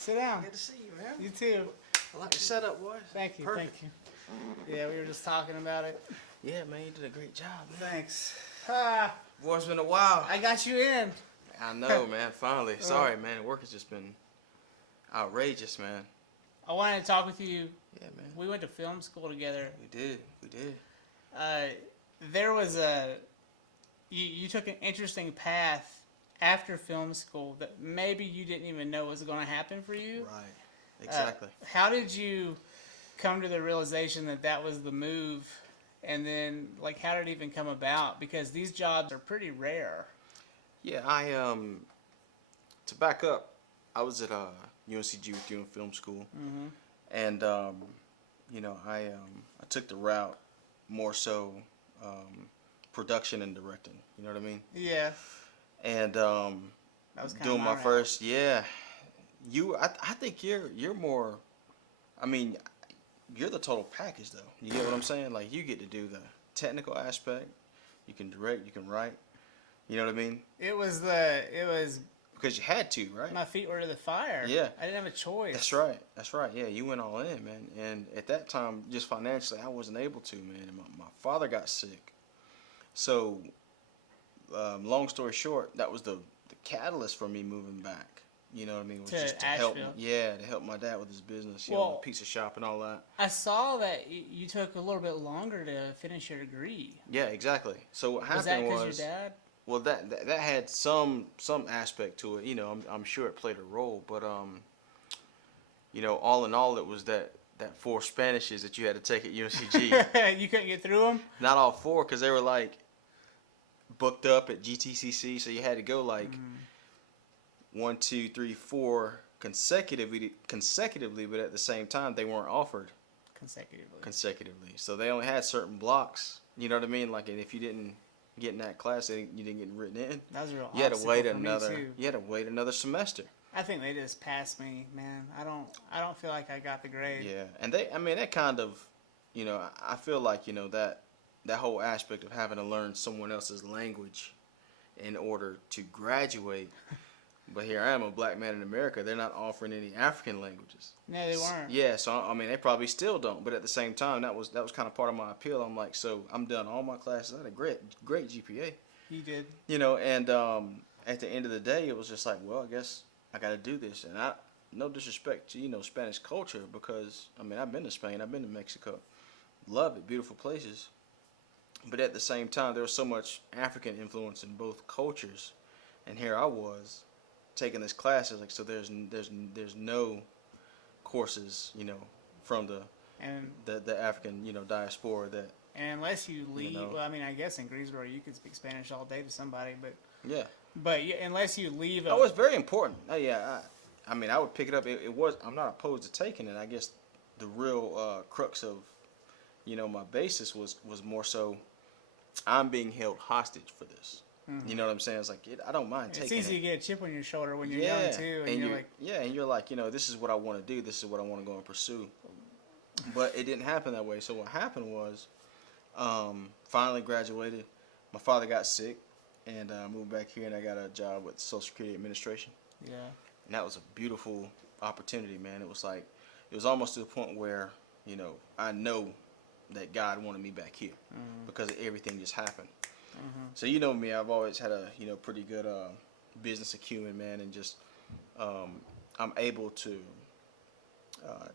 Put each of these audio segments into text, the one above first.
Sit down. Good to see you, man. You too. I like the setup, boys. Thank you. Perfect. Thank you. Yeah, we were just talking about it. Yeah, man, you did a great job, man. Thanks. Ah, Boy, it's been a while. I got you in. I know, man. Finally. Sorry, man. Work has just been outrageous, man. I wanted to talk with you. Yeah, man. We went to film school together. We did. We did. There was a... You took an interesting path after film school that maybe you didn't even know was going to happen for you. Right. Exactly. How did you come to the realization that that was the move? And then, like, how did it even come about? Because these jobs are pretty rare. Yeah, to back up, I was at UNCG with you in film school. Mm-hmm. And, you know, I took the route more so production and directing. You know what I mean? Yeah. And That was kind doing of my route. first, yeah. I think you're more, I mean, you're the total package though. You get what I'm saying? Like you get to do the technical aspect, you can direct, you can write. You know what I mean? It was Because you had to, right? my feet were to the fire. Yeah. I didn't have a choice. That's right. That's right. Yeah, you went all in, man. And at that time, just financially, I wasn't able to, man. And my father got sick. So, long story short, that was the catalyst for me moving back. You know what I mean? Was To just to help, Asheville. to help my dad with his business, you know, Well, the pizza shop and all that. I saw that you took a little bit longer to finish your degree. Yeah, exactly. So what Was that happened because was, your dad? well, that had some aspect to it. You know, I'm sure it played a role, but you know, all in all, it was that 4 Spanishes that you had to take at UNCG. You couldn't get through them? Not all 4, because they were like booked up at GTCC, so you had to go like 1, 2, 3, 4 consecutively, but at the same time they weren't offered consecutively. So they only had certain blocks. You know what I mean? Like, and if you didn't get in that class, you didn't get written in. That was a real You had to wait obstacle for me, another. too. You had to wait another semester. I think they just passed me, man. I don't feel like I got the grade. Yeah, and I mean, that kind of, you know, I feel like, you know, that whole aspect of having to learn someone else's language in order to graduate. But here I am, a black man in America. They're not offering any African languages. No, they weren't. Yeah, so I mean, they probably still don't. But at the same time, that was kind of part of my appeal. I'm like, so I'm done all my classes. I had a great GPA. You did. You know, and at the end of the day, it was just like, well, I guess I got to do this. And no disrespect to, you know, Spanish culture, because I mean, I've been to Spain, I've been to Mexico, love it, beautiful places. But at the same time, there was so much African influence in both cultures, and here I was taking this class. Like, so there's no courses, you know, from the African, you know, diaspora that. And unless you leave, know. well, I mean, I guess in Greensboro you could speak Spanish all day to somebody, but Yeah. Unless you leave, Oh, it's very important. I mean, I would pick it up. It was. I'm not opposed to taking it. I guess the real crux of, you know, my basis was more so, I'm being held hostage for this. You know what I'm saying? It's like, I don't mind taking it. It's easy to get a chip on your shoulder when you're young too, and you're like, and you're like, you know, this is what I want to do. This is what I want to go and pursue. But it didn't happen that way. So what happened was, finally graduated. My father got sick, and I moved back here, and I got a job with Social Security Administration. yeah, And that was a beautiful opportunity, man. It was like, it was almost to the point where, you know, I know that God wanted me back here because everything just happened. So, you know me, I've always had a, you know, pretty good business acumen, man, and just I'm able to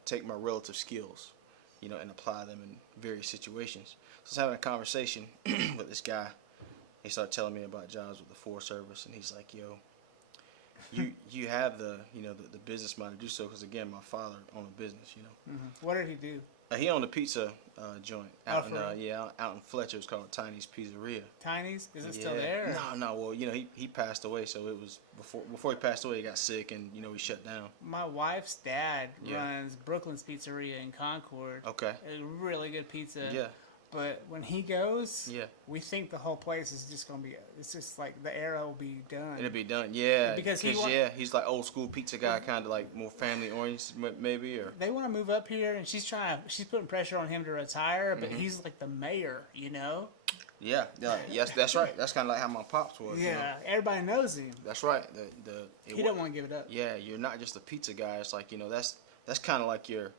take my relative skills, you know, and apply them in various situations. So I was having a conversation with this guy. He started telling me about jobs with the Forest Service, and he's like, yo, you have the, you know, the business mind to do so, because again, my father owned a business, you know. What did he do? He owned a pizza joint out for real? out in Fletcher. It's called Tiny's Pizzeria. Tiny's? Is it still there? No. Well, you know, he passed away, so it was before he passed away. He got sick, and you know, he shut down. My wife's dad runs Brooklyn's Pizzeria in Concord. Okay. A really good pizza. Yeah. But when he goes, Yeah. we think the whole place is just gonna be. It's just like the era will be done. It'll be done. Yeah. Because he's like old school pizza guy, kind of like more family oriented, maybe, or. They want to move up here, and she's putting pressure on him to retire, but he's like the mayor, you know. Yeah, yeah, yes, that's right. That's kind of like how my pops was. Yeah, You know? everybody knows him. That's right. He don't want to give it up. Yeah, you're not just a pizza guy. It's like, that's kind of like your,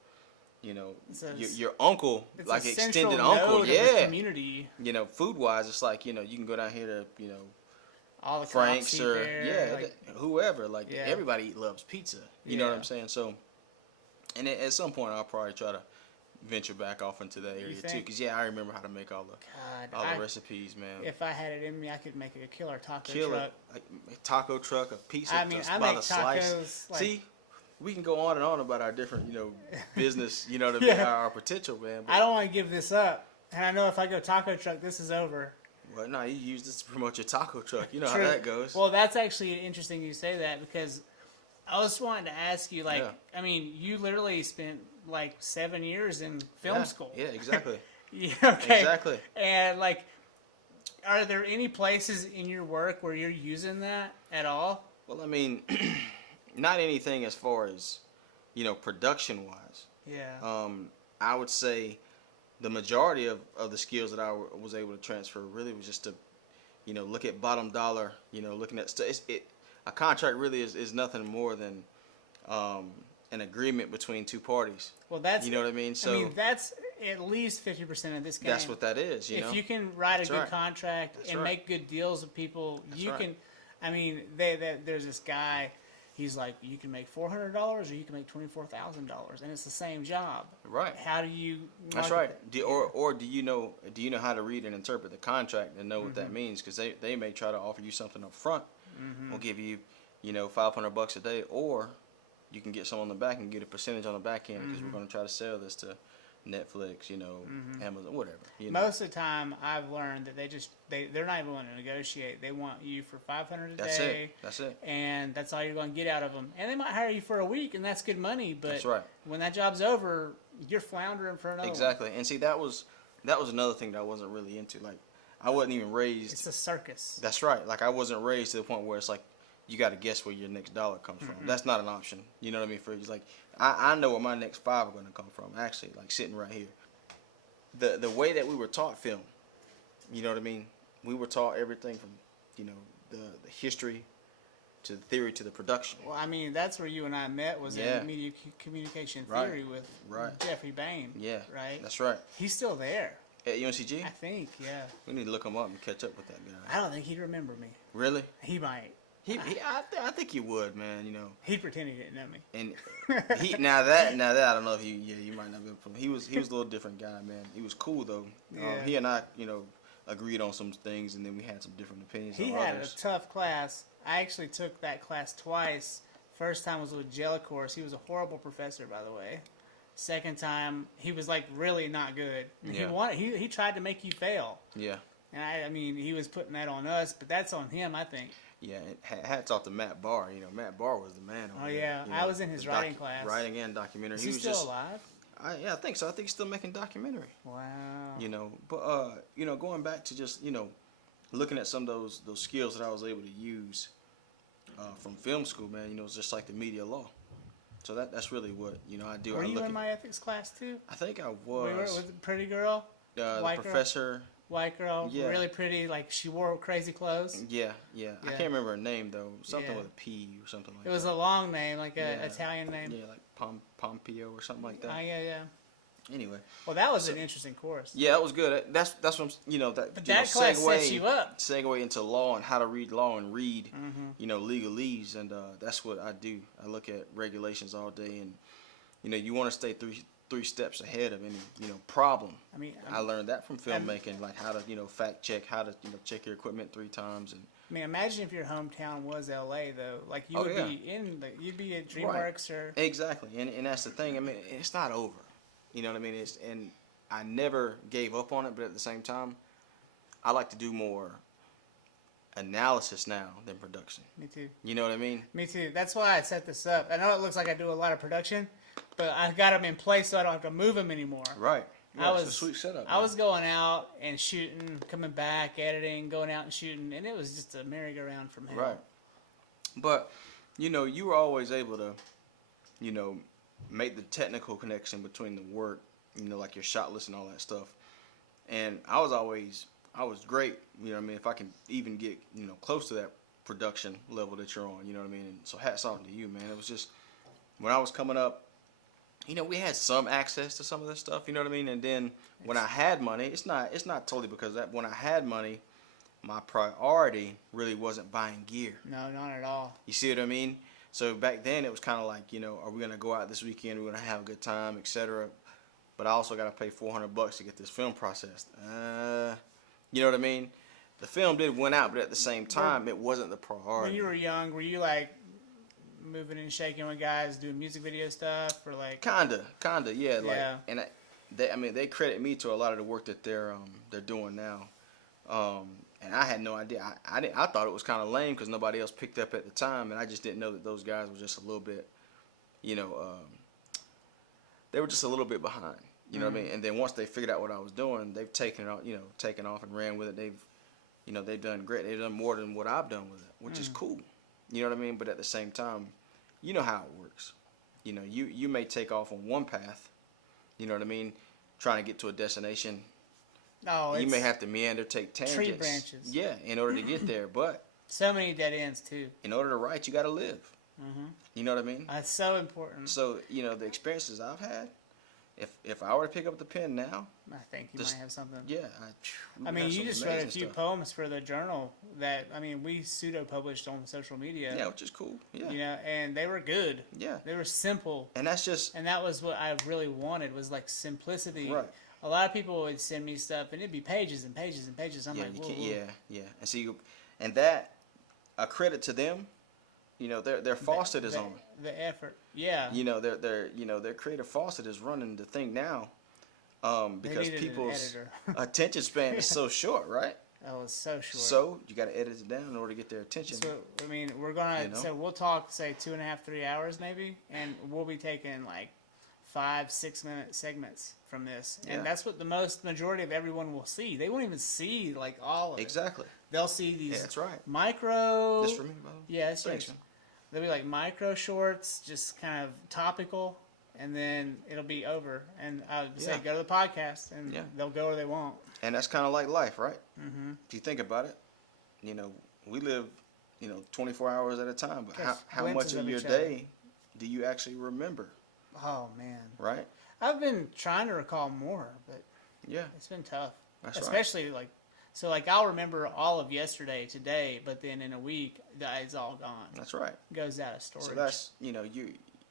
It's a, your uncle, it's like a extended central uncle. node of the Yeah, community. food wise, it's like, you can go down here to All the cops Frank's eat or there. Like, whoever. Like Yeah. everybody loves pizza. You know what Yeah. I'm saying? So, and at some point, I'll probably try to venture back off into that area too. think? Because I remember how to make all God, the recipes, man. if I had it in me, I could make a killer taco Killer, truck. like a taco truck, a pizza I mean, just I by make the slice. tacos. Like, See, we can go on and on about our different, business, Yeah. our potential, man. But, I don't want to give this up. And I know if I go taco truck, this is over. well, no, you use this to promote your taco truck. You know True. how that goes. Well, that's actually interesting you say that because I was wanting to ask you, like, Yeah. I mean, you literally spent like 7 years in film Yeah, school. Yeah, exactly. Yeah, okay. Exactly. And like, are there any places in your work where you're using that at all? Well, I mean, not anything as far as, production wise. Yeah. I would say the majority of the skills that I was able to transfer really was just to, look at bottom dollar, looking at stuff. A contract really is nothing more than an agreement between two parties. Well, that's You know what I mean? So that's at least 50% of this game. that's what that is. If you can write That's a good right. contract That's and right. make good deals with people, you right. can. I mean, there's this guy. He's like, you can make $400 or you can make $24,000, and it's the same job. Right. How do you? That's market right. Do you know how to read and interpret the contract and know what that means? Because they may try to offer you something up front. We'll give you, $500 a day, or you can get some on the back and get a percentage on the back end because we're going to try to sell this to Netflix, Amazon, whatever. Most of the time, I've learned that they're not even willing to negotiate. They want you for $500 a That's day. That's it. And that's all you're going to get out of them. And they might hire you for a week, and that's good money. But That's right. when that job's over, you're floundering for another one. Exactly. And see, that was another thing that I wasn't really into. Like, I wasn't even raised. It's a circus. That's right. Like, I wasn't raised to the point where it's like you got to guess where your next dollar comes from. That's not an option. You know what I mean? For you, like, I know where my next $5 are going to come from. Actually, like sitting right here. The way that we were taught film, you know what I mean? We were taught everything from, the history to the theory to the production. Well, I mean, that's where you and I met, was Yeah. in media communication Right. theory with Right. Jeffrey Bain. Yeah. Right? That's right. He's still there, At UNCG? I think, yeah. We need to look him up and catch up with that guy. I don't think he'd remember me. Really? He might. I think he would, man. He'd pretend he didn't know me. And now that I don't know if you might not be able to. He was a little different guy, man. He was cool though. Yeah. He and I, agreed on some things, and then we had some different opinions He on had others. a tough class. I actually took that class twice. First time was with Jellicourse. He was a horrible professor, by the way. Second time, he was like really not good. Yeah. He tried to make you fail. Yeah, And I mean, he was putting that on us, but that's on him, I think. yeah. And hats off to Matt Barr. Matt Barr was the man. Oh, over yeah. there, I was in his the writing class. Writing and documentary. Is he was still just. alive? I think so. I think he's still making documentary. Wow. But going back to just looking at some of those skills that I was able to use from film school, man. It's just like the media law. So that's really what I do. Were I you look in at, my ethics class too? I think I We were was. with a pretty girl, The white girl? professor. white girl, Yeah. really pretty. Like she wore crazy clothes. Yeah. I Yeah. can't remember her name though. Something Yeah. with a P or something like It was that. a long name, like a Yeah. Italian name. Yeah, like Pompeo or something like that. Yeah. Anyway. Well, that was an interesting course. Yeah, that was good. That's what I'm, that. But that class sets you up. Segue into law and how to read law and read, Mm-hmm. legalese, and that's what I do. I look at regulations all day, and you want to stay three steps ahead of any problem. I mean, I learned that from filmmaking, like how to fact check, how to check your equipment 3 times, and imagine if your hometown was L.A. though. Like you Oh, would yeah. you'd be at DreamWorks or. exactly, and that's the thing. I mean, it's not over. You know what I mean? And I never gave up on it, but at the same time, I like to do more analysis now than production. Me too. You know what I mean? Me too. That's why I set this up. I know it looks like I do a lot of production, but I got them in place so I don't have to move them anymore. Right. Yeah, I it's was a sweet setup. I was going out and shooting, coming back, editing, going out and shooting, and it was just a merry-go-round from hell. Right. But you were always able to, make the technical connection between the work, like your shot list and all that stuff. And I was always I was great. You know what I mean? If I can even get, close to that production level that you're on, you know what I mean? And so hats off to you, man. It was just, when I was coming up, we had some access to some of this stuff, you know what I mean? And then when I had money, it's not totally because that when I had money, my priority really wasn't buying gear. No, not at all. You see what I mean? So back then it was kind of like, are we going to go out this weekend? We're going to have a good time, etc. But I also got to pay $400 to get this film processed. You know what I mean? The film did went out, but at the same time, it wasn't the priority. When you were young, were you like moving and shaking with guys doing music video stuff, or like? Kinda, yeah. Like, yeah. And they credit me to a lot of the work that they're doing now. And I had no idea. I thought it was kind of lame because nobody else picked up at the time, and I just didn't know that those guys were just a little bit, they were just a little bit behind. You know what I mean? And then once they figured out what I was doing, they've taken off and ran with it. They've done great. They've done more than what I've done with it, which is cool. You know what I mean? But at the same time, you know how it works. You may take off on one path, you know what I mean, trying to get to a destination. No, you may have to meander, take tangents. Tree branches. Yeah, in order to get there. But so many dead ends too. In order to write, you got to live. You know what I mean? That's so important. So the experiences I've had, if I were to pick up the pen now, I think you might have something. Yeah, I mean, you just wrote a few poems for the journal that we pseudo-published on social media. Yeah, which is cool. Yeah. And they were good. Yeah. They were simple. And that was what I really wanted, was like simplicity. Right. A lot of people would send me stuff, and it'd be pages and pages and pages. I'm like, whoa, whoa. Yeah. And see, and that, a credit to them. Their faucet is on. The effort, yeah. Their creative faucet is running the thing now, because people's attention span is so short, right? Oh, it's so short. So you got to edit it down in order to get their attention. So we're gonna. So we'll talk, say 2.5, 3 hours maybe, and we'll be taking like 5-6 minute segments from this, and that's what the majority of everyone will see. They won't even see like all of it. Exactly. They'll see these. Yeah, that's right. Micro. This for me, bro. Yeah, it's yours. They'll be like micro shorts, just kind of topical, and then it'll be over. And I would say go to the podcast, and they'll go where they want. And that's kind of like life, right? Mm-hmm. If you think about it, we live, 24 hours at a time. But how much of your day do you actually remember? Oh man. Right. I've been trying to recall more, but it's been tough. That's especially right. like I'll remember all of yesterday, today, but then in a week, it's all gone. That's right. Goes out of storage. So that's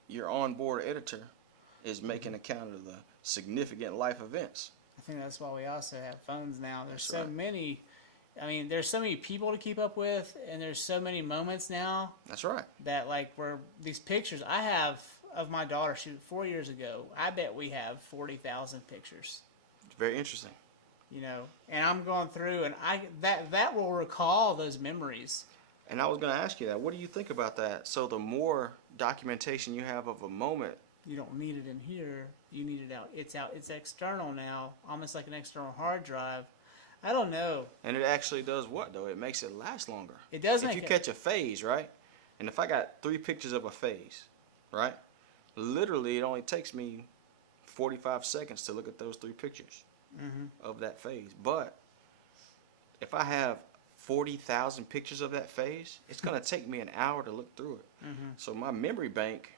your onboard editor is making account of the significant life events. I think that's why we also have phones now. There's that's so many. There's so many people to keep up with, and there's so many moments now. That's right. That where these pictures I have of my daughter, 4 years ago. I bet we have 40,000 pictures. It's very interesting. And I'm going through, and that will recall those memories. And I was going to ask you that. What do you think about that? So the more documentation you have of a moment, you don't need it in here. You need it out. It's external now, almost like an external hard drive. I don't know. And it actually does what though? It makes it last longer. It does. If you catch a phase, right? And if I got 3 pictures of a phase, right? Literally, it only takes me 45 seconds to look at those 3 pictures of that phase. But if I have 40,000 pictures of that phase, it's going to take me an hour to look through it. So my memory bank,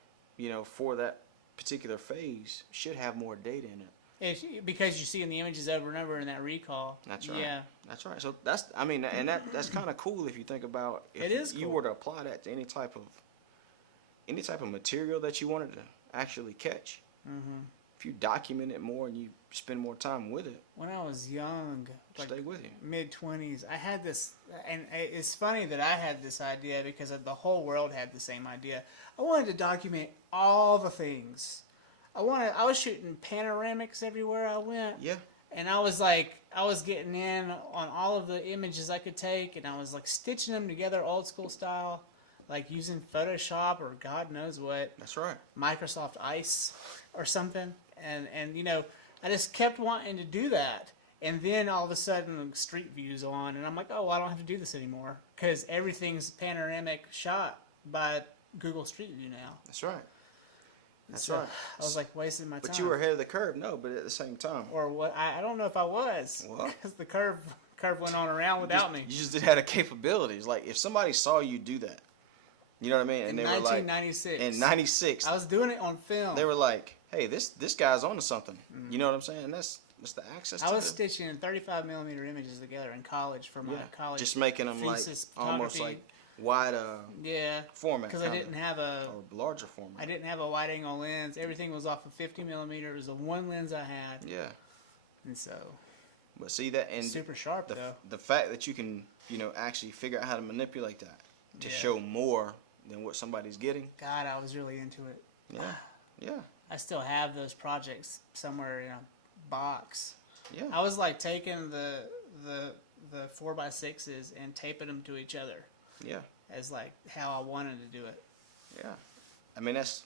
for that particular phase should have more data in it. Because you're seeing the images over and over in that recall. That's right. Yeah. That's right. So that's that's kind of cool if you think about if you were to apply that to any type of material that you wanted to actually catch. If you document it more and you spend more time with it. When I was young, stay with you. Mid-20s, I had this, and it's funny that I had this idea because the whole world had the same idea. I wanted to document all the things. I was shooting panoramics everywhere I went. Yeah. And I was getting in on all of the images I could take, and I was stitching them together old school style, using Photoshop or God knows what. That's right. Microsoft Ice or something. And I just kept wanting to do that. And then all of a sudden Street View's on, and I'm like, oh, well, I don't have to do this anymore because everything's panoramic shot by Google Street View now. That's right. That's right. I was wasting my time. But you were ahead of the curve, no, but at the same time. Or what? I don't know if I was. Well, because the curve curve went on around without me. You just didn't have the capabilities. Like, if somebody saw you do that, you know what I mean? And In they were like, 1996. in 96, I was doing it on film. they were like, hey, this guy's onto something. You know what I'm saying? And that's the access I to was the, stitching 35 millimeter images together in college for my college. just making them like thesis almost photography. like wide Yeah, format. because I didn't have a or larger format. I didn't have a wide angle lens. Everything was off of 50 millimeter. It was the one lens I had, Yeah. and so But see that, and super sharp though. the fact that you can, actually figure out how to manipulate that to Yeah. show more than what somebody's getting. God, I was really into it. Yeah. Yeah. I still have those projects somewhere in a box. Yeah. I was like taking the 4x6s and taping them to each other Yeah. as like how I wanted to do it. Yeah. I mean, that's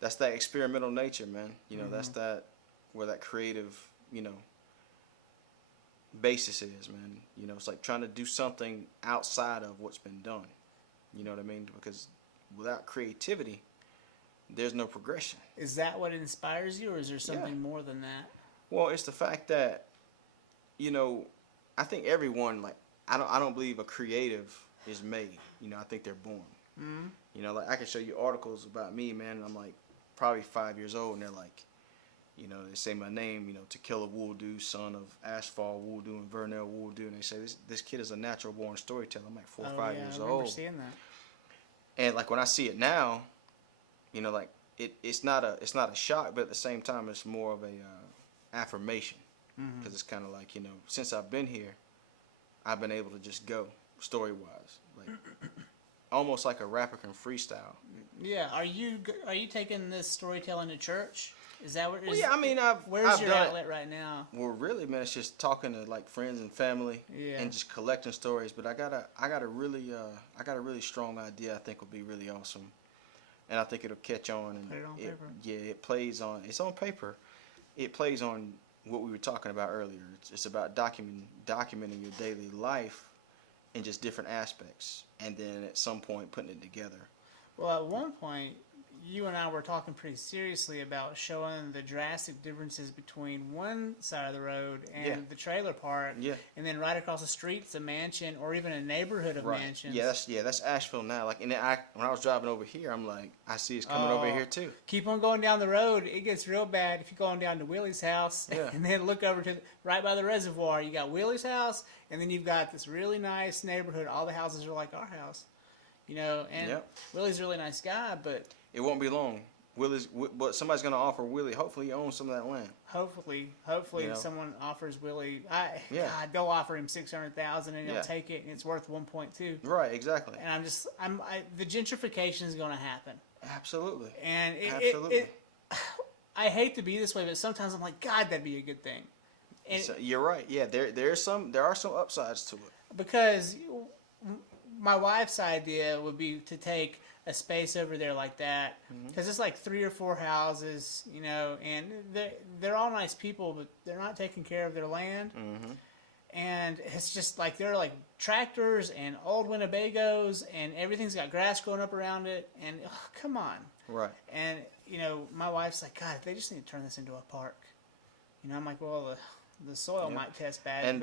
that experimental nature, man. That's that where that creative, basis is, man. It's like trying to do something outside of what's been done. You know what I mean? Because without creativity, there's no progression. Is that what inspires you, or is there something more than that? Well, it's the fact that, I think everyone, like, I don't believe a creative is made. I think they're born. Mm-hmm. Like, I can show you articles about me, man. I'm like probably 5 years old, and they're like, they say my name, Takele Woldu, son of Asphalt Woldu and Vernell Woldu, and they say this kid is a natural born storyteller. I'm like 4 or 5 years I remember old. seeing that. And like when I see it now, like it's not a shock, but at the same time it's more of a affirmation, because it's kind of like, since I've been here, I've been able to just go story wise, like almost like a rapper can freestyle. Yeah, are you taking this storytelling to church? Is that what? Well, yeah, I mean, where's I've your done outlet right now? Well, really, man, it's just talking to like friends and family, and just collecting stories. But I got a really strong idea. I think will be really awesome, and I think it'll catch on. And Put it on paper. Yeah, it plays on. It's on paper. It plays on what we were talking about earlier. It's about documenting your daily life in just different aspects, and then at some point putting it together. Well, at one point, you and I were talking pretty seriously about showing the drastic differences between one side of the road and the trailer park, and then right across the street's a mansion or even a neighborhood of mansions. Yeah, that's Asheville now. Like, when I was driving over here, I'm like, I see it's coming over here too. Keep on going down the road. It gets real bad if you're going down to Willie's house, and then look over to right by the reservoir. You got Willie's house, and then you've got this really nice neighborhood. All the houses are like our house, and Willie's a really nice guy, but it won't be long. But somebody's going to offer Willie. Hopefully, he owns some of that land. Hopefully, someone offers Willie. God, they'll offer him $600,000 and he'll take it, and it's worth 1.2. Right, exactly. And the gentrification is going to happen. Absolutely. And Absolutely. I hate to be this way, but sometimes I'm like, God, that'd be a good thing. And so, you're right. Yeah, there are some upsides to it. Because my wife's idea would be to take a space over there like that, because it's like 3 or 4 houses, and they're all nice people, but they're not taking care of their land. And it's just like they're like tractors and old Winnebagos, and everything's got grass growing up around it, and come on. Right. And my wife's like, God, they just need to turn this into a park. I'm like, well, the soil might test bad, and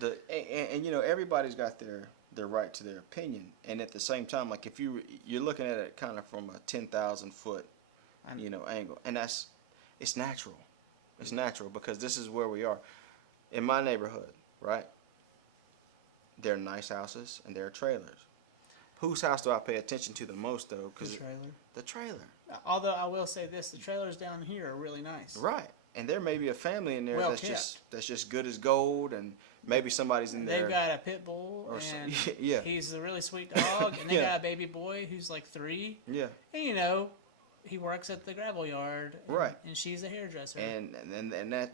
but everybody's got their right to their opinion, and at the same time, like, if you're looking at it kind of from a 10,000 foot angle, and it's natural because this is where we are in my neighborhood, right? There are nice houses and there are trailers. Whose house do I pay attention to the most, though? Because the trailer. Although I will say this, the trailers down here are really nice. Right. And there may be a family in there that's just good as gold, and maybe somebody's in there. They've got a pit bull, and he's a really sweet dog, and they got a baby boy who's like 3. Yeah. And he works at the gravel yard. Right. And she's a hairdresser. And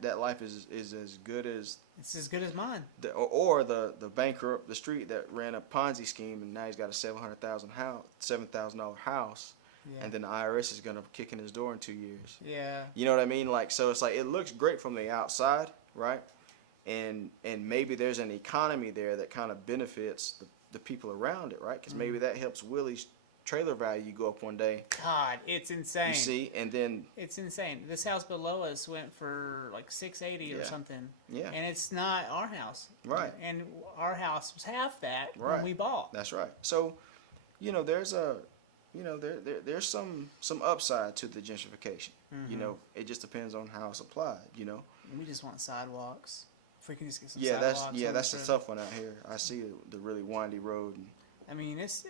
that life is as good as. It's as good as mine. Or the banker up the street that ran a Ponzi scheme, and now he's got a $7,000 house. Yeah. And then the IRS is going to kick in his door in 2 years. Yeah. You know what I mean? Like, so it's like, it looks great from the outside, right? And maybe there's an economy there that kind of benefits the people around it, right? Because maybe that helps Willie's trailer value go up one day. God, it's insane. You see, and then It's insane. This house below us went for like 680 or Yeah. something. Yeah. And it's not our house. Right. And our house was half that Right. when we bought. that's right. So, there's there's some upside to the gentrification. It just depends on how it's applied. We just want sidewalks. If we can just get some Yeah, sidewalks. on that's the the road. tough one out here. I see the really windy road. And, I mean, it's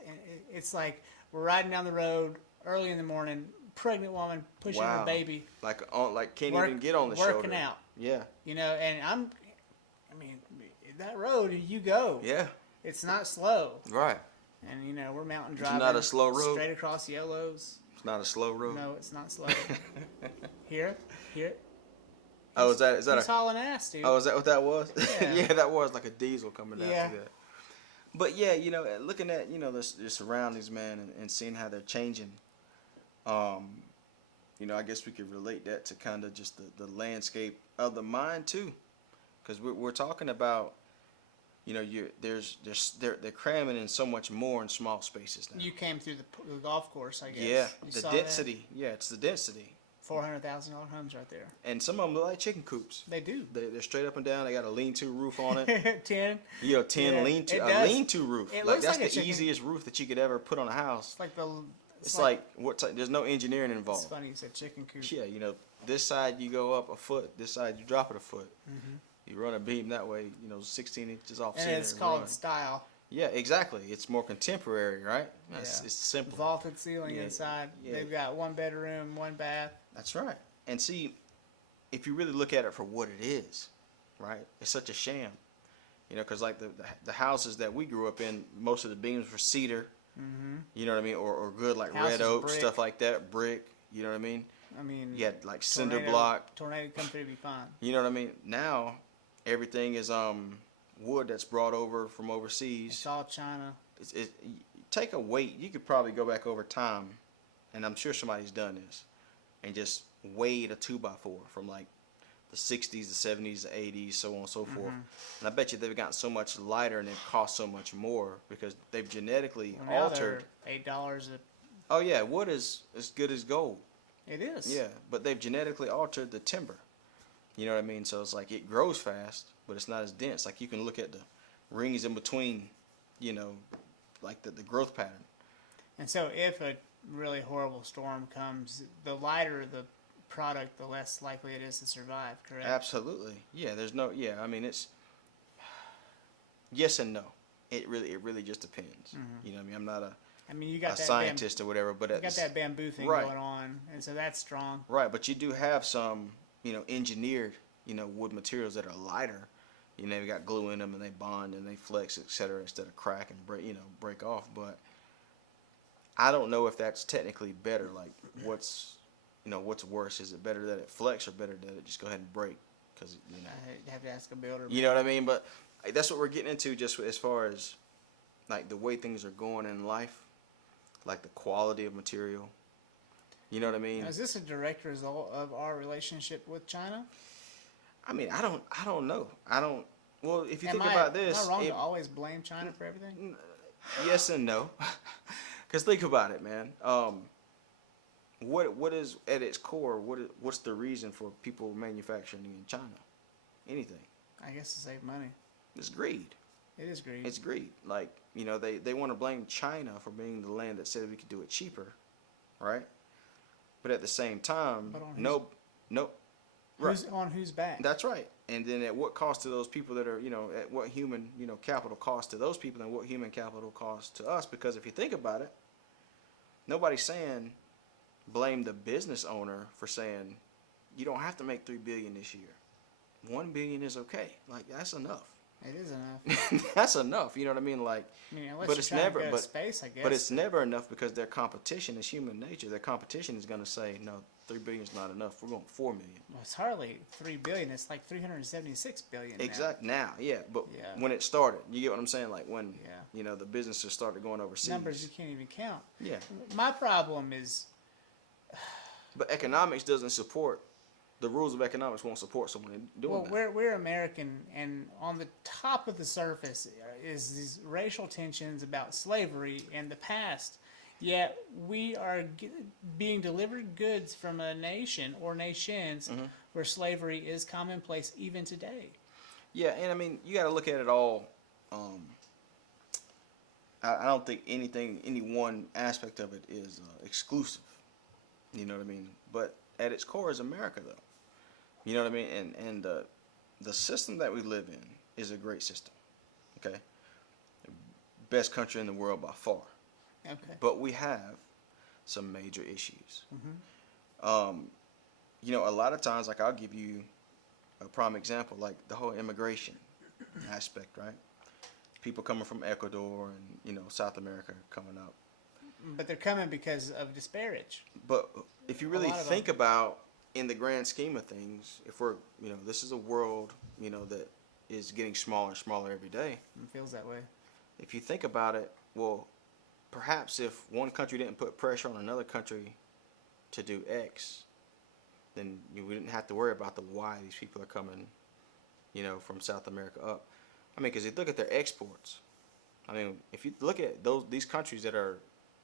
like we're riding down the road early in the morning, pregnant woman pushing her Wow. baby, like can't even get on the working shoulder. out. Yeah, And I mean, that road you go. yeah, It's not slow. right. And we're mountain It's driving. not a slow road. Straight across yellows. It's not a slow road. No, it's not slow. Hear it. Oh, is that He's hauling ass, dude. Oh, is that what that was? Yeah. Yeah, that was like a diesel coming Yeah. after that. But yeah, looking at the surroundings, man, and seeing how they're changing. I guess we could relate that to kind of just the landscape of the mind too, because we're talking about, they're cramming in so much more in small spaces now. You came through the golf course, I guess. Yeah, You the saw density. Yeah, it's the density. $400,000 homes right there. And some of them look like chicken coops. They do. They're straight up and down. They got a lean-to roof on it. 10. 10 Yeah, lean-to, it a does. lean-to roof. It Like looks that's like a the chicken- easiest roof that you could ever put on a house. It's like It's like what type? There's no engineering It's involved. funny you said chicken coop. Yeah, this side you go up a foot, this side you drop it a foot. You run a beam that way, 16 inches off And center. it's called run. style. Yeah, exactly. It's more contemporary, right? Yeah. It's simple. Vaulted ceiling Yeah, inside. yeah. They've got one bedroom, one bath. That's right. And see, if you really look at it for what it is, right? It's such a sham. Because like the houses that we grew up in, most of the beams were cedar. You know what I mean? Or good like Houses red oak, brick. stuff like that, brick. You know what I mean? I mean, You had like cinder block. Tornado come through, be fine. You know what I mean? Now everything is wood that's brought over from overseas. It's all China. Take a weight. You could probably go back over time, and I'm sure somebody's done this, and just weighed a 2x4 from like the 60s, the 70s, the 80s, so on and so forth. And I bet you they've gotten so much lighter and they've cost so much more because they've genetically Well, now altered. they're $8 a. Oh yeah, wood is as good as gold. It is. Yeah, but they've genetically altered the timber. You know what I mean? So it's like it grows fast, but it's not as dense. Like you can look at the rings in between, like the growth pattern. And so if a really horrible storm comes, the lighter the product, the less likely it is to survive, correct? Absolutely. Yeah, there's no, yeah, I mean, it's yes and no. It really just depends. You know what I mean? I'm not You a got that scientist or whatever, but you got that bamboo thing Right. going on, and so that's strong. Right, but you do have some, engineered, wood materials that are lighter. They've got glue in them and they bond and they flex, etc., instead of crack and break off. But I don't know if that's technically better. Like, what's worse? Is it better that it flex or better that it just go ahead and break? Because I have to ask a builder. you know what I mean. But that's what we're getting into, just as far as like the way things are going in life, like the quality of material. You know what I mean? Now, is this a direct result of our relationship with China? I mean, I don't know. Well, if you think Am about this, I wrong to always blame China for everything? yes and no. Because think about it, man. What is at its core? What's the reason for people manufacturing in China? Anything? I guess to save money. It's greed. It is greed. It's greed. Like they want to blame China for being the land that said we could do it cheaper, right? But at the same time, But on no. Right. On whose back? That's right. And then at what cost to those people that are, at what human, capital cost to those people and what human capital cost to us? Because if you think about it, nobody's saying blame the business owner for saying you don't have to make $3 billion this year. $1 billion is okay. Like that's enough. It is enough. That's enough. You know what I mean? Like, Unless but you're it's trying never. to go But to space, I guess. but it's never enough because their competition is human nature. Their competition is going to say no. $3 billion is not enough. We're going $4 million. Well, it's hardly $3 billion. It's like $376 billion. Exactly. Now, yeah. But Yeah. when it started, you get what I'm saying? Like when, Yeah. the businesses started going overseas. Numbers you can't even count. Yeah. My problem is But economics doesn't support, the rules of economics won't support someone doing that. we're American, and on the top of the surface is these racial tensions about slavery and the past, Yet we are being delivered goods from a nation or nations where slavery is commonplace even today. Yeah, and I mean, you got to look at it all. I don't think any one aspect of it is exclusive. You know what I mean? But at its core is America, though. You know what I mean? And the system that we live in is a great system. Okay, best country in the world by far. Okay. But we have some major issues. You know, a lot of times, like I'll give you a prime example, like the whole immigration aspect, right? People coming from Ecuador and, you know, South America coming up. But they're coming because of disparage. But if you really lot of think about, in the grand scheme of things, if we're, you know, this is a world, you know, that is getting smaller and smaller every day. It feels that way. If you think about it, well, perhaps if one country didn't put pressure on another country to do X, then we didn't have to worry about the why these people are coming, you know, from South America up. I mean, because you look at their exports. I mean, if you look at these countries that are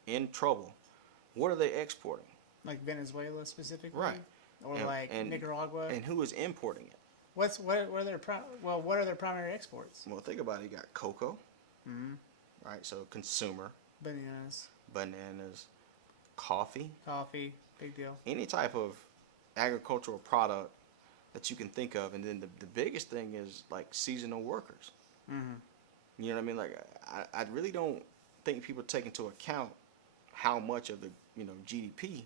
in trouble, what are they exporting? Like Venezuela specifically, Right. Or And- like and- Nicaragua. And who is importing it? What are their what are their primary exports? Well, think about it. You got cocoa, right? So consumer, bananas, coffee, big deal. any type of agricultural product that you can think of. And then the biggest thing is like seasonal workers. You know what I mean? Like I really don't think people take into account how much of the, you know, GDP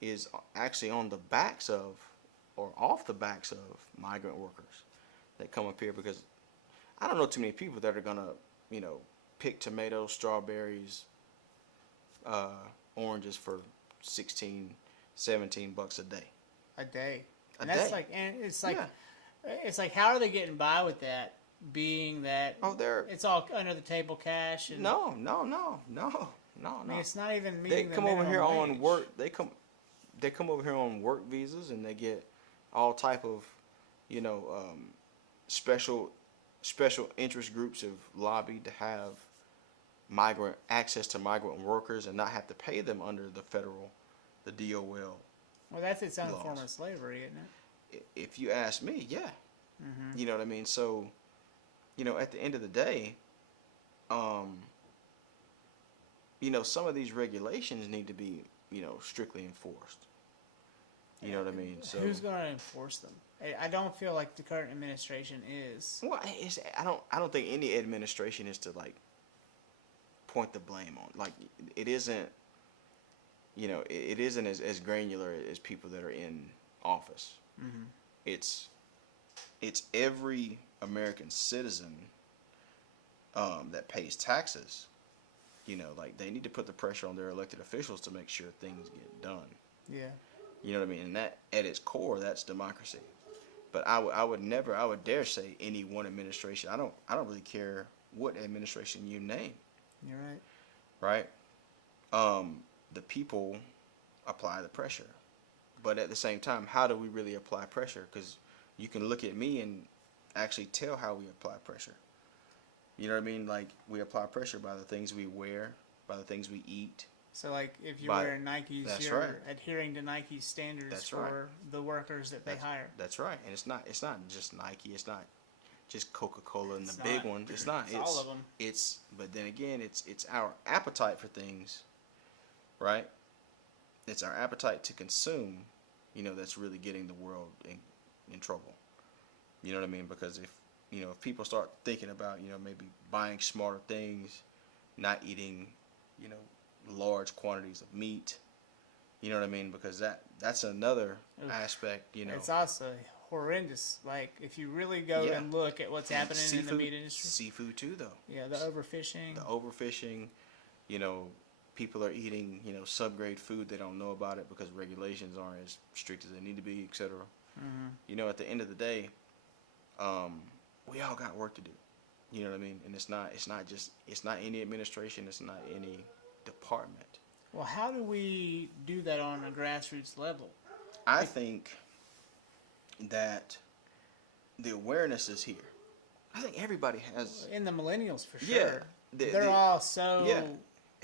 is actually on the backs of or off the backs of migrant workers that come up here, because I don't know too many people that are gonna, you know, pick tomatoes, strawberries, oranges for 16, 17 bucks a day. A day. And A that's day. like, and it's like, Yeah. it's like, how are they getting by with that? Being that it's all under the table cash. And, No. I mean, it's not even They meeting the come over here minimum on wage. work. They come over here on work visas, and they get all type of, you know, special interest groups have lobbied to have access to migrant workers and not have to pay them under the DOL. Well, that's its own laws. form of slavery, isn't it? If you ask me, yeah. You know what I mean? So, you know, at the end of the day, you know, some of these regulations need to be, you know, strictly enforced. You know what I mean? So Who's going to enforce them? I don't feel like the current administration is. well, I don't think any administration is to like point the blame on. Like it isn't, you know, it isn't as granular as people that are in office. It's every American citizen that pays taxes. You know, like they need to put the pressure on their elected officials to make sure things get done. Yeah. You know what I mean? And that, at its core, that's democracy. But I would dare say any one administration. I don't really care what administration you name. You're right. Right? The people apply the pressure. But at the same time, how do we really apply pressure? Because you can look at me and actually tell how we apply pressure. You know what I mean? Like, we apply pressure by the things we wear, by the things we eat. So, like, if you're By- wearing Nikes, that's you're right. adhering to Nike's standards That's for right. the workers that they hire. That's right. And it's not just Nike. It's not just Coca-Cola and It's the big not. ones. It's not. It's all of 'em. But then again, it's our appetite for things, right? It's our appetite to consume, you know, that's really getting the world in trouble. You know what I mean? Because if people start thinking about, you know, maybe buying smarter things, not eating, you know, large quantities of meat, you know what I mean? Because that's another aspect, you know. It's also horrendous. Like, if you really go Yeah. and look at what's happening in the meat industry. Seafood too, though. Yeah, the overfishing. You know, people are eating, you know, subgrade food. They don't know about it because regulations aren't as strict as they need to be, etc. You know, at the end of the day, we all got work to do. You know what I mean? And it's not any administration. It's not any department. Well, how do we do that on a grassroots level? I think that the awareness is here. I think everybody has. In the millennials, for sure. Yeah, They're all so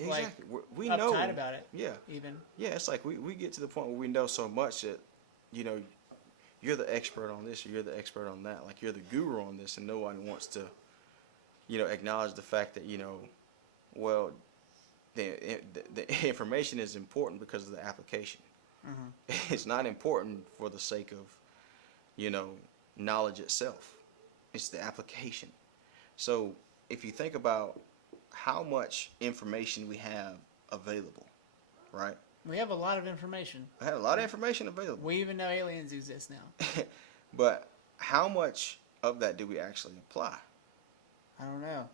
Exactly. like We uptight know about it. Yeah. Even. Yeah, it's like we get to the point where we know so much that, you know, you're the expert on this or you're the expert on that. Like you're the guru on this, and no one wants to, you know, acknowledge the fact that, you know, well, the information is important because of the application. It's not important for the sake of, you know, knowledge itself. It's the application. So if you think about how much information we have available, right? We have a lot of information. I have a lot of information available. We even know aliens exist now. But how much of that do we actually apply? I don't know.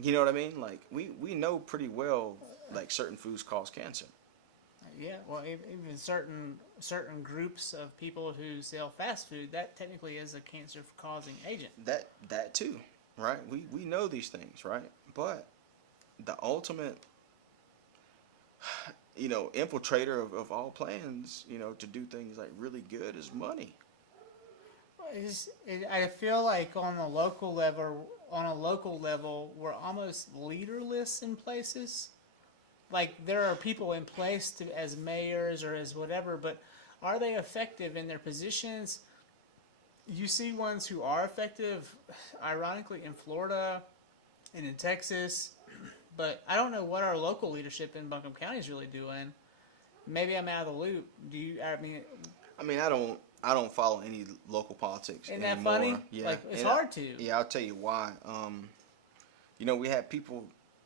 You know what I mean? Like we know pretty well like certain foods cause cancer. Yeah, well, even certain groups of people who sell fast food, that technically is a cancer-causing agent. That too, right? We know these things, right? But the ultimate, you know, infiltrator of all plans, you know, to do things like really good is money. I feel like on a local level, we're almost leaderless in places. Like there are people in place as mayors or as whatever, but are they effective in their positions? You see ones who are effective, ironically, in Florida and in Texas, but I don't know what our local leadership in Buncombe County is really doing. Maybe I'm out of the loop. Do you? I mean, I don't follow any local politics isn't anymore. that funny? Yeah, Like it's and hard to. Yeah, I'll tell you why. You know, we had people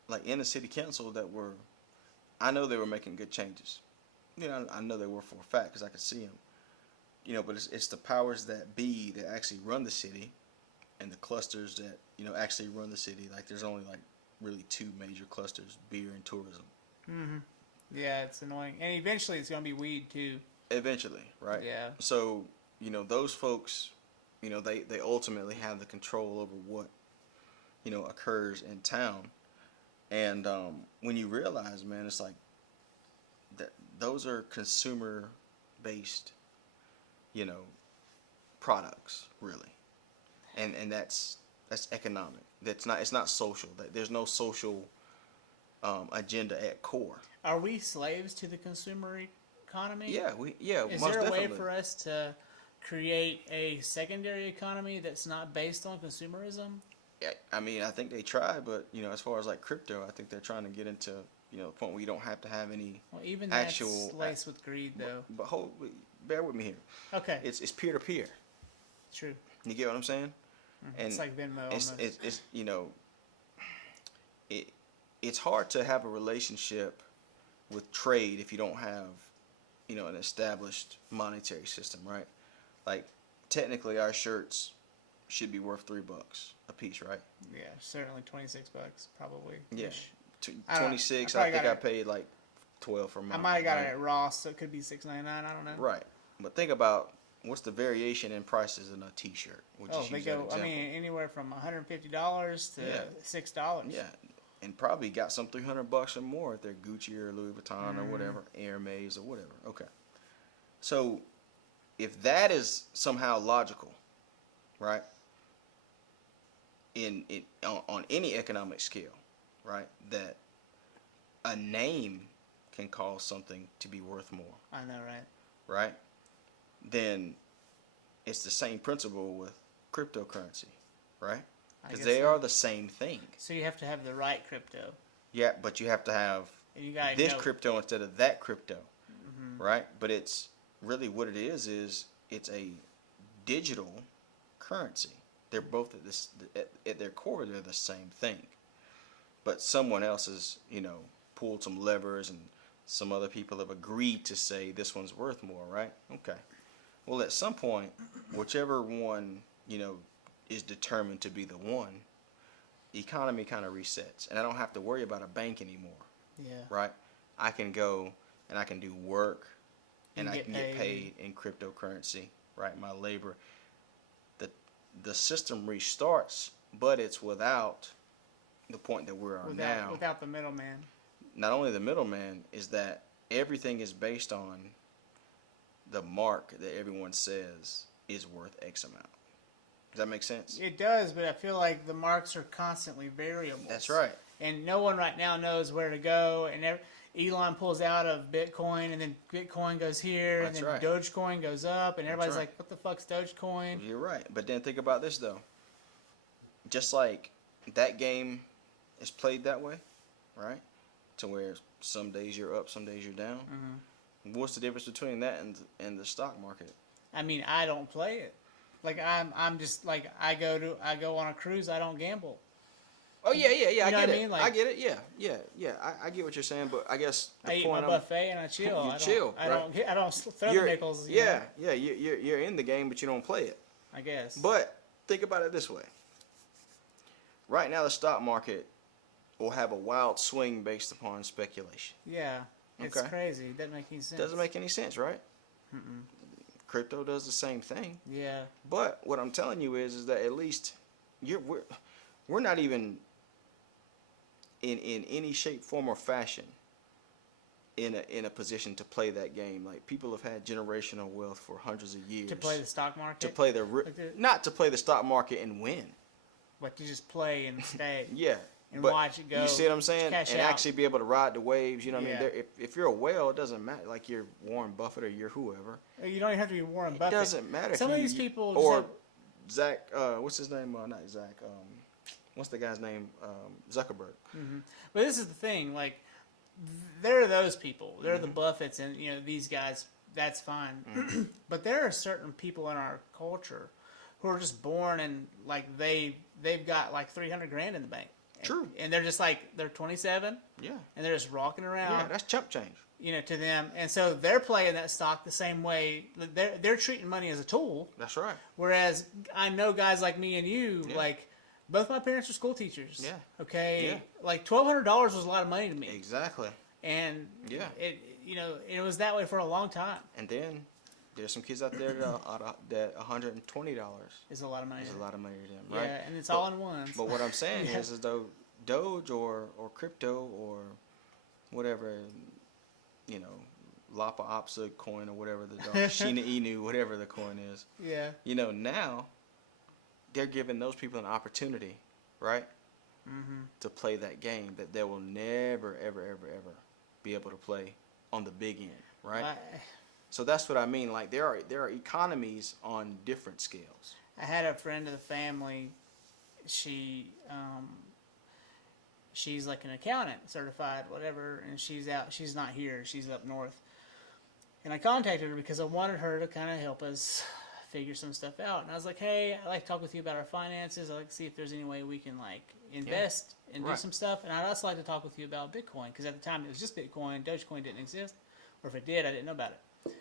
like in the city council that were, I know they were making good changes. You know, I know they were for a fact because I could see them. You know, but it's the powers that be that actually run the city, and the clusters that, you know, actually run the city. Like there's only like really two major clusters: beer and tourism. Mm-hmm. Yeah, it's annoying, and eventually it's gonna be weed too. Eventually, right? Yeah. So, you know, those folks, you know, they ultimately have the control over what, you know, occurs in town. And when you realize, man, it's like that those are consumer based, you know, products, really. And that's economic. It's not social. There's no social agenda at core. Are we slaves to the consumer economy? Yeah, Is most there a definitely. way for us to create a secondary economy that's not based on consumerism? Yeah, I mean, I think they try, but, you know, as far as like crypto, I think they're trying to get into, you know, the point where you don't have to have any Well, even actual that's laced with greed, though. But bear with me here. Okay, It's peer to peer. true. You get what I'm saying? And It's like Venmo almost. it's you know, it's hard to have a relationship with trade if you don't have, you know, an established monetary system, right? Like technically our shirts should be worth $3 a piece, right? Yeah, certainly $26, probably. Yeah. I don't know. 26. I I think got I it. paid like 12 for mine. I might have got right? it at Ross, so it could be $6.99. I don't know. Right. But think about what's the variation in prices in a T-shirt. We'll Oh, just they use that go. I example. mean, anywhere from $150 to Yeah. $6. Yeah, and probably got some $300 or more if they're Gucci or Louis Vuitton or whatever, Hermes or whatever. Okay, so if that is somehow logical, right? On any economic scale, right? That a name can cause something to be worth more, I know, right? right? Then it's the same principle with cryptocurrency, right? I Because guess they so. are the same thing. So you have to have the right crypto. Yeah, but you have to have And you gotta this know. crypto instead of that crypto, right? But it's really what it is it's a digital currency. They're both at their core, they're the same thing. But someone else has, you know, pulled some levers, and some other people have agreed to say this one's worth more, right? Okay. Well, at some point, whichever one, you know, is determined to be the one, the economy kind of resets, and I don't have to worry about a bank anymore. Yeah. Right? I can go and I can do work, and You I get can get paid in cryptocurrency, right? My labor. The system restarts, but it's without the point that we're on now. Without the middleman. Not only the middleman, is that everything is based on the mark that everyone says is worth X amount. Does that make sense? It does, but I feel like the marks are constantly variable. That's right. and no one right now knows where to go. And Elon pulls out of Bitcoin, and then Bitcoin goes here, That's and then right. Dogecoin goes up, and everybody's right. like, "What the fuck's Dogecoin?" You're right. But then think about this though. Just like that game is played that way, right? To where some days you're up, some days you're down. What's the difference between that and the stock market? I mean, I don't play it. Like I'm just like I go on a cruise. I don't gamble. Oh yeah. You know I what get I it. mean? Like, I get it. Yeah. I get what you're saying, but I guess the I eat point my buffet and I chill. You chill, I right? don't throw the nickels. You Yeah, know? yeah. You're in the game, but you don't play it. I guess. But think about it this way. Right now, the stock market will have a wild swing based upon speculation. Yeah, it's Okay. crazy. It doesn't make any sense. Doesn't make any sense, right? Crypto does the same thing. Yeah. But what I'm telling you is that at least we're not even in any shape, form, or fashion in a position to play that game. Like, people have had generational wealth for hundreds of years To play the stock market. to play not to play the stock market and win. But to just play and stay. Yeah. And But watch it go. You see what I'm saying? Cash And out. actually be able to ride the waves. You know what I Yeah. mean? If you're a whale, it doesn't matter. Like, you're Warren Buffett or you're whoever. You don't even have to be Warren Buffett. It doesn't matter. Some if of you, these people or just Zach. What's his name? Not Zach. What's the guy's name? Zuckerberg. But this is the thing. Like, there are those people. There are the Buffetts, and these guys. That's fine. But there are certain people in our culture who are just born and like they've got like 300 grand in the bank. True. And they're just like they're 27. Yeah. And they're just rocking around. Yeah, that's chump change. To them, and so they're playing that stock the same way. They're treating money as a tool. That's right. Whereas I know guys like me and you, Yeah. like both my parents are school teachers. Yeah. Okay. Yeah. Like $1,200 was a lot of money to me, Exactly. and Yeah. it was that way for a long time. And then there's some kids out there that $120 It's a lot of money. is a lot of money to them, right? Yeah, and it's all in ones. But what I'm saying Yeah. is though Doge or crypto or whatever, Lapa Opsa coin or whatever the Shina Inu, whatever the coin is. Yeah. Now they're giving those people an opportunity, right? To play that game that they will never, ever, ever, ever be able to play on the big end, right? So that's what I mean. Like, there are economies on different scales. I had a friend of the family. She's like an accountant, certified, whatever, and she's not here. She's up north. And I contacted her because I wanted her to kind of help us figure some stuff out. And I was like, hey, I'd like to talk with you about our finances. I'd like to see if there's any way we can like invest and do Right. some stuff. And I'd also like to talk with you about Bitcoin, because at the time it was just Bitcoin. Dogecoin didn't exist. Or if it did, I didn't know about it.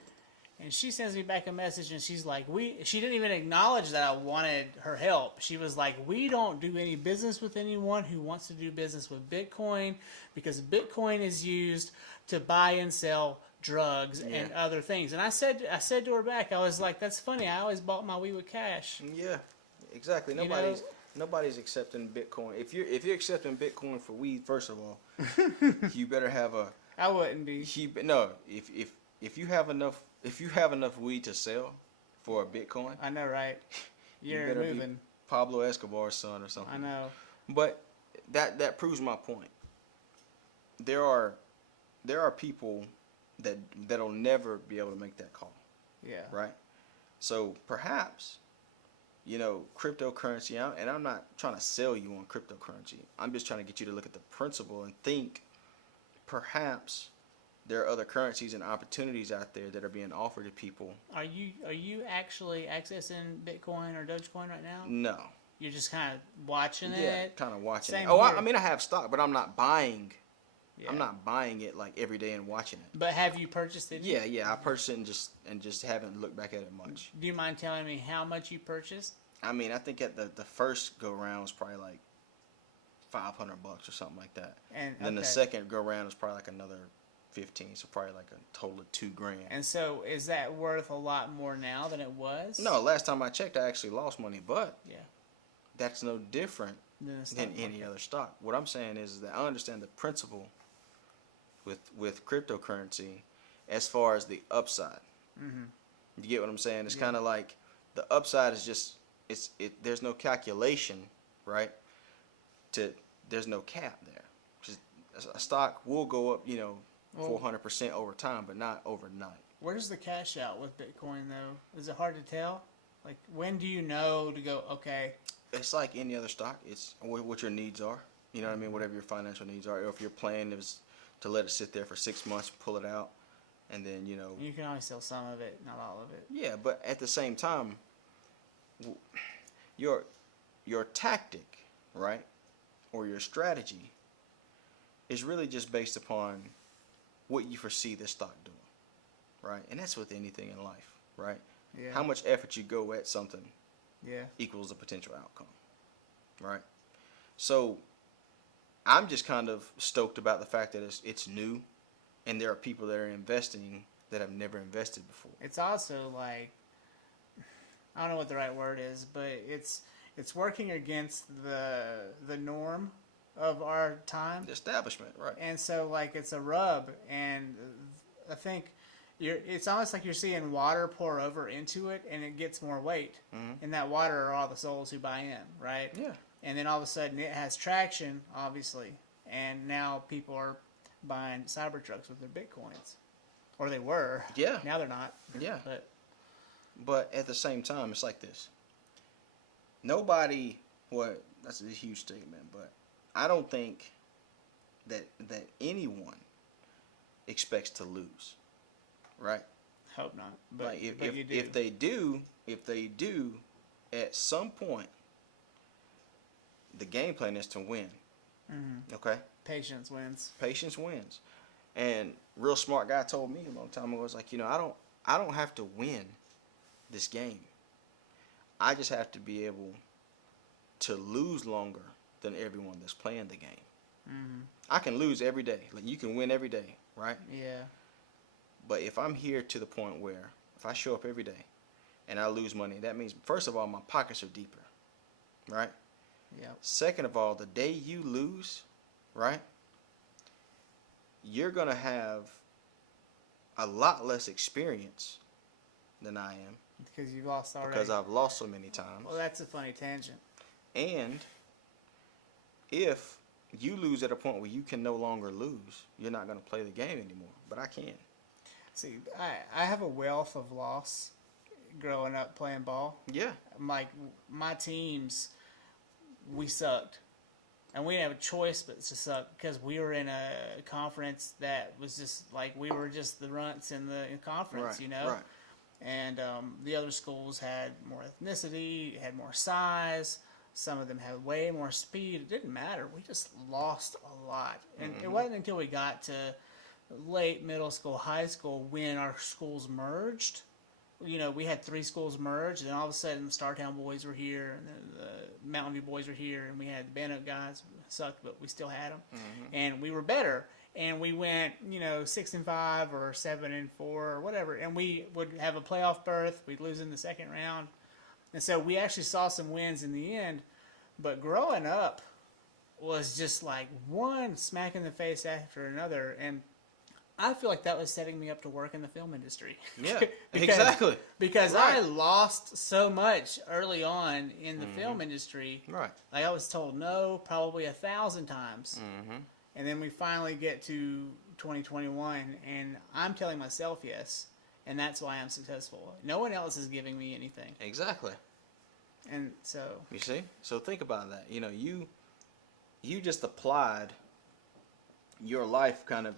And she sends me back a message, and she's like, she didn't even acknowledge that I wanted her help. She was like, we don't do any business with anyone who wants to do business with Bitcoin, because Bitcoin is used to buy and sell drugs and other things. And I said to her back, I was like, that's funny. I always bought my weed with cash. Yeah, exactly. Nobody's accepting Bitcoin. If you're accepting Bitcoin for weed, first of all, you better have a. I wouldn't be. If you have enough weed to sell for a Bitcoin, I know, right? You're better moving. be Pablo Escobar's son or something. I know. But that proves my point. There are people that'll never be able to make that call. Yeah. Right? So perhaps, cryptocurrency, and I'm not trying to sell you on cryptocurrency. I'm just trying to get you to look at the principle and think perhaps there are other currencies and opportunities out there that are being offered to people. Are you actually accessing Bitcoin or Dogecoin right now? No. You're just kind of watching Yeah, it. kind of watching Same it. Oh, here. I mean, I have stock, but I'm not buying. Yeah. I'm not buying it like every day and watching it. But have you purchased it? Yeah, I purchased it and just haven't looked back at it much. Do you mind telling me how much you purchased? I mean, I think at the first go round was probably like $500 or something like that. And then the okay. second go round was probably like another 15, so probably like a total of $2,000. And so is that worth a lot more now than it was? No, last time I checked, I actually lost money, but Yeah. that's no different Then the stock than any market. other stock. What I'm saying is that I understand the principle with cryptocurrency as far as the upside. Mm-hmm. You get what I'm saying? It's Yeah. kind of like the upside is just there's no calculation, right? There's no cap there. a stock will go up, Well, 400% over time, but not overnight. where's the cash out with Bitcoin though? Is it hard to tell? Like, when do you know to go? Okay, It's like any other stock. It's what your needs are. You know what I mean? Whatever your financial needs are. Or if your plan is to let it sit there for 6 months, pull it out, and then you can always sell some of it, not all of it. yeah. But at the same time, your your tactic, right, or your strategy, is really just based upon what you foresee this stock doing, right? And that's with anything in life, right? Yeah. How much effort you go at something Yeah. equals a potential outcome, right? So I'm just kind of stoked about the fact that it's new, and there are people that are investing that have never invested before. It's also like, I don't know what the right word is, but it's working against the norm of our time. The establishment, right? And so like it's a rub, and I think it's almost like you're seeing water pour over into it, and it gets more weight. Mm-hmm. And that water are all the souls who buy in, right? Yeah. And then all of a sudden it has traction, obviously, and now people are buying Cybertrucks with their Bitcoins, or they were. Yeah. Now they're not. Yeah. But at the same time, it's like this. Nobody, well, that's a huge statement, but I don't think that anyone expects to lose, right? hope not. But, Like but you do. if they do, at some point, the game plan is to win. Mm-hmm. Okay, Patience wins. patience wins. And real smart guy told me a long time ago, was like, I don't have to win this game. I just have to be able to lose longer than everyone that's playing the game. Mm-hmm. I can lose every day. Like, you can win every day, right? Yeah. But if I'm here to the point where if I show up every day and I lose money, that means, first of all, my pockets are deeper, right? Yep. Second of all, the day you lose, right, you're going to have a lot less experience than I am Because you've lost already. because I've lost so many times. Well, that's a funny tangent. And if you lose at a point where you can no longer lose, you're not going to play the game anymore. But I can. See, I have a wealth of loss growing up playing ball. Yeah. Like, my teams, we sucked. And we didn't have a choice but to suck because we were in a conference that was just like, we were just the runts in the conference, Right. Right. And the other schools had more ethnicity, had more size. Some of them had way more speed. It didn't matter. We just lost a lot. And it wasn't until we got to late middle school, high school, when our schools merged. We had 3 schools merged, and all of a sudden the Startown boys were here, and then the Mountain View boys were here, and we had the Bannock guys. Sucked, but we still had them. And we were better. And we went, 6-5 or 7-4 or whatever, and we would have a playoff berth. We'd lose in the second round. And so we actually saw some wins in the end, but growing up was just like one smack in the face after another, and I feel like that was setting me up to work in the film industry. Yeah, Because- exactly. Because Right. I lost so much early on in the film industry. Right. Like, I was told no probably 1,000 times. Mm-hmm. And then we finally get to 2021, and I'm telling myself yes, and that's why I'm successful. No one else is giving me anything. Exactly. And so, You see? So think about that. You just applied your life kind of,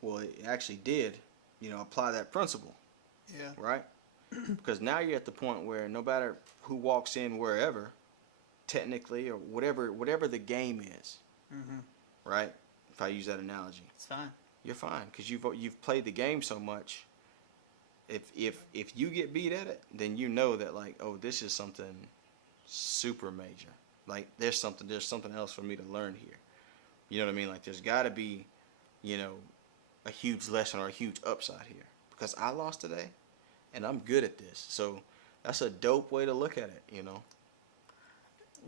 well, it actually did, apply that principle, yeah. right? Because now you're at the point where no matter who walks in wherever, technically, or whatever the game is, right? If I use that analogy, It's fine. you're fine because you've played the game so much. If you get beat at it, then you know that, like, oh, this is something super major. Like, there's something else for me to learn here. You know what I mean? Like, there's got to be, a huge lesson or a huge upside here because I lost today, and I'm good at this. So that's a dope way to look at it.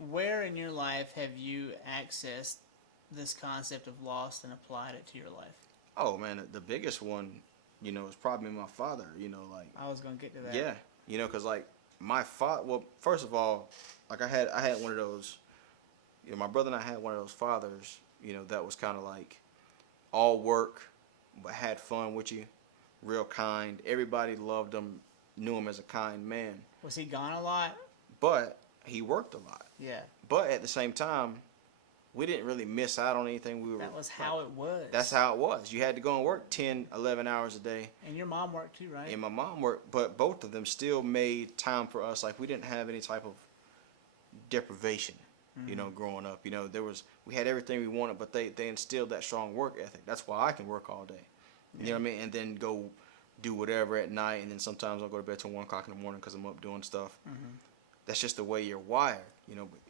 Where in your life have you accessed this concept of lost and applied it to your life? Oh man, the biggest one, is probably my father. Like, I was going to get to that. yeah, because like my father. Well, first of all, like I had one of those. My brother and I had one of those fathers. that was kind of like all work, but had fun with you, real kind. Everybody loved him, knew him as a kind man. Was he gone a lot? But he worked a lot. Yeah. But at the same time, we didn't really miss out on anything. That was how it was. That's how it was. You had to go and work 10, 11 hours a day. And your mom worked too, right? And my mom worked, but both of them still made time for us. Like, we didn't have any type of deprivation, growing up. We had everything we wanted, but they instilled that strong work ethic. That's why I can work all day. You know what I mean? And then go do whatever at night, and then sometimes I'll go to bed till 1 o'clock in the morning because I'm up doing stuff. That's just the way you're wired,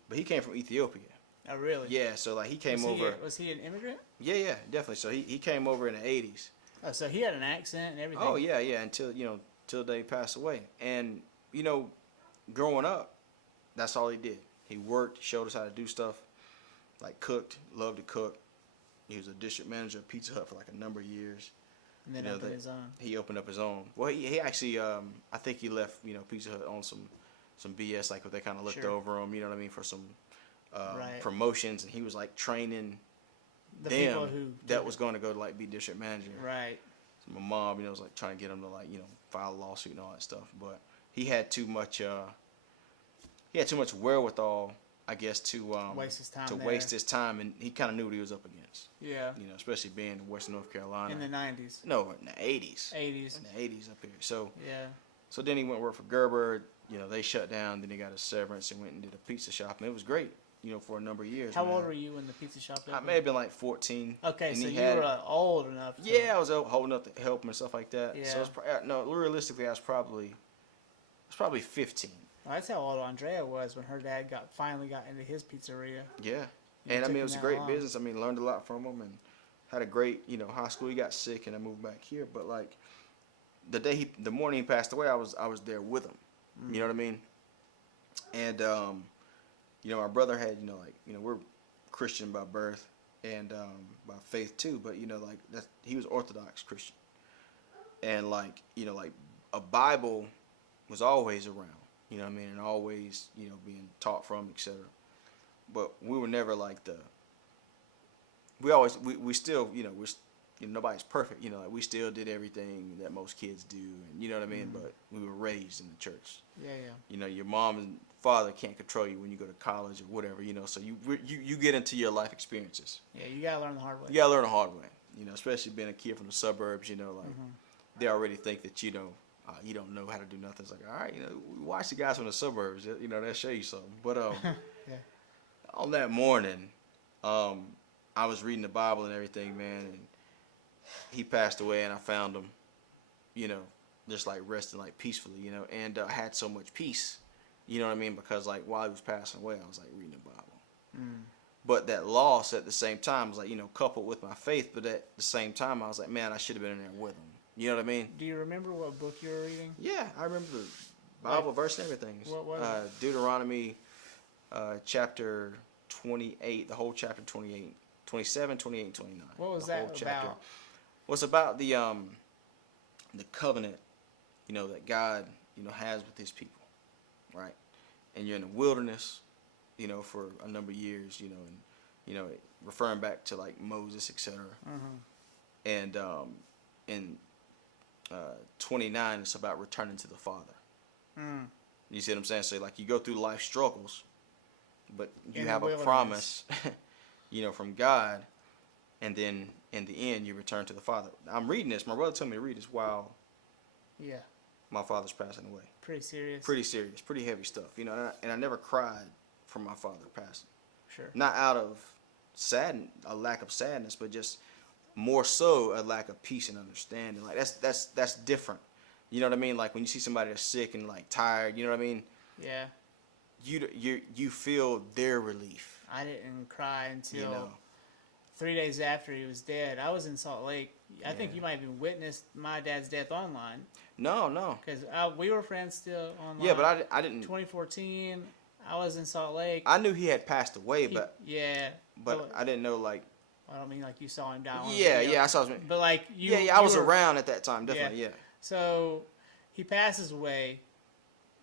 But he came from Ethiopia. Oh, really? Yeah, so like he came over. Was he an immigrant? Yeah, definitely. So he came over in the 80s. Oh, so he had an accent and everything. Oh yeah, until they passed away. And growing up, that's all he did. He worked, showed us how to do stuff, like cooked, loved to cook. He was a district manager at Pizza Hut for like a number of years. And then opened his own. He opened up his own. Well, he actually, I think he left, Pizza Hut on some BS, like what they kind of looked over him, for some promotions, and he was like training the them people who that was going to go to like be district manager. Right. So my mom, was like trying to get him to like, file a lawsuit and all that stuff, but he had too much wherewithal, I guess, to waste his time, and he kind of knew what he was up against. Yeah. Especially being in Western North Carolina. In the 90s. No, in the 80s. 80s. In the 80s up here. So yeah. So then he went to work for Gerber. They shut down. Then he got a severance and went and did a pizza shop, and it was great. For a number of years. How old were you when the pizza shop opened? I may have been like 14. Okay, so you were old enough. Yeah, I was old enough to help him and stuff like that. Yeah. So realistically, I was probably 15. Well, that's how old Andrea was when her dad finally got into his pizzeria. Yeah, and it was a great business. Learned a lot from him and had a great, high school. He got sick and I moved back here. But like the morning he passed away, I was there with him. You know what I mean? And my brother had, we're Christian by birth and by faith too, but he was Orthodox Christian, and like a Bible was always around. And always, being taught from, etc. But we were never like we still, nobody's perfect, we still did everything that most kids do, and you know what I mean? But we were raised in the church. Yeah. Your mom and father can't control you when you go to college or whatever, so you get into your life experiences. Yeah, you gotta learn the hard way. You gotta learn the hard way, especially being a kid from the suburbs, they already think that, you don't know how to do nothing. It's like, all right, watch the guys from the suburbs, they'll show you something. But yeah. On that morning, I was reading the Bible and everything, man, and he passed away, and I found him, just like resting like peacefully, and I had so much peace, because like while he was passing away, I was like reading the Bible. But that loss at the same time was like, coupled with my faith, but at the same time I was like, man, I should have been in there with him. You know what I mean? Do you remember what book you were reading? Yeah, I remember the Bible verse and everything. What was it? Deuteronomy chapter 28, the whole chapter 28, 27, 28, and 29. What was that about? Well, it's about the covenant, that God, has with his people, right? And you're in the wilderness, for a number of years, and, referring back to like Moses, etc. And in 29, it's about returning to the Father. You see what I'm saying? So like you go through life struggles, but you have a promise, from God, and then in the end you return to the Father. I'm reading this. My brother told me to read this while my father's passing away. Pretty serious, pretty heavy stuff. And I never cried from my father passing. Sure. Not out of a lack of sadness, but just more so a lack of peace and understanding. Like that's different. You know what I mean? Like when you see somebody that's sick and like tired, you know what I mean? Yeah. You feel their relief. I didn't cry until 3 days after he was dead. I was in Salt Lake. I think you might have even witnessed my dad's death online. No. Because we were friends still online. Yeah, but I didn't. 2014, I was in Salt Lake. I knew he had passed away, but I didn't know like. I don't mean like you saw him die. I saw him. But like you. Yeah, I was around at that time, definitely. Yeah. So he passes away,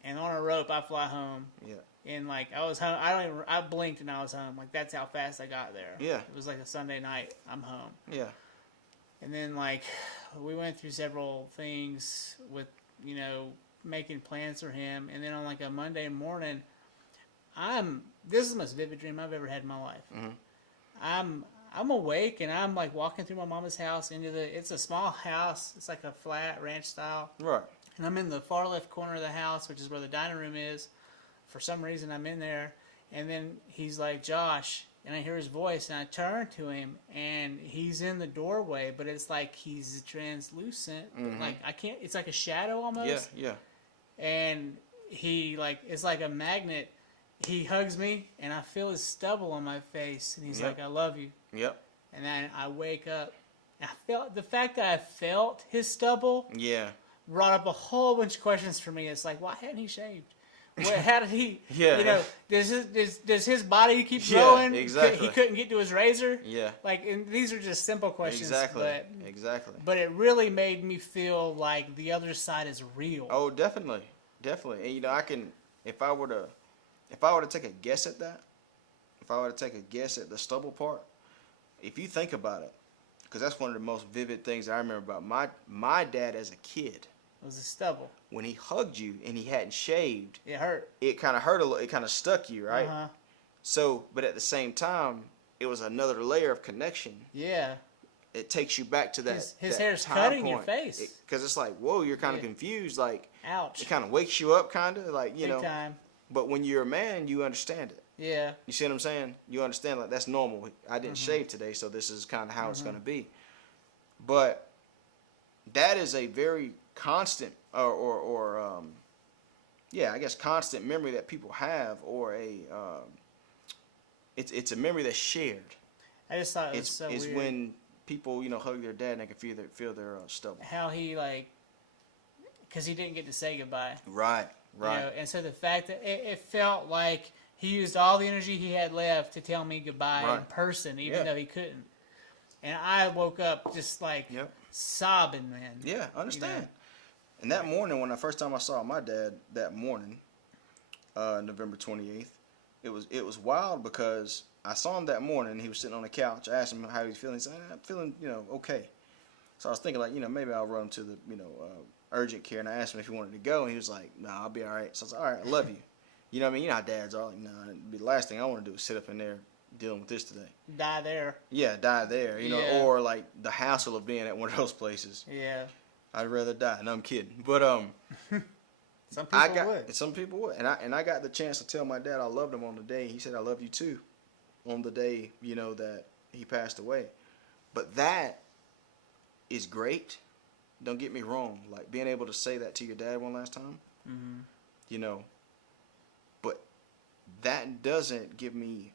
and on a rope I fly home. Yeah. And like I was home, I blinked and I was home. Like that's how fast I got there. Yeah. It was like a Sunday night. I'm home. Yeah. And then like we went through several things with making plans for him. And then on like a Monday morning, this is the most vivid dream I've ever had in my life. Mm-hmm. I'm awake and I'm like walking through my mama's house it's a small house. It's like a flat ranch style. Right. And I'm in the far left corner of the house, which is where the dining room is. For some reason, I'm in there. And then he's like, Josh. And I hear his voice, and I turn to him, and he's in the doorway, but it's like he's translucent. Mm-hmm. Like, I can't, it's like a shadow almost. Yeah, yeah. And he, like, it's like a magnet. He hugs me, and I feel his stubble on my face. And he's like, I love you. Yep. And then I wake up. And I felt, the fact that I felt his stubble. Yeah. Brought up a whole bunch of questions for me. It's like, why hadn't he shaved? How did he? Yeah. Does his body keep growing? Yeah, exactly. He couldn't get to his razor. Yeah. Like, and these are just simple questions. Exactly. Exactly. But it really made me feel like the other side is real. Oh, definitely, definitely. And I can, if I were to take a guess at that, if I were to take a guess at the stubble part, if you think about it, because that's one of the most vivid things I remember about my dad as a kid. It was a stubble. When he hugged you and he hadn't shaved, it hurt. It kind of hurt a little. It kind of stuck you, right? Uh-huh. So, but at the same time, it was another layer of connection. Yeah. It takes you back to that. His that hair's time cutting point. your face. Because it's like, whoa, you're kind of confused. Like, ouch. It kind of wakes you up, kind of like Big time. But when you're a man, you understand it. Yeah. You see what I'm saying? You understand, like, that's normal. I didn't shave today, so this is kind of how it's going to be. But that is a very constant, I guess constant memory that people have, or it's a memory that's shared. I just thought it was so weird. It's when people, hug their dad and they can feel their stubble. How he, like, because he didn't get to say goodbye. Right. And so the fact that it felt like he used all the energy he had left to tell me goodbye in person, even though he couldn't. And I woke up just like sobbing, man. Yeah, I understand. And that morning, when the first time I saw my dad that morning, November 28th, it was wild because I saw him that morning. He was sitting on the couch. I asked him how he was feeling. He said, "I'm feeling, okay." So I was thinking, like, maybe I'll run to the, urgent care. And I asked him if he wanted to go, and he was like, "No, I'll be all right." So I was like, "All right, I love you." You know what I mean? You know how dads are. Like, no, the last thing I want to do is sit up in there dealing with this today. Die there. Yeah, die there. Or like the hassle of being at one of those places. Yeah. I'd rather die. No, I'm kidding. But some people would. Some people would. And I got the chance to tell my dad I loved him on the day. He said, "I love you too," on the day, that he passed away. But that is great. Don't get me wrong. Like, being able to say that to your dad one last time, but that doesn't give me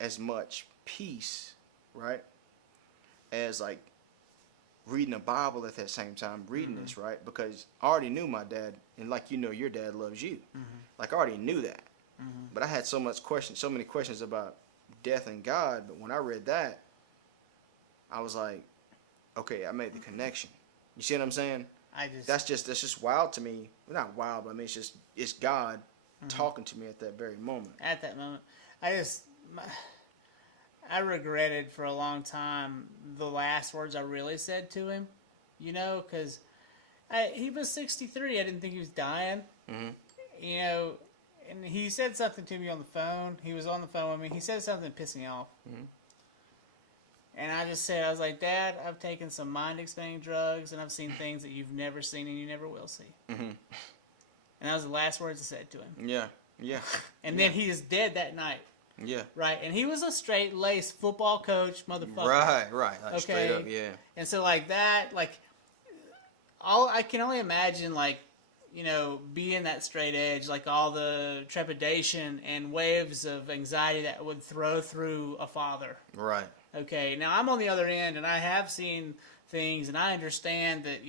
as much peace, right, as like reading the Bible at that same time, reading this, right? Because I already knew my dad, and like your dad loves you. Like, I already knew that. But I had so many questions about death and God. But when I read that, I was like, okay, I made the connection. You see what I'm saying? That's just wild to me. Well, not wild, but I mean, it's God talking to me at that very moment. At that moment, I regretted for a long time the last words I really said to him, because he was 63. I didn't think he was dying, and he said something to me on the phone. He was on the phone with me. He said something that pissed me off. And I just said, I was like, "Dad, I've taken some mind-expanding drugs, and I've seen things that you've never seen and you never will see." And that was the last words I said to him. Yeah. And then he is dead that night. Yeah. Right. And he was a straight-laced football coach, motherfucker. Right. Like, straight up, yeah. And so, like, that, like, I can only imagine, like, being that straight edge, like all the trepidation and waves of anxiety that would throw through a father. Right. Okay. Now, I'm on the other end, and I have seen things, and I understand that,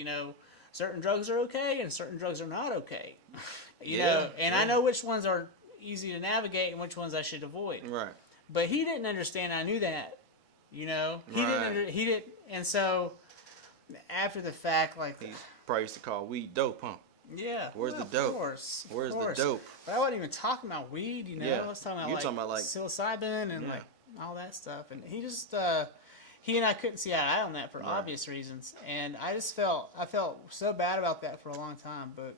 certain drugs are okay and certain drugs are not okay. I know which ones are easy to navigate and which ones I should avoid. Right. But he didn't understand. I knew that. He didn't. And so, after the fact, like, he probably used to call weed dope, huh? Yeah. Where's well, the dope? Of course. Of Where's course. the dope? But I wasn't even talking about weed, you know. Yeah. I was talking about, You're like, talking about, like, psilocybin and yeah. like all that stuff. And he just he and I couldn't see eye to eye on that for obvious reasons. And I felt so bad about that for a long time. But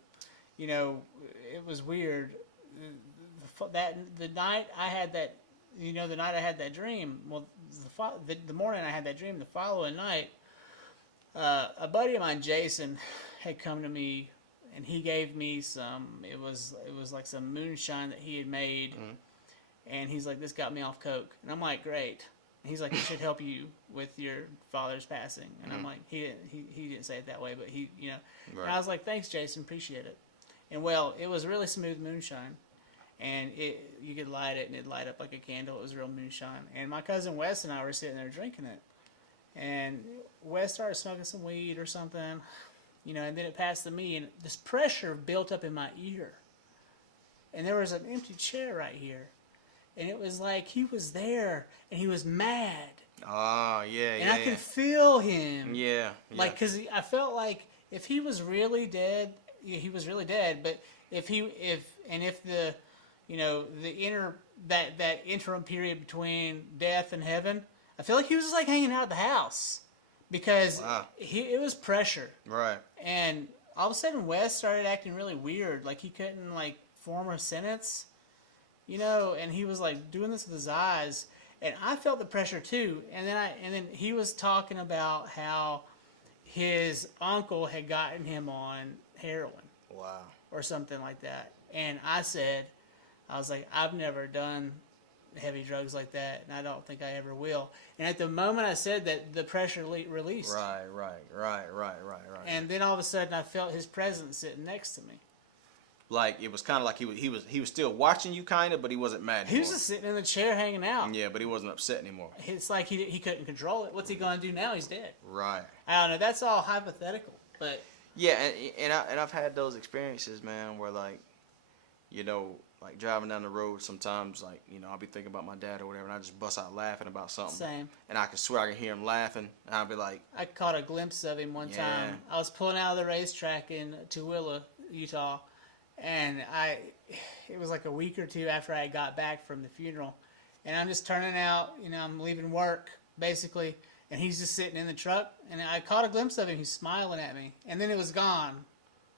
you know, it was weird. The night I had that, you know, the night I had that dream. Well, the morning I had that dream. The following night, a buddy of mine, Jason, had come to me, and he gave me some. It was like some moonshine that he had made, and he's like, "This got me off coke," and I'm like, "Great." And he's like, "It should help you with your father's passing," and I'm like, he didn't say it that way, but he, you know, and I was like, "Thanks, Jason, appreciate it." And well, it was really smooth moonshine, and you could light it and it'd light up like a candle. It was real moonshine, and my cousin Wes and I were sitting there drinking it, and Wes started smoking some weed or something, you know, and then it passed to me, and this pressure built up in my ear, and there was an empty chair right here, and it was like he was there and he was mad. Ah, yeah, and I could feel him. Yeah, like, because I felt like if he was really dead, he was really dead. But if the, you know, that interim period between death and heaven, I feel like he was just like hanging out at the house because it was pressure. Right. And all of a sudden, Wes started acting really weird. Like he couldn't like form a sentence, you know, and he was like doing this with his eyes, and I felt the pressure too. And then he was talking about how his uncle had gotten him on heroin. Wow. Or something like that. And I was like, I've never done heavy drugs like that, and I don't think I ever will. And at the moment I said that, the pressure released. Right. And then all of a sudden I felt his presence sitting next to me. Like it was kind of like he was still watching you, kind of, but he wasn't mad anymore. He was just sitting in the chair hanging out. Yeah, but he wasn't upset anymore. It's like he couldn't control it. What's he going to do now? He's dead. Right. I don't know. That's all hypothetical, but yeah, and I've had those experiences, man, where like, you know, like driving down the road sometimes, like, you know, I'll be thinking about my dad or whatever, and I just bust out laughing about something. Same. And I can swear I can hear him laughing, and I'll be like, I caught a glimpse of him one time. I was pulling out of the racetrack in Tooele, Utah, and it was like a week or two after I got back from the funeral, and I'm just turning out, you know, I'm leaving work basically, and he's just sitting in the truck, and I caught a glimpse of him. He's smiling at me, and then it was gone.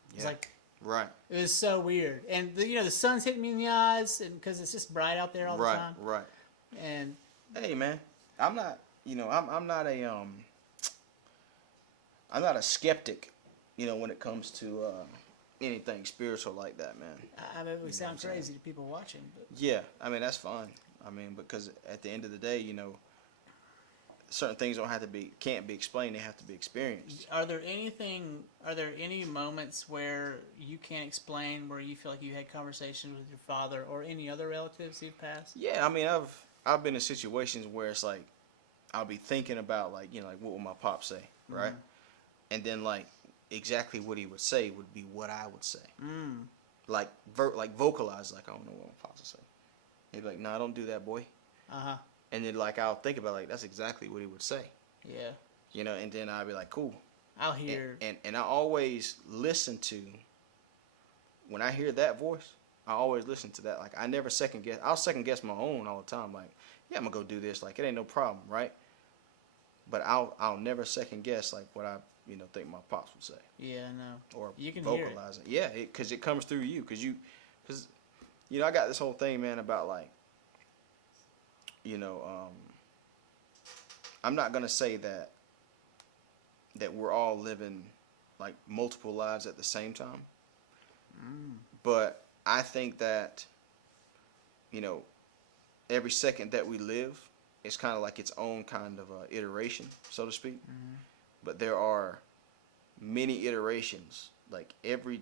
It was like, right. It was so weird, and the sun's hitting me in the eyes, and because it's just bright out there all the time. Right. And hey, man, I'm not, you know, I'm not a skeptic, you know, when it comes to anything spiritual like that, man. I mean, it would sound crazy to people watching, but yeah, I mean that's fine. I mean, because at the end of the day, you know, certain things can't be explained. They have to be experienced. Are there any moments where you can't explain, where you feel like you had conversations with your father or any other relatives who've passed? Yeah, I mean, I've been in situations where it's like I'll be thinking about, like, you know, like what would my pop say, right? And then like exactly what he would say would be what I would say. Like vocalize, like, I don't know what my pops would say. He'd be like, "Nah, don't do that, boy." And then like I'll think about, like, that's exactly what he would say. Yeah. You know, and then I'll be like, cool. I'll hear. And I always listen to, when I hear that voice, I always listen to that. Like, I never second guess. I'll second guess my own all the time. Like, yeah, I'm gonna go do this. Like, it ain't no problem, right? But I'll never second guess like what I, you know, think my pops would say. Yeah, I know. Or you can vocalize it. Yeah, because it comes through you. Because you know, I got this whole thing, man, about like, you know, I'm not gonna say that we're all living like multiple lives at the same time, but I think that, you know, every second that we live is kind of like its own kind of iteration, so to speak. But there are many iterations. Like every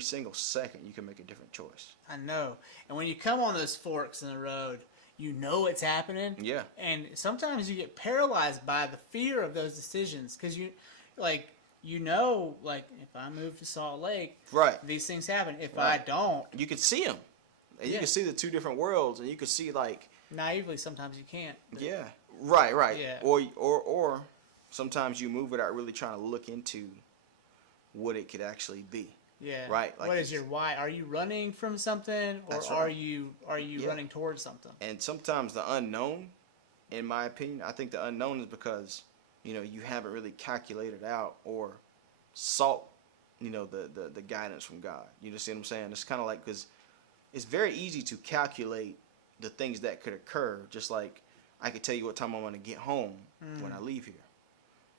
single second, you can make a different choice. I know. And when you come on those forks in the road, you know it's happening. Yeah. And sometimes you get paralyzed by the fear of those decisions because you know, like, if I move to Salt Lake, right, these things happen. If I don't, you can see them, and you can see the two different worlds, and you can see, like, naively sometimes you can't. Yeah. Right. Yeah. Or sometimes you move without really trying to look into what it could actually be. Yeah. Right? Like what is your why? Are you running from something, or That's are right. you Yeah. running towards something? And sometimes the unknown, in my opinion, I think the unknown is because, you haven't really calculated out or sought, the guidance from God. You see what I'm saying? It's kind of like, because it's very easy to calculate the things that could occur, just like I could tell you what time I'm going to get home when I leave here,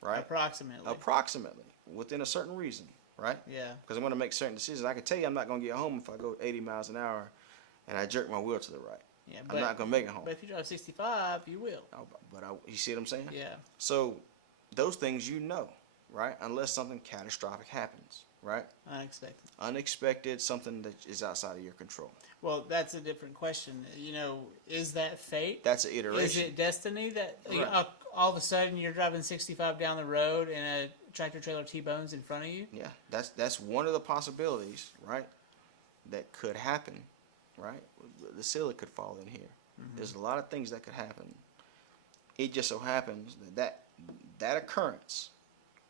right? Approximately, within a certain reason, right? Yeah. Because I'm going to make certain decisions. I can tell you I'm not going to get home if I go 80 miles an hour and I jerk my wheel to the right. Yeah, I'm not going to make it home. But if you drive 65, you will. Oh, you see what I'm saying? Yeah. So those things right? Unless something catastrophic happens, right? Unexpected, something that is outside of your control. Well, that's a different question. Is that fate? That's an iteration. Is it destiny that Right. all of a sudden you're driving 65 down the road and a tractor trailer T-bones in front of you? Yeah, that's one of the possibilities, right? That could happen, right? The ceiling could fall in here. There's a lot of things that could happen. It just so happens that occurrence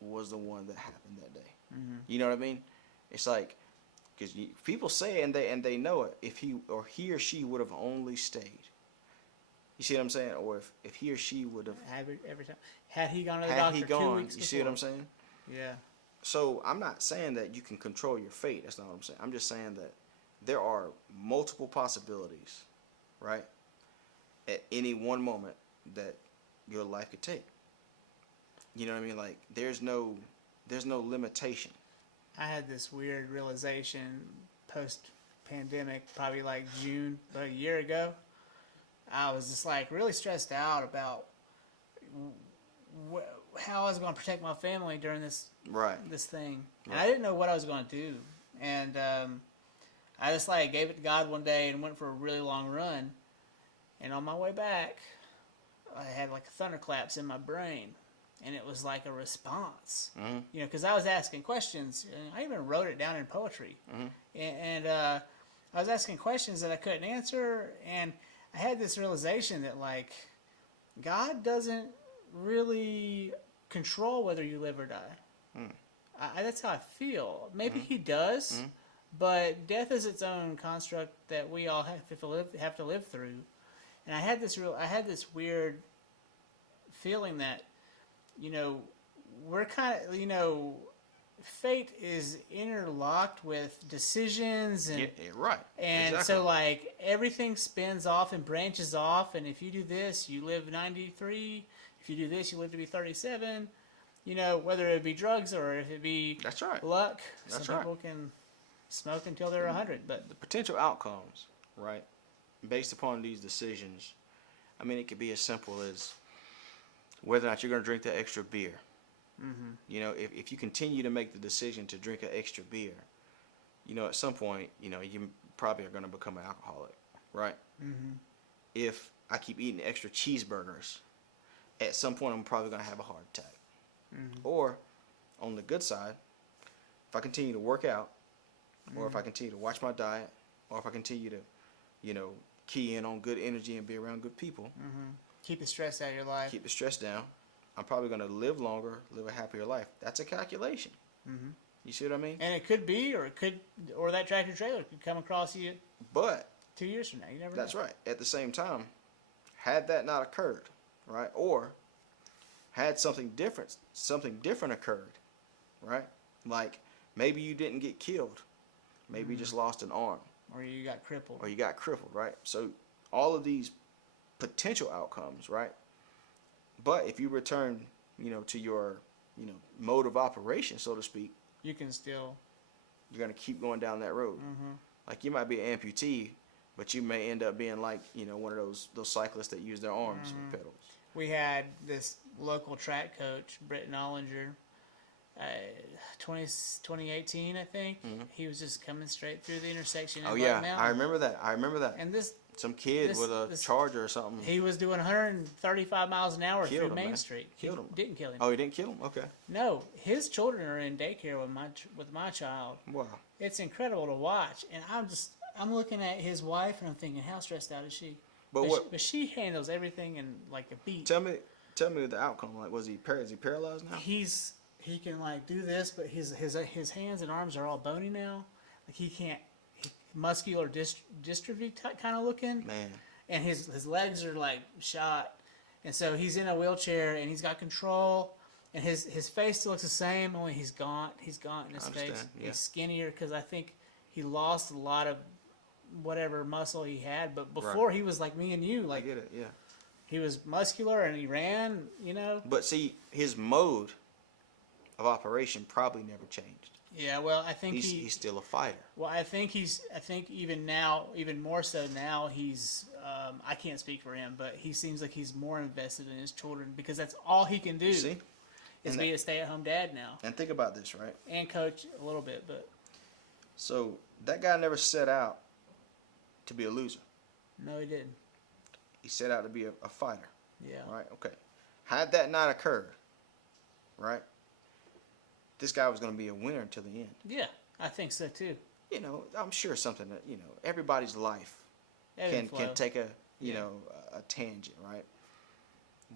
was the one that happened that day. You know what I mean? It's like, because people say and they know it. If he or she would have only stayed. You see what I'm saying? Or if he or she would have Every time. Had he gone to the doctor 2 weeks you before. see what I'm saying? Yeah. So I'm not saying that you can control your fate. That's not what I'm saying. I'm just saying that there are multiple possibilities, right? At any one moment that your life could take. You know what I mean? Like there's no limitation. I had this weird realization post-pandemic, probably like June, about a year ago. I was just like really stressed out about how I was going to protect my family during this thing. And I didn't know what I was going to do. And I just like gave it to God one day and went for a really long run. And on my way back, I had like thunderclaps in my brain. And it was like a response, because I was asking questions. And I even wrote it down in poetry. And I was asking questions that I couldn't answer. And I had this realization that, like, God doesn't really control whether you live or die. That's how I feel. Maybe He does, but death is its own construct that we all have to live through. And I had this weird feeling that, we're kind of, fate is interlocked with decisions and right. And exactly. so like everything spins off and branches off, and if you do this, you live 93. If you do this, you live to be 37. Whether it be drugs or if it be That's right. luck. That's Some right. people can smoke until they're 100, but the potential outcomes, right, based upon these decisions, I mean, it could be as simple as whether or not you're going to drink that extra beer. If you continue to make the decision to drink an extra beer, at some point, you probably are going to become an alcoholic, right? If I keep eating extra cheeseburgers, at some point I'm probably going to have a heart attack. Or, on the good side, if I continue to work out, or if I continue to watch my diet, or if I continue to, key in on good energy and be around good people, keep the stress out of your life. keep the stress down, I'm probably going to live longer, live a happier life. That's a calculation. You see what I mean? And it could be, or that tractor trailer could come across you. But 2 years from now, you never know. that's right. At the same time, had that not occurred, right, or had something different occurred, right? Like maybe you didn't get killed, maybe you just lost an arm, or you got crippled, right? So all of these potential outcomes, right? But if you return, to your, mode of operation, so to speak, you can still. You're gonna keep going down that road. Like you might be an amputee, but you may end up being like, one of those cyclists that use their arms with pedals. We had this local track coach, Britton Ollinger, 2018, I think. He was just coming straight through the intersection. Oh yeah, I remember that. And some kid with a Charger or something. He was doing 135 miles an hour through Main Street. Killed him. Didn't kill him. Oh, he didn't kill him? Okay. No, his children are in daycare with my child. Wow. It's incredible to watch, and I'm looking at his wife and I'm thinking, how stressed out is she? But she handles everything in like a beat. Tell me the outcome. Like, is he paralyzed now? He's he can like do this, but his hands and arms are all bony now. Like he can't muscular dystrophy kind of looking, Man. and his legs are like shot, and so he's in a wheelchair and he's got control, and his face still looks the same, only he's gaunt in his face. Yeah. He's skinnier because I think he lost a lot of whatever muscle he had, but before he was like me and you, like I get it, yeah. he was muscular and he ran, you know. But see, his mode of operation probably never changed. Yeah, well, I think he's still a fighter. Well, I think even now, even more so now, he's. I can't speak for him, but he seems like he's more invested in his children because that's all he can do. You see? Is be a stay-at-home dad now. And think about this, right? And coach a little bit, but. So that guy never set out to be a loser. No, he didn't. He set out to be a fighter. Yeah. Right. Okay. Had that not occurred, right? This guy was going to be a winner until the end. Yeah, I think so too. You know, I'm sure something that, you know, everybody's life can take a, you know, a tangent, right?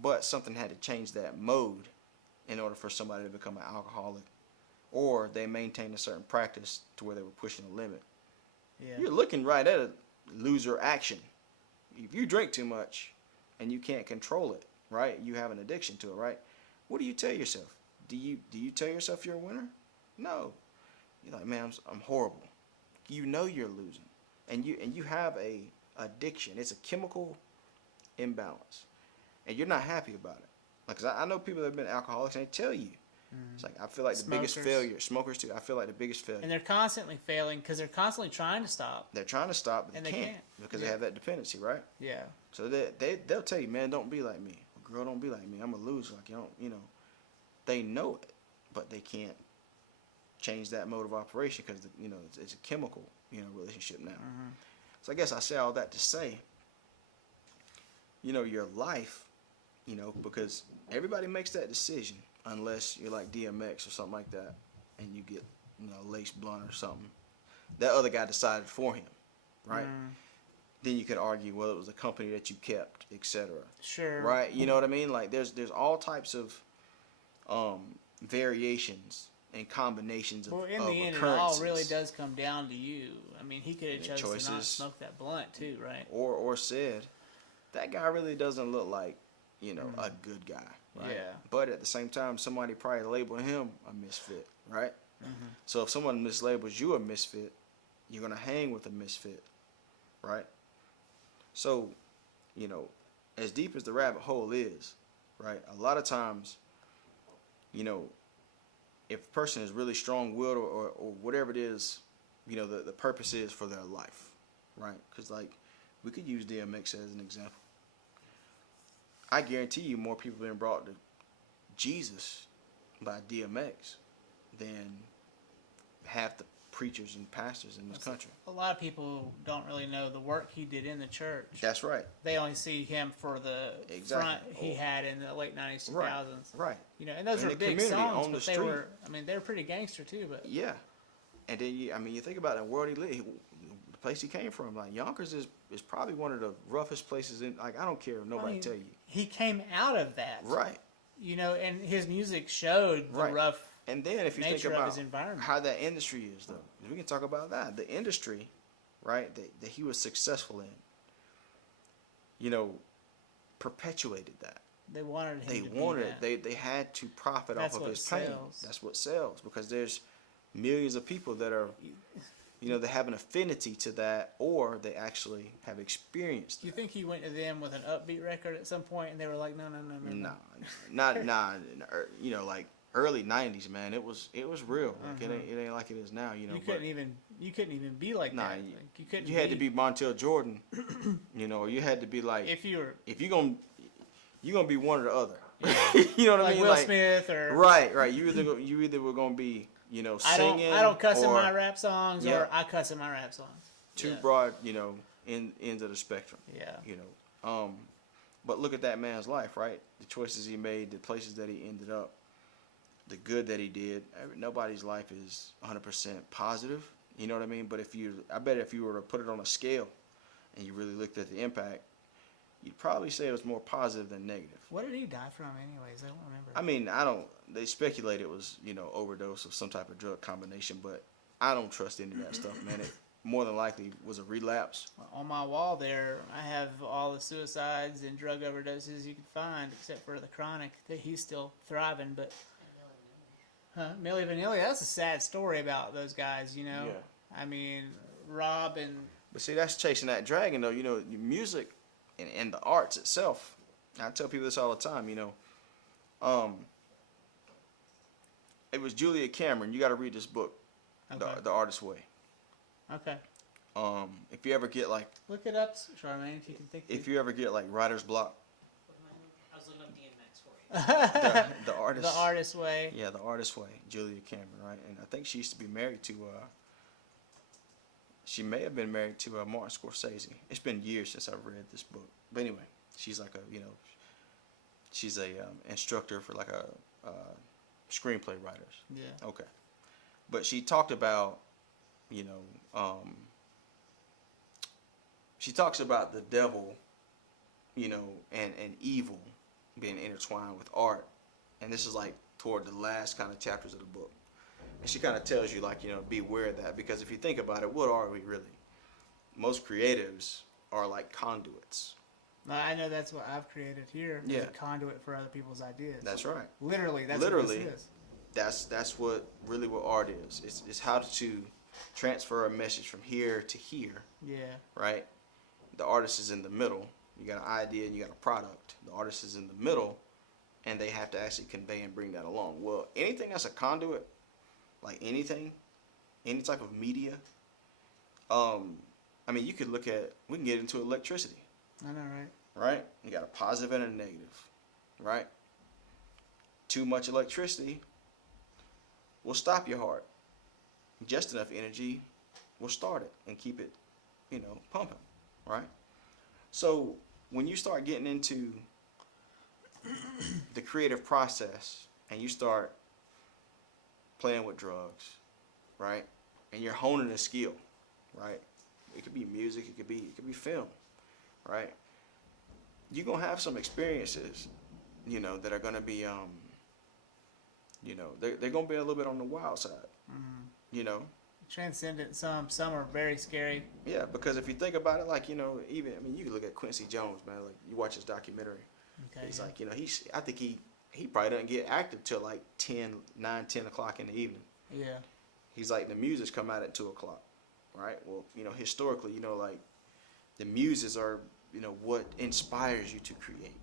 But something had to change that mode in order for somebody to become an alcoholic, or they maintain a certain practice to where they were pushing the limit. Yeah. You're looking right at a loser action. If you drink too much and you can't control it, right? You have an addiction to it, right? What do you tell yourself? Do you tell yourself you're a winner? No. You're like, man, I'm horrible. You know you're losing, and you have a addiction. It's a chemical imbalance, and you're not happy about it. Like, 'cause I know people that have been alcoholics, and they tell you, it's like, I feel like the biggest failure. Smokers too. I feel like the biggest failure. And they're constantly failing because they're constantly trying to stop. They're trying to stop, but And they they can't can't. because they have that dependency, right? Yeah. So they'll tell you, man, don't be like me. Girl, don't be like me. I'm a loser. Like, you know, they know it, but they can't change that mode of operation because, you know, it's a chemical, you know, relationship now. Mm-hmm. So I guess I say all that to say, you know, your life, you know, because everybody makes that decision unless you're like DMX or something like that and you get, you know, laced blunt or something. That other guy decided for him, right? Then you could argue, well, it was a company that you kept, etc. Sure. Right? You know what I mean? Like, there's all types of variations and combinations of occurrences. Well, in the end, it all really does come down to you. I mean, he could have chosen to not smoke that blunt too, right? Or said, that guy really doesn't look like, you know, a good guy, right? Yeah. But at the same time, somebody probably labeled him a misfit, right? So if someone mislabels you a misfit, you're going to hang with a misfit, right? So, you know, as deep as the rabbit hole is, right, a lot of times, you know, if a person is really strong-willed or whatever it is, you know, the purpose is for their life, right? Because, like, we could use DMX as an example. I guarantee you more people have been brought to Jesus by DMX than half the preachers and pastors in this country. A lot of people don't really know the work he did in the church. That's right. They only see him for the front he had in the late 90s, 2000s. Right. You know, and those And were the big community songs, on the but they street. were, I mean, they were pretty gangster too, but. Yeah. And then, you think about the world he lived, the place he came from. Like, Yonkers is probably one of the roughest places in, like, I don't care if nobody tell you. He came out of that. Right. You know, and his music showed the rough and then if you think nature of about his environment. how that industry is, though, we can talk about that. The industry, right, that he was successful in, you know, perpetuated that. They wanted him They to wanted be it. They had to profit That's off of what his pain. sells. That's what sells, because there's millions of people that are, you know, they have an affinity to that, or they actually have experienced Do you think he went to them with an upbeat record at some point, and they were like, no. you know, like early '90s, man. It was real. Like, it ain't like it is now. You know, You couldn't even be like nah, that. Like, you couldn't. you had to be Montel Jordan, you know, or you had to be like, if you're you're gonna be one or the other. You know what I like mean? Will Like, Smith or right. You either were gonna be, you know, singing. I don't cuss in or my rap songs, or I cuss in my rap songs. Too broad, you know, ends of the spectrum. Yeah. You know, but look at that man's life, right? The choices he made, the places that he ended up, the good that he did. Nobody's life is 100% positive. You know what I mean? But I bet if you were to put it on a scale, and you really looked at the impact, you'd probably say it was more positive than negative. What did he die from, anyways? I don't remember. I mean, they speculate it was, overdose of some type of drug combination, but I don't trust any of that stuff, man. It more than likely was a relapse. On my wall there, I have all the suicides and drug overdoses you can find, except for the chronic. He's still thriving, but Milli Vanilli, that's a sad story about those guys, Yeah. I mean, Rob and... But see, that's chasing that dragon, though. Music and the arts itself. I tell people this all the time, it was Julia Cameron. You got to read this book, Okay. The Artist's Way. Okay. If you ever get like... Look it up, Charmaine, if you can think. If you ever get like writer's block. I was looking up DMX for you. The artist. The Artist's Way. Yeah, The Artist's Way. Julia Cameron, right? And I think she used to be married to... she may have been married to Martin Scorsese. It's been years since I've read this book. But anyway, she's like she's a instructor for like a screenplay writers. Yeah. Okay. But she talked about, she talks about the devil, and evil being intertwined with art. And this is like toward the last kind of chapters of the book. And she kind of tells you, like, be aware of that. Because if you think about it, what are we really? Most creatives are like conduits. I know that's what I've created here. Yeah. A conduit for other people's ideas. That's right. Literally, that's Literally, what this is. That's what art is. It's how to transfer a message from here to here. Yeah. Right? The artist is in the middle. You got an idea and you got a product. The artist is in the middle, and they have to actually convey and bring that along. Well, anything that's a conduit, like anything, any type of media, you could we can get into electricity. I know, right? Right? You got a positive and a negative, right? Too much electricity will stop your heart. Just enough energy will start it and keep it, pumping, right? So when you start getting into the creative process and you start playing with drugs, right? And you're honing a skill, right? It could be music, it could be film, right? You're gonna have some experiences, that are gonna be, they're gonna be a little bit on the wild side, Transcendent. Some are very scary. Yeah, because if you think about it, like, you can look at Quincy Jones, man. Like, you watch his documentary. Okay. He's like, I think he probably doesn't get active till like 9, 10 o'clock in the evening. Yeah. He's like, the muses come out at 2 o'clock, right? Well, historically, like, the muses are, what inspires you to create,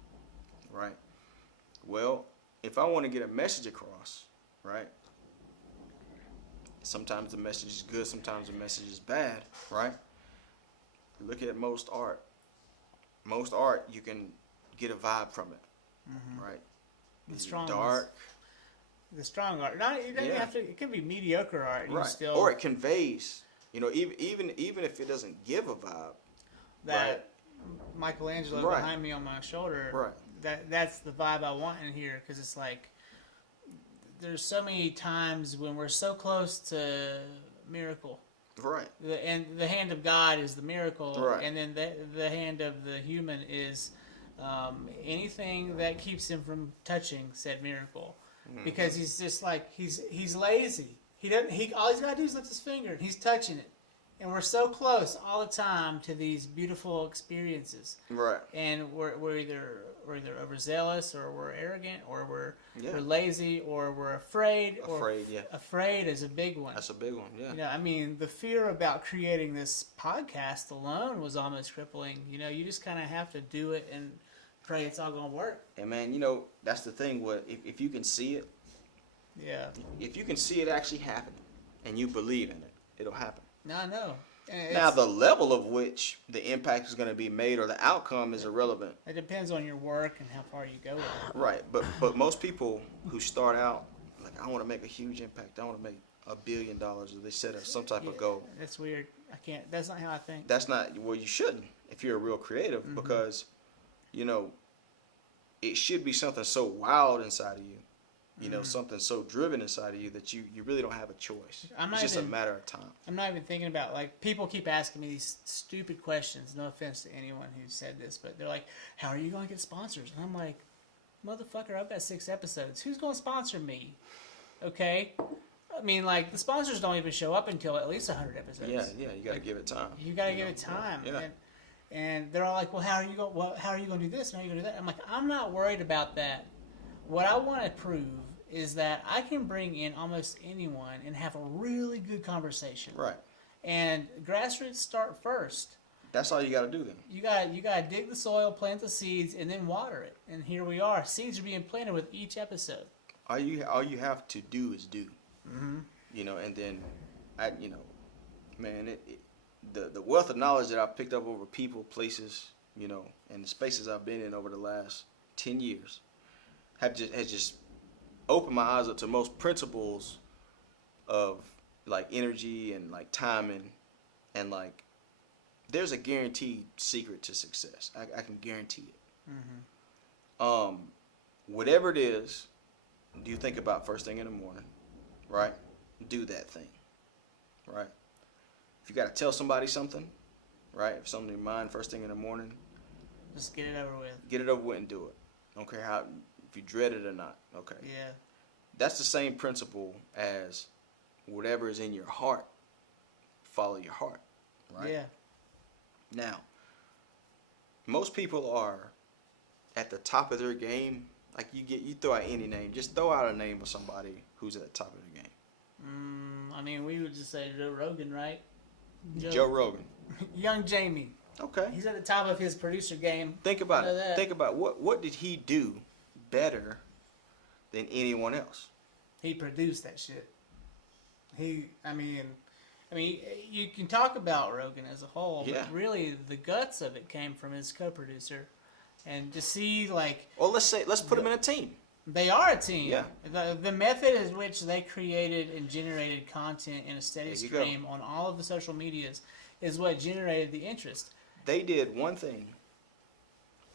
right? Well, if I want to get a message across, right? Sometimes the message is good, sometimes the message is bad, right? Look at most art. Most art, you can get a vibe from it, right? The strong dark. ones. The strong art. Not it doesn't have to. It can be mediocre art. And Right. You still, or it conveys. Even if it doesn't give a vibe. that Michelangelo Right. behind me on my shoulder. Right. That's the vibe I want in here, because it's like there's so many times when we're so close to miracle. Right. And the hand of God is the miracle, Right. and then the hand of the human is anything that keeps him from touching said miracle, because he's just like he's lazy. All he's got to do is lift his finger, and he's touching it, and we're so close all the time to these beautiful experiences. Right. And we're either overzealous, or we're arrogant, or we're Yeah. lazy, or we're afraid. Afraid, yeah. Afraid is a big one. That's a big one, yeah. The fear about creating this podcast alone was almost crippling. You just kind of have to do it and pray it's all going to work. And man, that's the thing. If you can see it, Yeah. if you can see it actually happening, and you believe in it, it'll happen. No, I know. Now, the level of which the impact is going to be made or the outcome is irrelevant. It depends on your work and how far you go with it. Right, but most people who start out, like, I want to make a huge impact. I want to make $1 billion, or they set some type of goal. That's weird. That's not how I think. That's not, well, you shouldn't if you're a real creative, because, it should be something so wild inside of you, You know, something so driven inside of you that you really don't have a choice. I'm It's not just a even- matter of time. I'm not even thinking about, like, people keep asking me these stupid questions. No offense to anyone who said this, but they're like, how are you going to get sponsors? And I'm like, motherfucker, I've got 6 episodes. Who's going to sponsor me? Okay? I mean, like, the sponsors don't even show up until at least 100 episodes. Yeah, you got to give it time. You got to give it time. Yeah. And they're all like, well, how are you going to do this? And how are you going to do that? I'm like, I'm not worried about that. What I want to prove is that I can bring in almost anyone and have a really good conversation. Right. And grassroots start first. That's all you got to do then. You got to dig the soil, plant the seeds, and then water it. And here we are. Seeds are being planted with each episode. All you have to do is do. Mm-hmm. You know, and then, man, the wealth of knowledge that I've picked up over people, places, you know, and the spaces I've been in over the last 10 years has just opened my eyes up to most principles of like energy and like timing, and like there's a guaranteed secret to success. I can guarantee it. Mm-hmm. Whatever it is, do you think about first thing in the morning, right? Do that thing, right? If you got to tell somebody something, right? If something in your mind first thing in the morning, just get it over with. Get it over with and do it. Don't care how, if you dread it or not. Okay. Yeah. That's the same principle as whatever is in your heart. Follow your heart, right? Yeah. Now, most people are at the top of their game. Like you throw out any name, just throw out a name of somebody who's at the top of their game. I mean, we would just say Joe Rogan, right? Joe Rogan. Young Jamie. Okay. He's at the top of his producer game. Think about it. That. Think about what did he do better than anyone else? He produced that shit. I mean, you can talk about Rogan as a whole, Yeah. but really the guts of it came from his co-producer, and to see like. Well, let's put him in a team. They are a team. Yeah. The method in which they created and generated content in a steady stream on all of the social medias is what generated the interest. They did one thing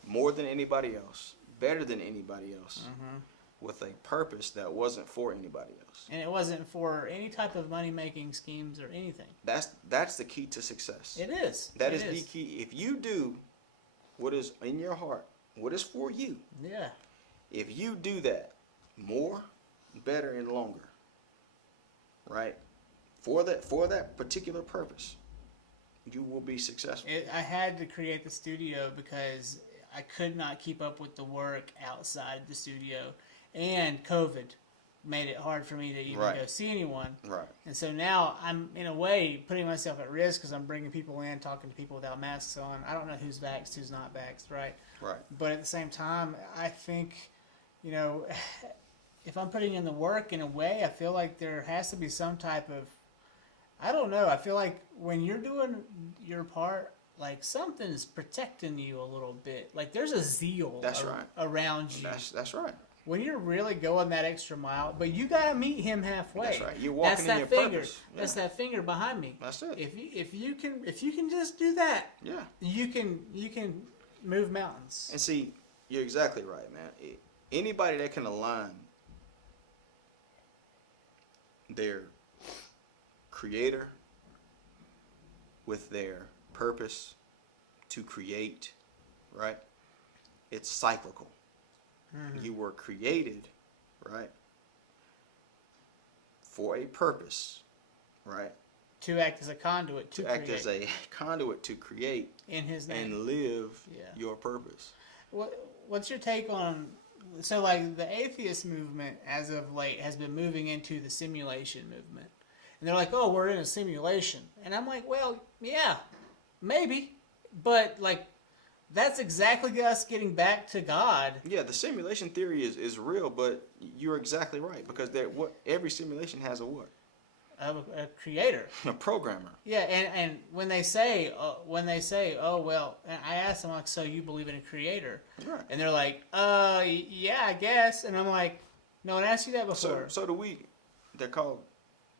more than anybody else, better than anybody else, with a purpose that wasn't for anybody else. And it wasn't for any type of money-making schemes or anything. That's the key to success. It is. That is the key. If you do what is in your heart, what is for you, yeah. if you do that more, better, and longer, right, for that particular purpose, you will be successful. I had to create the studio because I could not keep up with the work outside the studio, and COVID made it hard for me to even go see anyone. Right. And so now I'm, in a way, putting myself at risk because I'm bringing people in, talking to people without masks on. I don't know who's vaxxed, who's not vaxxed, right? Right. But at the same time, I think, you know, if I'm putting in the work in a way, I feel like there has to be some type of, I don't know, I feel like when you're doing your part, like something's protecting you a little bit. Like there's a zeal around you. That's right. When you're really going that extra mile, but you gotta meet him halfway. That's right. You're walking in your finger. purpose. Yeah. That's that finger behind me. That's it. If you can just do that, yeah, you can move mountains. And see, you're exactly right, man. Anybody that can align their creator with their purpose to create, right? It's cyclical. You were created, right, for a purpose, right? To act as a conduit to act create. as a conduit to create In his name. and live your purpose. What's your take on, so like the atheist movement as of late has been moving into the simulation movement. And they're like, oh, we're in a simulation. And I'm like, well, yeah, maybe. But like, that's exactly us getting back to God. Yeah, the simulation theory is real, but you're exactly right, because every simulation has a what? A creator. A programmer. Yeah, and when they say, oh well, and I asked them like, so you believe in a creator? Right. And they're like, yeah, I guess. And I'm like, no one asked you that before. So do we? They're called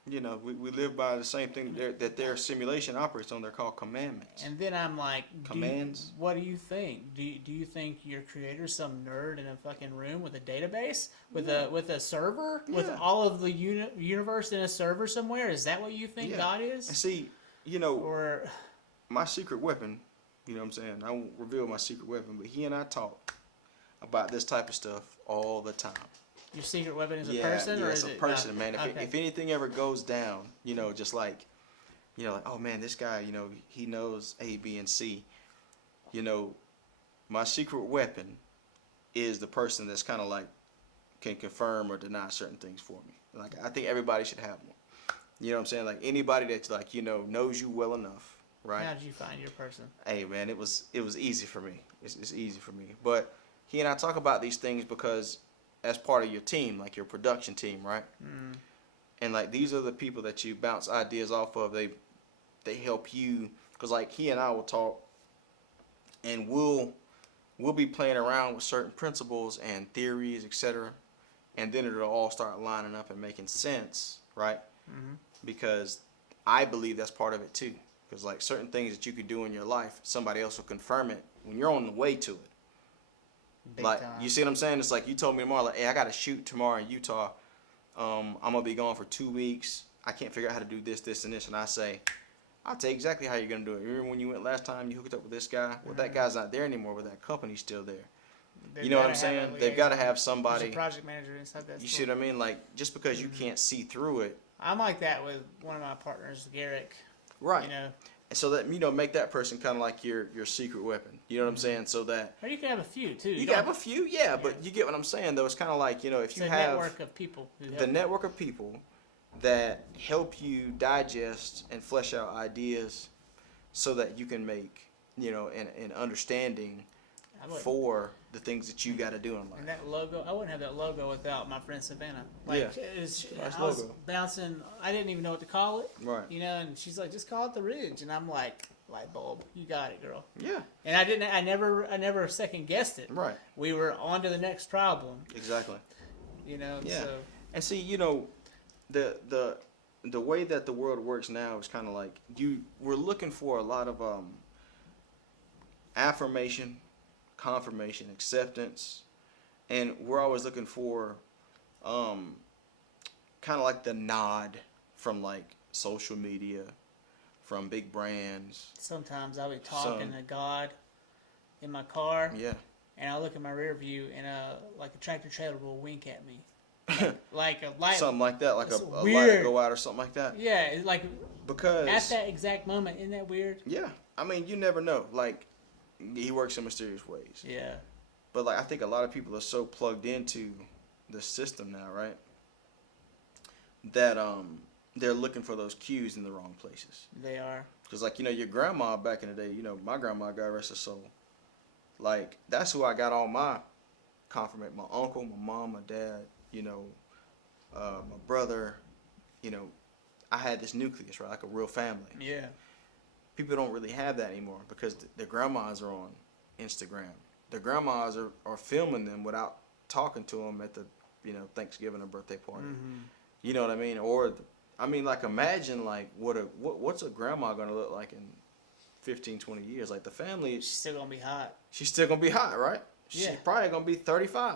You know, we live by the same thing that their simulation operates on. They're called commandments. And then I'm like, Commands? what do you think? Do you think your creator's some nerd in a fucking room with a database, with a server, with all of the universe in a server somewhere? Is that what you think God is? And see, you know, Or my secret weapon, you know what I'm saying? I won't reveal my secret weapon, but he and I talk about this type of stuff all the time. your secret weapon is a person, or it's is a it person, man. okay. If anything ever goes down, you know, just like, you know, like, oh man, this guy, you know, he knows A, B, and C. You know, my secret weapon is the person that's kind of like can confirm or deny certain things for me. Like, I think everybody should have one. You know what I'm saying? Like, anybody that's like, you know, knows you well enough, right? How did you find your person? Hey man, it was easy for me. It's easy for me. But he and I talk about these things because as part of your team, like your production team, right? Mm. And like these are the people that you bounce ideas off of. They help you, because like he and I will talk, and we'll be playing around with certain principles and theories, etc. And then it'll all start lining up and making sense, right? Mm-hmm. Because I believe that's part of it too. Because like certain things that you could do in your life, somebody else will confirm it when you're on the way to it. Big Like, time. you see what I'm saying? It's like you told me tomorrow, like, hey, I got to shoot tomorrow in Utah. I'm going to be gone for 2 weeks. I can't figure out how to do this, this, and this. And I say, I'll tell you exactly how you're going to do it. Remember when you went last time, you hooked up with this guy? Well, that guy's not there anymore, but that company's still there. You know what I'm saying? They've got to have somebody. There's a project manager inside that. You see what I mean? Like, just because you can't see through it. I'm like that with one of my partners, Garrick. Right. You know. And so that, you know, make that person kind of like your secret weapon. You know what I'm saying? So that. Or you can have a few too. You can have a few, yeah, but you get what I'm saying, though. It's kind of like, you know, if It's you a have network of people. the network of people that help you digest and flesh out ideas so that you can make, you know, an understanding for the things that you got to do in life. And that logo, I wouldn't have that logo without my friend Savannah. Like, Nice I was logo. bouncing, I didn't even know what to call it. Right. You know, and she's like, just call it the Ridge. And I'm like, light bulb, you got it, girl. Yeah. And I never second guessed it. Right. We were on to the next problem. Exactly. You know, Yeah. so. And see, you know, the way that the world works now is kind of like we're looking for a lot of affirmation, confirmation, acceptance, and we're always looking for kind of like the nod from like social media, from big brands. Sometimes I'll be talking to God in my car, Yeah. and I look in my rear view, and like a tractor trailer will wink at me, like a light. Something like that, like a It's light weird. will go out or something like that. Yeah, it's like Because at that exact moment, isn't that weird? yeah, I mean, you never know. Like, he works in mysterious ways. Yeah. But like, I think a lot of people are so plugged into the system now, right? That they're looking for those cues in the wrong places. They are. Because like, you know, your grandma back in the day, you know, my grandma, God rest her soul. Like, that's who I got all my confirmation. My uncle, my mom, my dad, you know, my brother. You know, I had this nucleus, right? Like a real family. Yeah. People don't really have that anymore because the grandmas are on Instagram. The grandmas are filming them without talking to them at the, you know, Thanksgiving or birthday party. Mm-hmm. You know what I mean? Or, I mean, like, imagine, like, what's a grandma going to look like in 15, 20 years? Like, the family, She's still gonna be hot. she's still going to be hot, right? Yeah. She's probably going to be 35,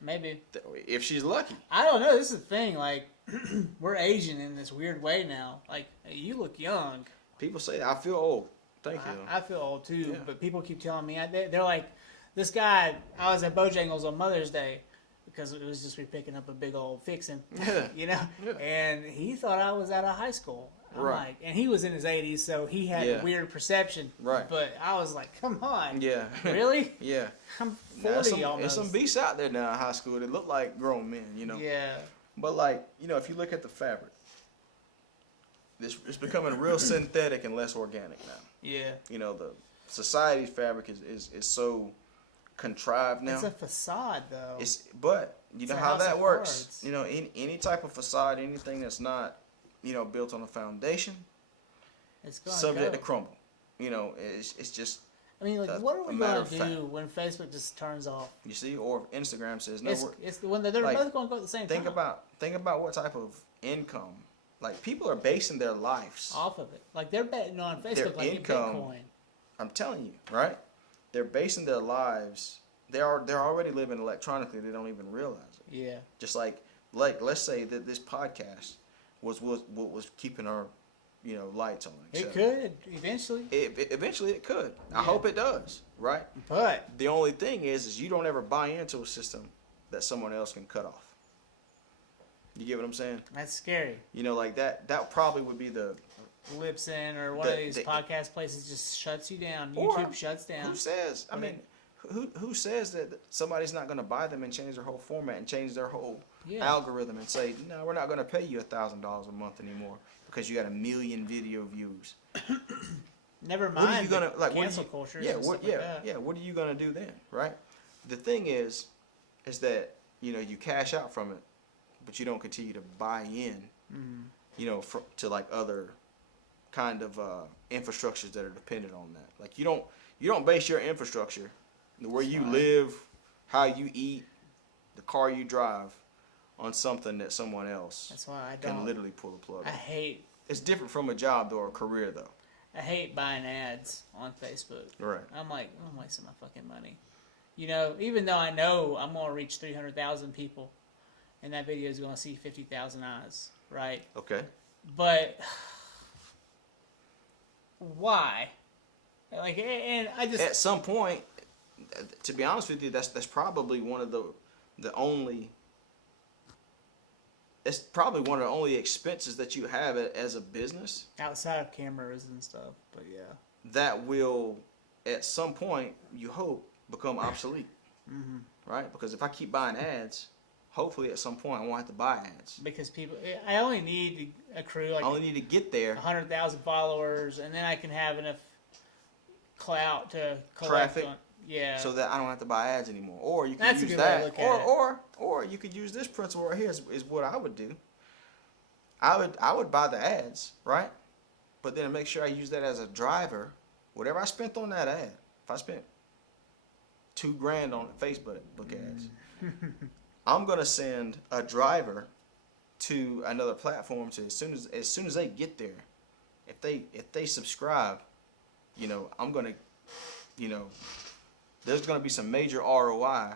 Maybe. if she's lucky. I don't know. This is the thing. Like, we're Asian in this weird way now. Like, hey, you look young. People say, I feel old. Thank you. I feel old too, Yeah. but people keep telling me they're like, this guy. I was at Bojangles on Mother's Day because it was just me picking up a big old fixin', Yeah. you know. Yeah. And he thought I was out of high school. I'm Right. like, and he was in his 80s, so he had Yeah. a weird perception. Right. But I was like, come on. Yeah. Really? Yeah. I'm Now, 40 there's almost. some beasts out there now in high school that look like grown men, you know. Yeah. But like, you know, if you look at the fabric, it's becoming real synthetic and less organic now. Yeah. You know, the society's fabric is so contrived now. It's a facade, though. But you It's know a how house that of works. cards. You know, any type of facade, anything that's not, you know, built on a foundation, It's gonna subject go. to crumble. You know, it's just, I mean, like, a- what are a we matter gonna of fact. do when Facebook just turns off? you see, or Instagram says no. It's the one that they're like, both gonna go at the same Think time. about what type of income like people are basing their lives off of it. Like they're betting on Facebook Their like in income. Bitcoin. I'm telling you, right? They're basing their lives. They're already living electronically. They don't even realize it. Yeah. Just like let's say that this podcast was what was keeping our, lights on. It etc. could eventually. Eventually it could. I Yeah. hope it does, right? But The only thing is you don't ever buy into a system that someone else can cut off. You get what I'm saying? that's scary. Like that probably would be the Libsyn or one of these podcast places just shuts you down. YouTube shuts down. Who says? I mean, who says that somebody's not going to buy them and change their whole format and change their whole algorithm and say, no, we're not going to pay you $1,000 a month anymore because you got 1 million video views. Never mind. What are you gonna like? Cancel culture. Yeah, what are you gonna do then, right? The thing is that you cash out from it, but you don't continue to buy in, to like other kind of infrastructures that are dependent on that. Like you don't base your infrastructure, where you live, how you eat, the car you drive, on something that someone else That's why I can don't. literally pull the plug. I on. hate. It's different from a job though, or a career though. I hate buying ads on Facebook. Right. I'm like, I'm wasting my fucking money. Even though I know I'm gonna reach 300,000 people, and that video is gonna see 50,000 eyes, right? Okay. But why? Like, and I just At some point, to be honest with you, that's probably one of the only. It's probably one of the only expenses that you have as a business outside of cameras and stuff. But yeah, that will, at some point, you hope, become obsolete. mm-hmm. Right? Because if I keep buying ads, hopefully at some point I won't have to buy ads. Because I only need to accrue like I only need to get there. 100,000 followers, and then I can have enough clout to collect Traffic. on. Yeah. So that I don't have to buy ads anymore. Or you can That's a use good way to that. look at it. Or you could use this principle right here is what I would do. I would buy the ads, right? But then make sure I use that as a driver. Whatever I spent on that ad, if I spent $2,000 on Facebook ads, I'm gonna send a driver to another platform to as soon as they get there, if they subscribe, I'm gonna, there's gonna be some major ROI.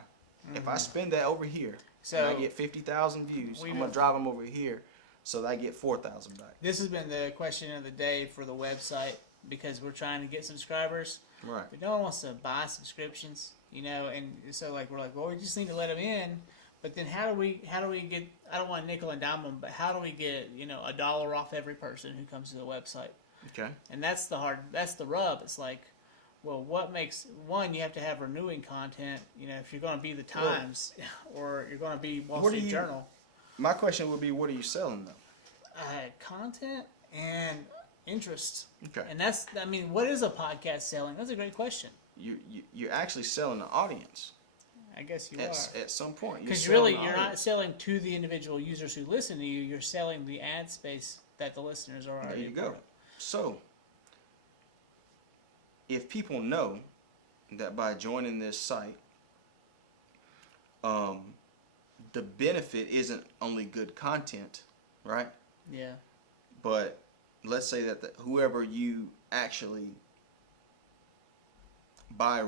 If I spend that over here and I get 50,000 views, I'm gonna drive them over here so that I get 4,000 back. This has been the question of the day for the website because we're trying to get subscribers. Right. But no one wants to buy subscriptions, and so we're like, well, we just need to let them in. But then how do we get? I don't want to nickel and dime them, but how do we get $1 off every person who comes to the website? Okay. And that's the rub. It's like, well, what makes one? You have to have renewing content. If you're going to be the Times or you're going to be Wall Street Journal. My question would be, what are you selling though? Content and interest. Okay. And what is a podcast selling? That's a great question. You're actually selling the audience. I guess you are. At some point. Because really, you're not selling to the individual users who listen to you. You're selling the ad space that the listeners are already. There you go. So, if people know that by joining this site, the benefit isn't only good content, right? Yeah. But let's say that whoever you actually buy,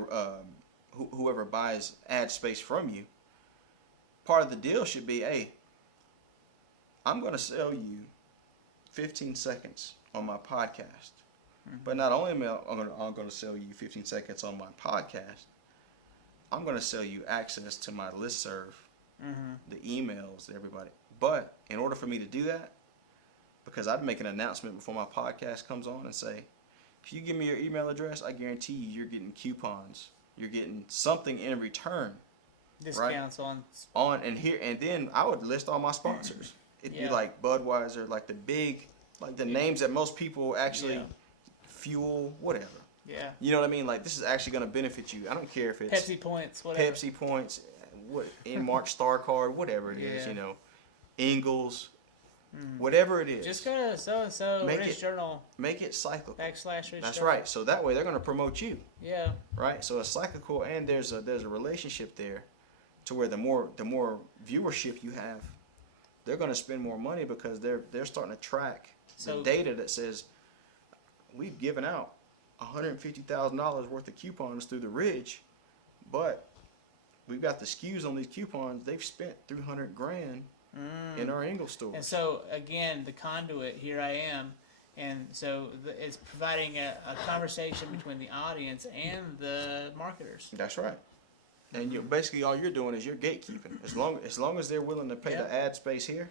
whoever buys ad space from you, part of the deal should be, hey, I'm going to sell you 15 seconds on my podcast. Mm-hmm. But not only am I going to sell you 15 seconds on my podcast, I'm going to sell you access to my listserv, the emails, everybody. But in order for me to do that, because I'd make an announcement before my podcast comes on and say, if you give me your email address, I guarantee you're getting coupons. You're getting something in return. Discounts right? on and then I would list all my sponsors. It'd be like Budweiser, like the big, like the names that most people actually fuel, whatever. Yeah. You know what I mean? Like, this is actually going to benefit you. I don't care if it's Pepsi points, whatever. Pepsi points, Inmark Star Card, whatever it is, Ingles, whatever it is. Just go to so-and-so Rich Journal. Make it cyclical. / Rich That's Journal. right. So that way they're going to promote you. Yeah. Right? So it's cyclical, and there's a relationship there to where the more viewership you have, they're going to spend more money because they're starting to track the So- data that says we've given out $150,000 worth of coupons through the Ridge, but we've got the SKUs on these coupons. They've spent $300,000 in our Ingle stores. And so again, the conduit, here I am, and so it's providing a conversation between the audience and the marketers. That's right. And you basically all you're doing is you're gatekeeping. As long as they're willing to pay the ad space here,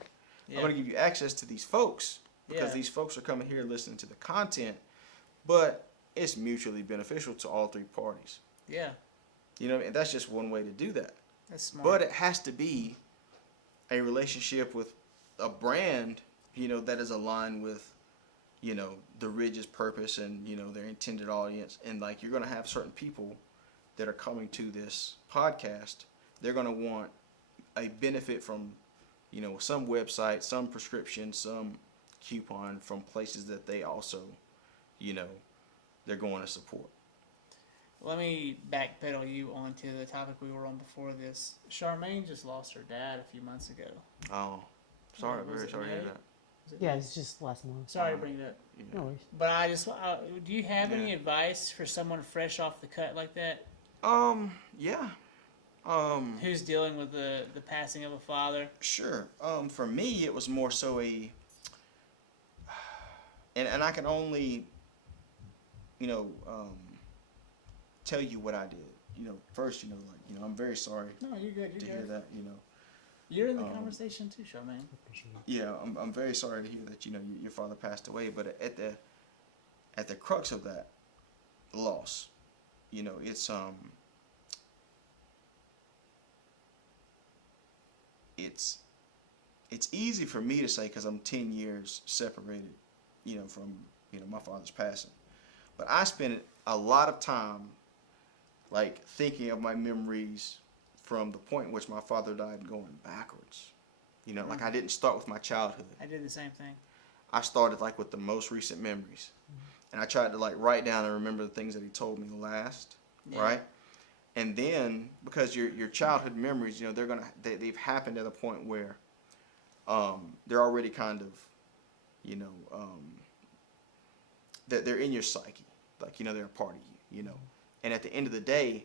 Yeah. I'm going to give you access to these folks because Yeah. these folks are coming here listening to the content, but it's mutually beneficial to all three parties. Yeah, You know, and that's just one way to do that. that's smart. But it has to be a relationship with a brand, you know, that is aligned with, you know, the Ridge's purpose and, you know, their intended audience. And like, you're going to have certain people that are coming to this podcast. They're going to want a benefit from, you know, some website, some prescription, some coupon from places that they also, you know, they're going to support. Let me backpedal you onto the topic we were on before this. Charmaine just lost her dad a few months ago. Oh, sorry, Was very it sorry to hear May? that. Was it Yeah, May? it's just last month. Sorry to bring it up. Yeah. No worries. But I just, do you have any Yeah. advice for someone fresh off the cut like that, Yeah. who's dealing with the passing of a father? Sure. For me, it was more so and I can only, you know, tell you what I did. You know, first, you know, like, you know, I'm very sorry No, you're good. to You're hear good. that. You know, You're in the conversation too, Charmaine. Appreciate it. yeah, I'm very sorry to hear that. You know, your father passed away. But at the crux of that loss, you know, it's easy for me to say because I'm 10 years separated, you know, from, you know, my father's passing. But I spent a lot of time, like, thinking of my memories from the point in which my father died going backwards. You know, like, I didn't start with my childhood. I did the same thing. I started, like, with the most recent memories. And I tried to, like, write down and remember the things that he told me last, Yeah. right? And then, because your childhood memories, you know, they've happened at a point where they're already kind of, you know, that they're in your psyche. Like, you know, they're a part of you, you know. And at the end of the day,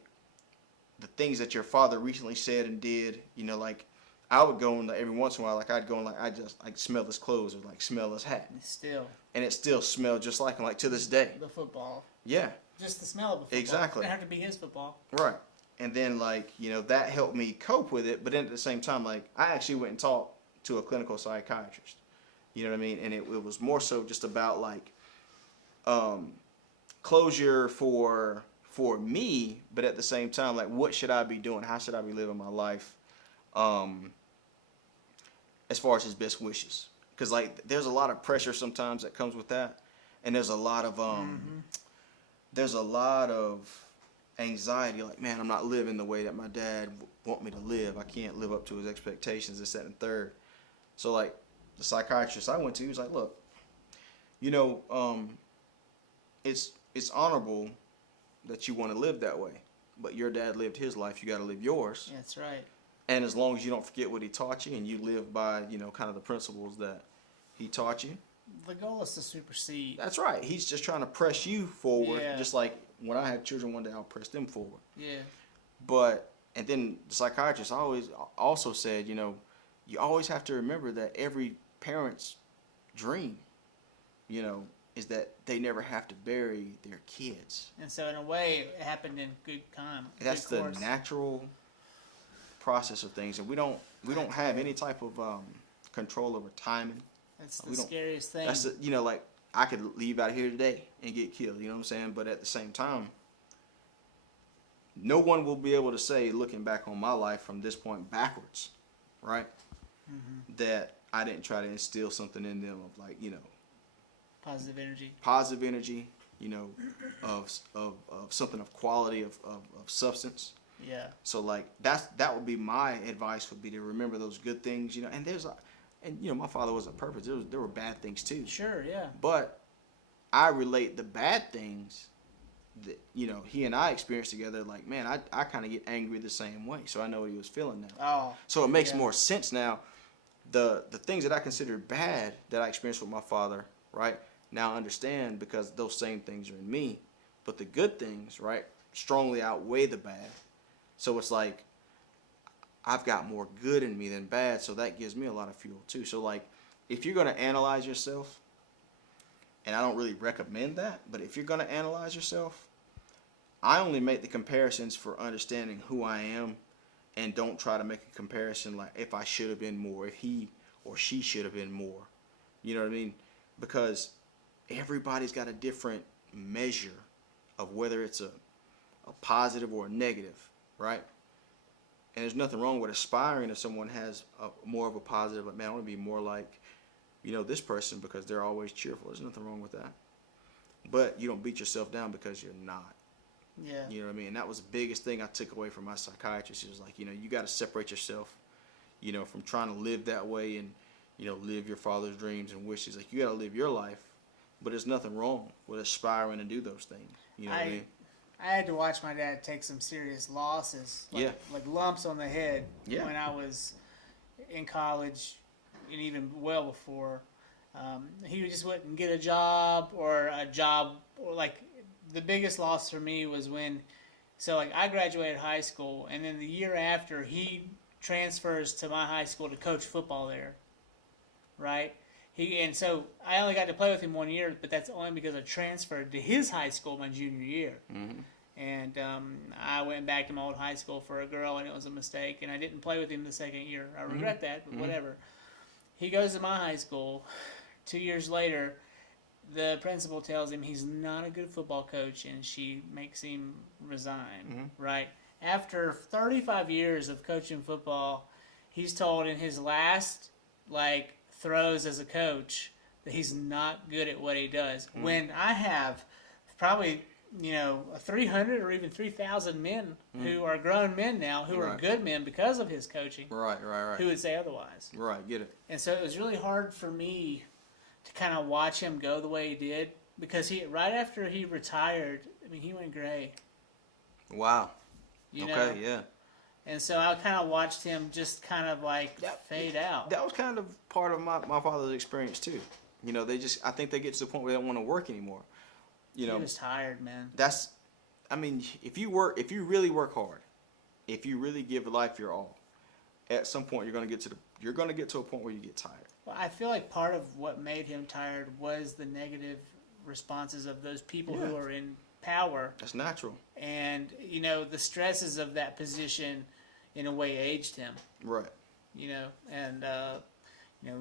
the things that your father recently said and did, you know, like, I would go and, like, every once in a while, like, I'd go and, like, I just, like, smell his clothes or, like, smell his hat. It's still And it still smelled just like him, like, to this day. the football. Yeah. Just the smell of the football. Exactly. It didn't have to be his football. Right. And then, like, you know, that helped me cope with it. But then at the same time, like, I actually went and talked to a clinical psychiatrist. You know what I mean? And it was more so just about, like, closure for me, but at the same time, like, what should I be doing? How should I be living my life as far as his best wishes? Because, like, there's a lot of pressure sometimes that comes with that. And there's a lot of anxiety, like, man, I'm not living the way that my dad want me to live. I can't live up to his expectations, this, that, and third. So, like, the psychiatrist I went to, he was like, look, you know, it's honorable that you want to live that way, but your dad lived his life, you got to live yours. Yeah, that's right. And as long as you don't forget what he taught you and you live by, you know, kind of the principles that he taught you. The goal is to supersede. That's right. He's just trying to press you forward, Yeah. just like when I have children one day, I'll press them forward. Yeah. But, and then the psychiatrist always also said, you know, you always have to remember that every parent's dream, you know, is that they never have to bury their kids. And so in a way, it happened in good time. That's good the course. natural process of things, and we don't have any type of control over timing. That's we the don't- scariest thing. That's the, you know, like, I could leave out here today and get killed, you know what I'm saying? But at the same time, no one will be able to say, looking back on my life from this point backwards, right, that I didn't try to instill something in them of, like, you know, Positive energy. you know, of something of quality, of substance. Yeah. So, like, that would be my advice, would be to remember those good things, you know. And and you know, my father wasn't perfect. There were bad things too. Sure. Yeah. But I relate the bad things that, you know, he and I experienced together. Like, man, I kind of get angry the same way. So I know what he was feeling now. Oh. So it makes yeah. more sense now the things that I considered bad that I experienced with my father, right, now I understand because those same things are in me. But the good things, right, strongly outweigh the bad. So it's like I've got more good in me than bad, so that gives me a lot of fuel too. So like if you're going to analyze yourself, and I don't really recommend that, but if you're going to analyze yourself, I only make the comparisons for understanding who I am, and don't try to make a comparison like if I should have been more, if he or she should have been more. You know what I mean? Because everybody's got a different measure of whether it's a positive or a negative, right? And there's nothing wrong with aspiring if someone has more of a positive, like, man, I want to be more like, this person because they're always cheerful. There's nothing wrong with that. But you don't beat yourself down because you're not. Yeah. You know what I mean? And that was the biggest thing I took away from my psychiatrist. She was like, you got to separate yourself, from trying to live that way and, live your father's dreams and wishes. Like, you got to live your life, but there's nothing wrong with aspiring to do those things. You know what I mean? I had to watch my dad take some serious losses, like lumps on the head when I was in college and even well before. He just wouldn't get a job or like the biggest loss for me was I graduated high school, and then the year after he transfers to my high school to coach football there, right? And so I only got to play with him 1 year, but that's only because I transferred to his high school my junior year. Mm-hmm. And I went back to my old high school for a girl, and it was a mistake, and I didn't play with him the second year. I regret that, but whatever. He goes to my high school. 2 years later, the principal tells him he's not a good football coach, and she makes him resign, right? After 35 years of coaching football, he's told in his last, throws as a coach that he's not good at what he does. When I have probably, 300 or even 3,000 men who are grown men now, who are good men because of his coaching. Right. Who would say otherwise. Right, get it. And so it was really hard for me to kind of watch him go the way he did, because right after he retired, he went gray. Wow. You okay, know? yeah. And so I kind of watched him just kind of fade out. That was kind of part of my father's experience too. I think they get to the point where they don't want to work anymore. He was tired, man. If you really work hard, if you really give life your all, at some point you're going to get to a point where you get tired. Well, I feel like part of what made him tired was the negative responses of those people who are in power. That's natural. And, the stresses of that position, in a way, aged him. Right. And,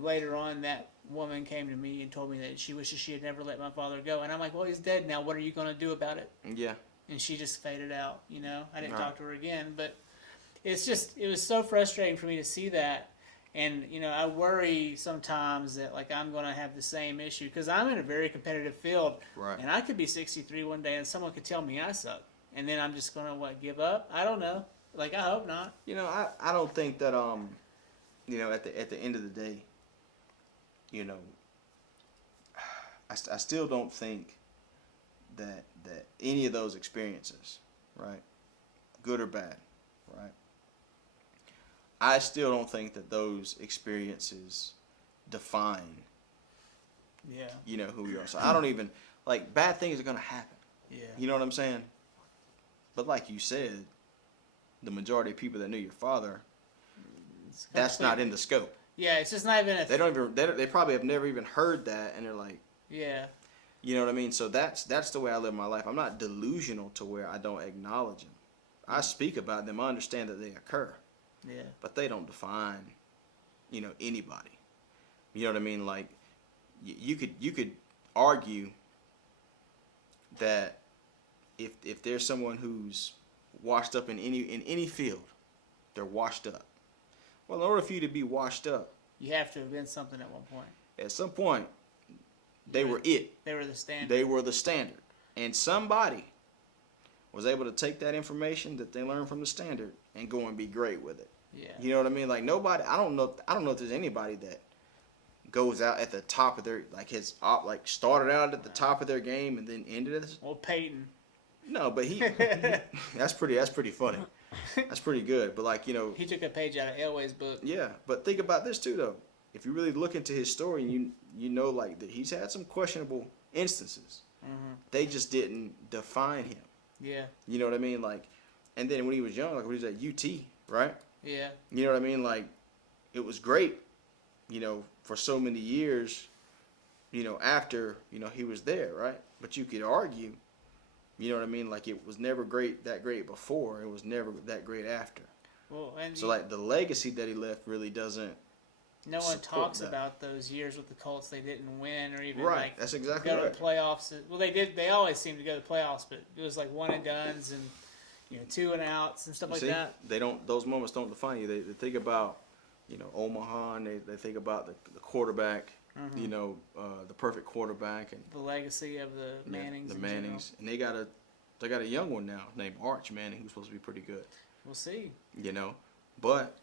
later on, that woman came to me and told me that she wishes she had never let my father go. And I'm like, well, he's dead now. What are you going to do about it? Yeah. And she just faded out, I didn't talk to her again. But it was so frustrating for me to see that. And, I worry sometimes that, I'm going to have the same issue, because I'm in a very competitive field. Right. And I could be 63 one day and someone could tell me I suck. And then I'm just going to, give up? I don't know. I hope not. I don't think that, at the end of the day, I still don't think that any of those experiences, right, good or bad, right, I still don't think that those experiences define, who we are. So I don't even, bad things are going to happen. Yeah. You know what I'm saying? But like you said, the majority of people that knew your father, that's not in the scope. Yeah, it's just not even they probably have never even heard that, and they're like, yeah. You know what I mean? So that's the way I live my life. I'm not delusional to where I don't acknowledge them. I speak about them. I understand that they occur. Yeah. But they don't define, anybody. You know what I mean? You could argue that if there's someone who's washed up in any field, they're washed up. Well, in order for you to be washed up, you have to have been something at one point. At some point, they were it. They were the standard. They were the standard. And somebody was able to take that information that they learned from the standard and go and be great with it. Yeah. You know what I mean? Nobody, I don't know if there's anybody that goes out at the top of their, started out at the top of their game and then ended it. Well, Peyton. No, but he that's pretty funny. That's pretty good. But he took a page out of Elway's book. Yeah, but think about this too though. if you really look into his story, you know like that he's had some questionable instances. They just didn't define him. Yeah. You know what I mean? Like, and then when he was young, like when he was at UT, right? Yeah. You know what I mean? Like, it was great, you know, for so many years, you know, after, you know, he was there, right? But you could argue, you know what I mean? Like, it was never that great before. It was never that great after. Well, and So, like, the legacy that he left really doesn't. no one support talks that. about those years with the Colts they didn't win or even Right. like That's exactly go to right. the playoffs. Well, they did. They always seemed to go to the playoffs, but it was like one and dones and two and outs and stuff You like see, that. they don't. Those moments don't define you. They think about, you know, Omaha, and they think about the quarterback, you know, the perfect quarterback, and The legacy of the Mannings. the in Mannings, and they got a young one now named Arch Manning who's supposed to be pretty good. We'll see. You know, but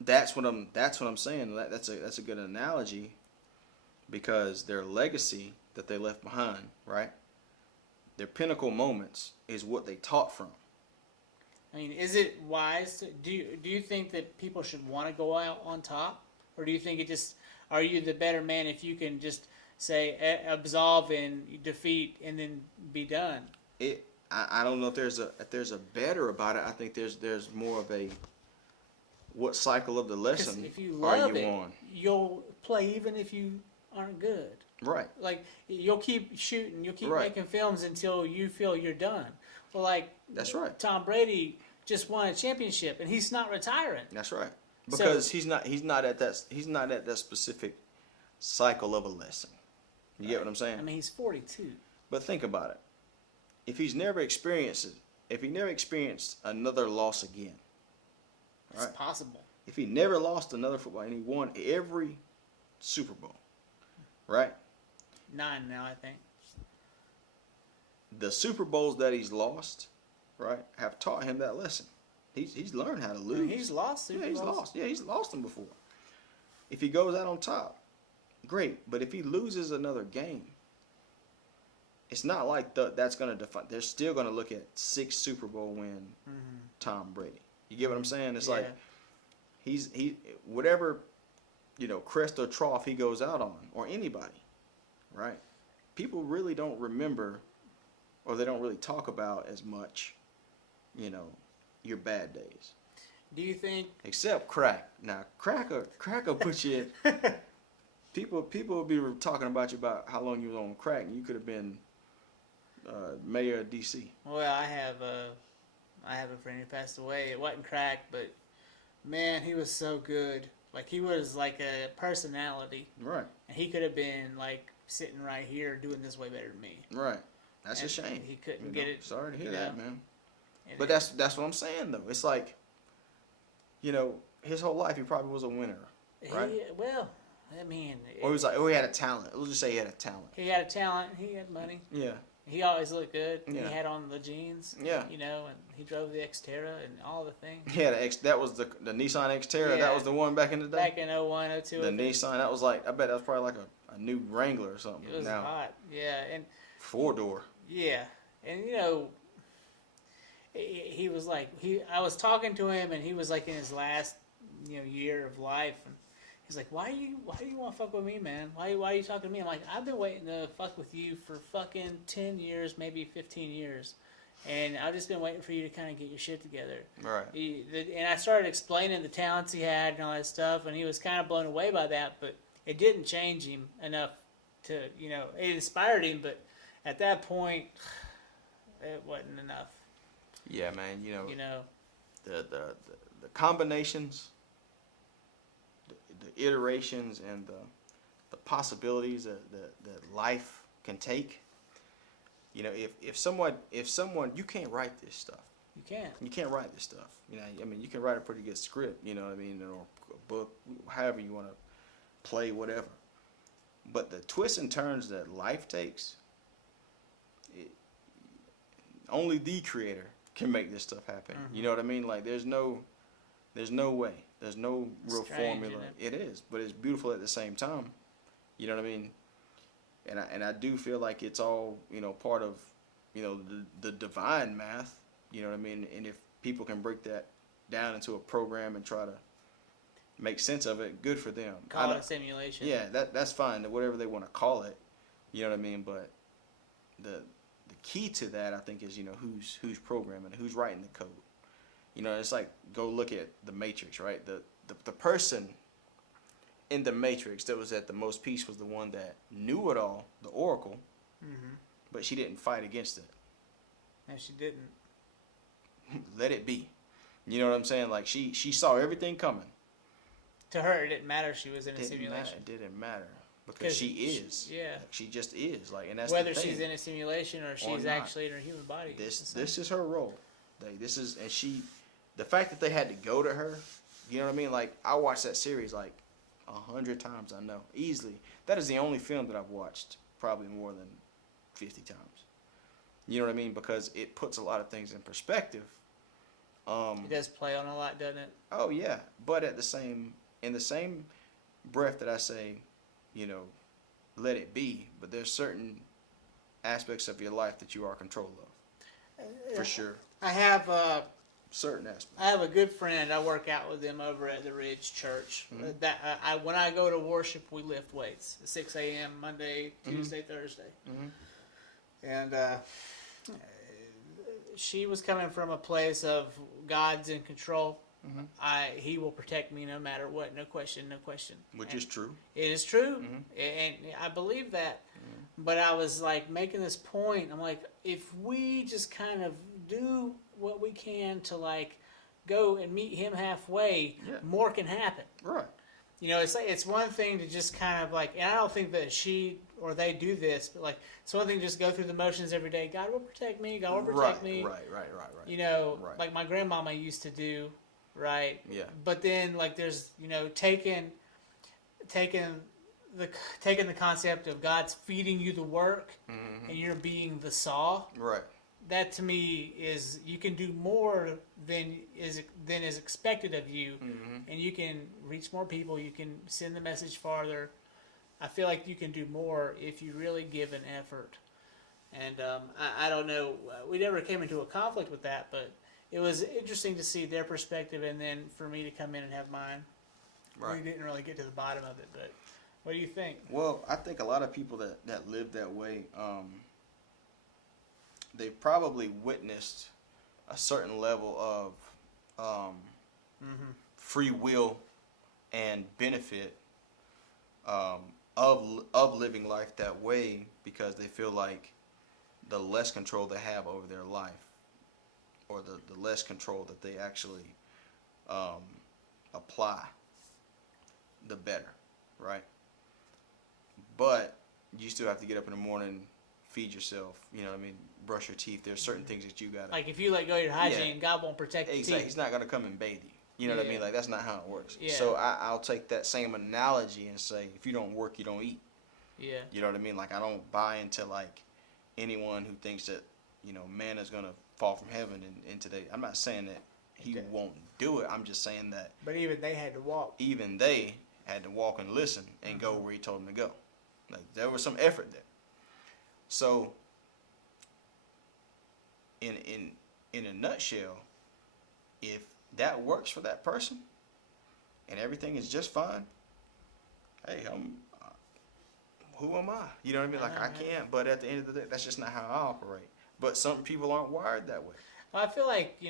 that's what I'm saying. That's a good analogy, because their legacy that they left behind, right? Their pinnacle moments is what they taught from. I mean, is it wise? Do you think that people should want to go out on top, or do you think are you the better man if you can just say absolve and defeat and then be done? I don't know if there's a better about it. I think there's more of a, what cycle of the 'Cause lesson if you are love you it, on? you'll play even if you aren't good. Right. Like, you'll keep shooting, you'll keep Right. making films until you feel you're done. Well, like, That's right. Tom Brady just won a championship and he's not retiring. That's right. Because he's not at that specific cycle of a lesson. You get what I'm saying? I mean, he's 42. But think about it. If he never experienced another loss again, It's right? possible. If he never lost another football and he won every Super Bowl, right? 9 now, I think. The Super Bowls that he's lost, right, have taught him that lesson. He's learned how to I lose. mean, he's lost Super Yeah, he's Bowls. lost. Yeah, he's lost them before. If he goes out on top, great. But if he loses another game, it's not like that's going to define. They're still going to look at 6 Super Bowl win Tom Brady. You get what I'm saying? It's like he whatever, you know, crest or trough he goes out on, or anybody, right? People really don't remember, or they don't really talk about as much, you know, your bad days. Do you think? Except crack. Now, crack will put you in. People will be talking about you about how long you was on crack, and you could have been mayor of D.C. Well, I have a friend who passed away. It wasn't crack, but man, he was so good. Like, he was like a personality, Right. and he could have been like sitting right here doing this way better than me. Right. That's a And shame. He couldn't you get know? it. Sorry to hear you that, know? man. And But that's what I'm saying, though. It's like, you know, his whole life he probably was a winner, right? well, I mean, Or he was like, he had a talent. Let's just say he had a talent. he had a talent. He had money. Yeah. He always looked good. Yeah. He had on the jeans. Yeah. You know, and he drove the Xterra and all the things. Yeah, that was the Nissan Xterra. Yeah. That was the one back in the day. Back in 01, 02. The I think. Nissan, that was like, I bet that was probably like a new Wrangler or something. It was now, hot. Yeah, and 4-door. yeah, and you know, he was like I was talking to him, and he was like in his last year of life, and he's like, why do you want to fuck with me, man? Why are you talking to me? I'm like, I've been waiting to fuck with you for fucking 10 years, maybe 15 years, and I've just been waiting for you to kind of get your shit together. Right. And I started explaining the talents he had and all that stuff, and he was kind of blown away by that, but it didn't change him enough to, it inspired him, but at that point, it wasn't enough. Yeah, man. You know, The the combinations, the iterations, and the possibilities that life can take. You know, if someone you can't write this stuff. You can't. You can't write this stuff. You know, I mean, you can write a pretty good script. You know what I mean, or a book, however you want to play, whatever. But the twists and turns that life takes, only the creator can make this stuff happen. Mm-hmm. You know what I mean? Like, there's no way. There's no real Strange, formula. isn't It is, but it's beautiful at the same time. You know what I mean? And I do feel like it's all, part of, the divine math. You know what I mean? And if people can break that down into a program and try to, make sense of it, good for them. Call it a simulation. Yeah, that's fine. Whatever they want to call it, you know what I mean. But the key to that, I think, is who's programming, who's writing the code. It's like go look at the Matrix, right? The person in the Matrix that was at the most peace was the one that knew it all, the Oracle, but she didn't fight against it. And she didn't. Let it be. You know what I'm saying? Like she saw everything coming. To her, it didn't matter. She was in a simulation. It didn't matter because she is. Yeah. Like, she just is. Like, and that's whether the thing. she's in a simulation or she's actually in her human body. This is her role. The fact that they had to go to her. You know what I mean? Like I watched that series like 100 times. I know easily. That is the only film that I've watched probably more than 50 times. You know what I mean? Because it puts a lot of things in perspective. It does play on a lot, doesn't it? Oh yeah, but in the same breath that I say, let it be. But there's certain aspects of your life that you are control of, for sure. I have certain aspects. I have a good friend. I work out with them over at the Ridge Church. When I go to worship, we lift weights at 6 a.m. Monday, Tuesday, Thursday. And she was coming from a place of God's in control. He will protect me no matter what, no question. Which is true. It is true, and I believe that. But I was like making this point. I'm like, if we just kind of do what we can to like go and meet him halfway, more can happen. Right. It's one thing to just kind of like, and I don't think that she or they do this, but like it's one thing to just go through the motions every day. God will protect me. God will protect me. Right. Like my grandmama used to do. Right. Yeah. But then like there's taking the concept of God's feeding you the work and you're being the saw. Right. That to me is you can do more than is expected of you, and you can reach more people. You can send the message farther. I feel like you can do more if you really give an effort. And I don't know. We never came into a conflict with that, but it was interesting to see their perspective, and then for me to come in and have mine. Right. We didn't really get to the bottom of it, but what do you think? Well, I think a lot of people that live that way, they've probably witnessed a certain level of free will and benefit of living life that way, because they feel like the less control they have over their life, or the less control that they actually apply, the better, right? But you still have to get up in the morning, feed yourself, brush your teeth. There's certain things that you gotta... Like if you let go of your hygiene, God won't protect your Exactly. teeth. He's not gonna come and bathe you. You know what I mean? Like that's not how it works. Yeah. So I'll take that same analogy and say, if you don't work, you don't eat. Yeah. You know what I mean? Like I don't buy into like anyone who thinks that man is gonna fall from heaven in today. I'm not saying that he won't do it. I'm just saying that. But even they had to walk. Even they had to walk and listen and go where he told them to go. Like there was some effort there. So in a nutshell, if that works for that person and everything is just fine, hey, who am I? You know what I mean? Like I can't. But at the end of the day, that's just not how I operate. But some people aren't wired that way. Well, I feel like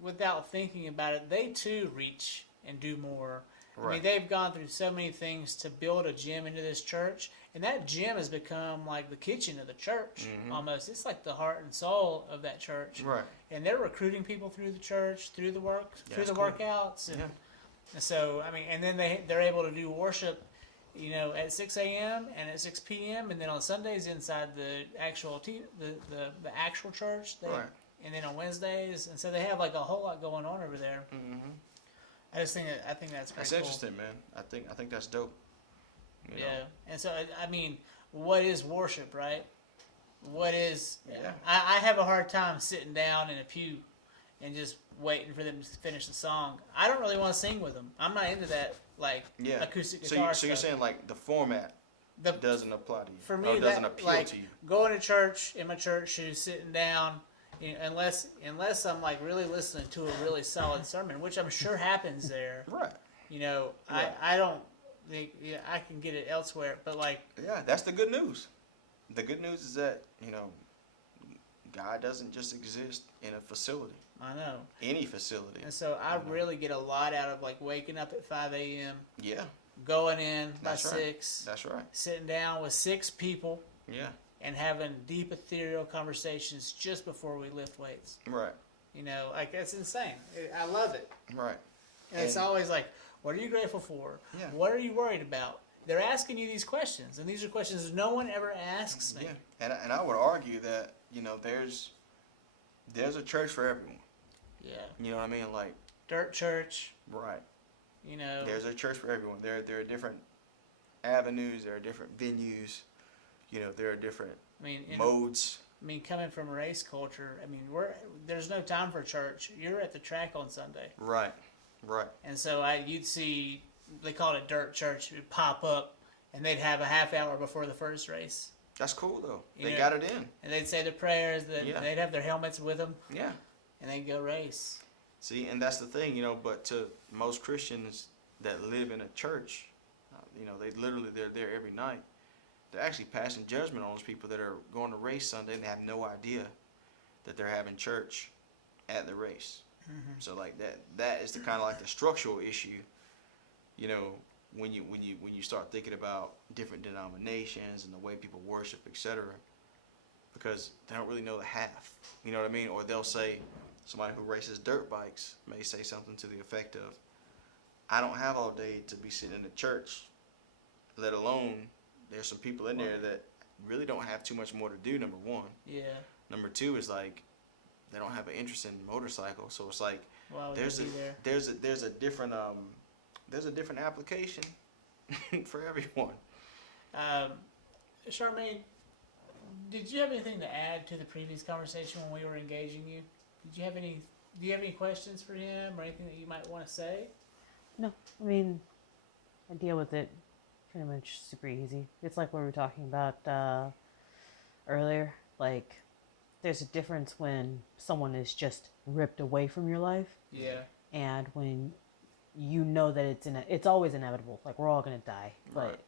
without thinking about it, they too reach and do more. Right. I mean, they've gone through so many things to build a gym into this church, and that gym has become like the kitchen of the church almost. It's like the heart and soul of that church. Right. And they're recruiting people through the church, through the workouts, and so I mean, and then they're able to do worship, at 6 a.m. and at 6 p.m. and then on Sundays inside the actual the actual church. Right. And then on Wednesdays, and so they have like a whole lot going on over there. I think that's pretty cool. Interesting, man. I think that's dope. Yeah, and so I mean, what is worship, right? What is? Yeah. I have a hard time sitting down in a pew and just waiting for them to finish the song. I don't really want to sing with them. I'm not into that acoustic guitar. So you're saying like the format doesn't apply to you, for me, or doesn't appeal to you. Going to church in my church shoes, sitting down. Unless I'm like really listening to a really solid sermon, which I'm sure happens there. Right. You know, Right. I don't think I can get it elsewhere, but like, Yeah, that's the good news. The good news is that, God doesn't just exist in a facility, I know. any facility. And so I You know. really get a lot out of like waking up at 5 a.m., Yeah, going in by that's right. 6, That's right. sitting down with 6 people, Yeah, and having deep ethereal conversations just before we lift weights. right, You know, like that's insane. I love it. right. And it's And- always like, what are you grateful for? Yeah. What are you worried about? They're asking you these questions, and these are questions no one ever asks me. Yeah, and I would argue that there's a church for everyone. Yeah. You know what I mean? Like, Dirt church, right. you know. There's a church for everyone. There are different avenues. There are different venues. There are different I mean, modes. coming from race culture, I mean, there's no time for church. You're at the track on Sunday. Right, right. And so you'd see, they called it dirt church, it would pop up, and they'd have a half hour before the first race. That's cool though. They Yeah. got it in. And they'd say the prayers, Yeah. they'd have their helmets with them, Yeah. and they'd go race. See, and that's the thing, but to most Christians that live in a church, they're there every night. They're actually passing judgment on those people that are going to race Sunday and they have no idea that they're having church at the race. Mm-hmm. So like that is the kind of like the structural issue, when you start thinking about different denominations and the way people worship, etc. Because they don't really know the half. You know what I mean? Or they'll say, somebody who races dirt bikes may say something to the effect of, I don't have all day to be sitting in the church, let alone there's some people in there that really don't have too much more to do, number one. Yeah. Number two is like, they don't have an interest in motorcycles. So it's like, Why would there's they a be there? there's a different application for everyone. Charmaine, did you have anything to add to the previous conversation when we were engaging you? Do you have any questions for him or anything that you might want to say? No, I mean, I deal with it pretty much super easy. It's like what we were talking about earlier. Like, there's a difference when someone is just ripped away from your life, Yeah. and when you know that it's always inevitable. Like, we're all gonna die, but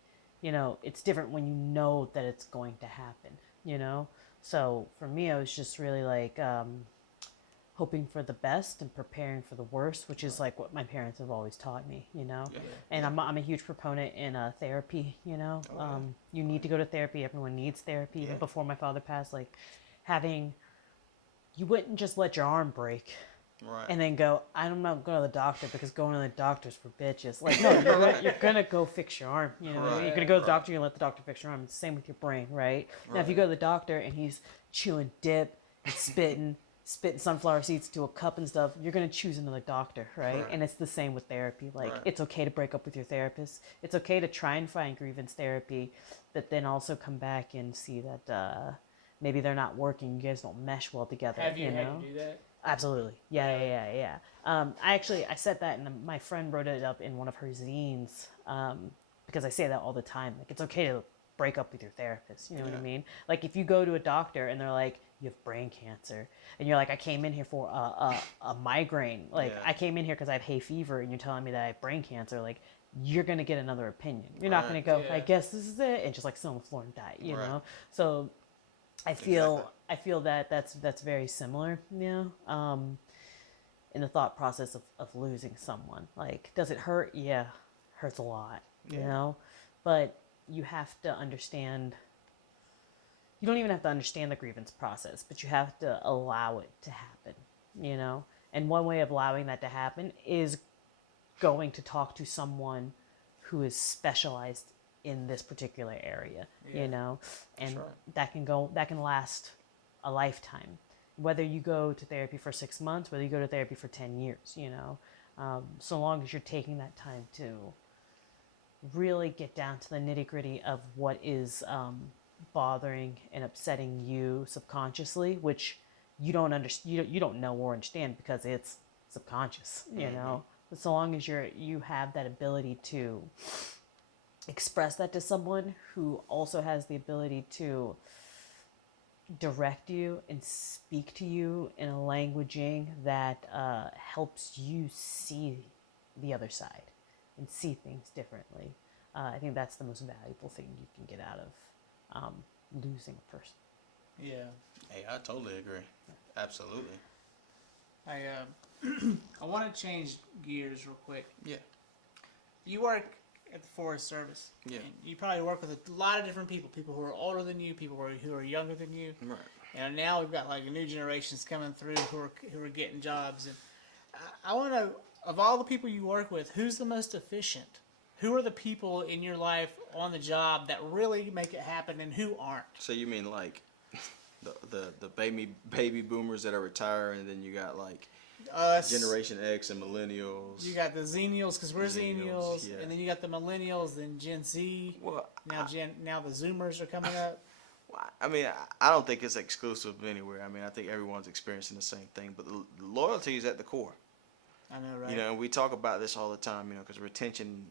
Right. it's different when you know that it's going to happen. So for me, I was just really like hoping for the best and preparing for the worst, which is like what my parents have always taught me. Yeah. And I'm a huge proponent in therapy. yeah. You need to go to therapy. Everyone needs therapy. Even Yeah. before my father passed, like you wouldn't just let your arm break Right. and then go, I'm not going to the doctor because going to the doctor's for bitches. Like, no, you're gonna go fix your arm. You're gonna go to the doctor and let the doctor fix your arm. It's the same with your brain, right? Now, if you go to the doctor and he's chewing dip and spitting sunflower seeds to a cup and stuff, you're gonna choose another doctor, right? And it's the same with therapy. Like, Right. it's okay to break up with your therapist. It's okay to try and find grievance therapy, but then also come back and see that maybe they're not working. You guys don't mesh well together. Have you know? had to do that? Absolutely. Yeah. I said that, and my friend wrote it up in one of her zines, because I say that all the time. Like, it's okay to break up with your therapist. You know what I Yeah. mean? Like, if you go to a doctor and they're like, you have brain cancer, and you're like, I came in here for a migraine. Like, Yeah. I came in here because I have hay fever, and you're telling me that I have brain cancer. Like, you're gonna get another opinion. You're not gonna go, Yeah. I guess this is it, and just like sit on the floor and die. You Right. know? So I feel that that's very similar, in the thought process of losing someone. Like, does it hurt? Yeah, hurts a lot, but you have to understand. You don't even have to understand the grievance process, but you have to allow it to happen, And one way of allowing that to happen is going to talk to someone who is specialized in this particular area, and right. that can last a lifetime. Whether you go to therapy for 6 months, whether you go to therapy for 10 years, so long as you're taking that time to really get down to the nitty gritty of what is bothering and upsetting you subconsciously, which you don't understand, you don't know or understand because it's subconscious, But so long as you have that ability to express that to someone who also has the ability to direct you and speak to you in a languaging that helps you see the other side, and see things differently. I think that's the most valuable thing you can get out of losing a person. Yeah. Hey, I totally agree. Absolutely. I want to change gears real quick. Yeah. You work at the Forest Service. Yeah. And you probably work with a lot of different people who are older than you, people who are younger than you. Right. And now we've got like new generations coming through who are getting jobs. And I want to, of all the people you work with, who's the most efficient? Who are the people in your life on the job that really make it happen, and who aren't? So you mean like the baby boomers that are retired, and then you got like Us, Generation X and millennials. you got the Xennials because we're Xennials, Xennials, yeah. and then you got the Millennials, then Gen Z. Well, Now the Zoomers are coming up. I mean, I don't think it's exclusive anywhere. I mean, I think everyone's experiencing the same thing, but the loyalty is at the core. I know, right? You know, and we talk about this all the time, you know, because retention,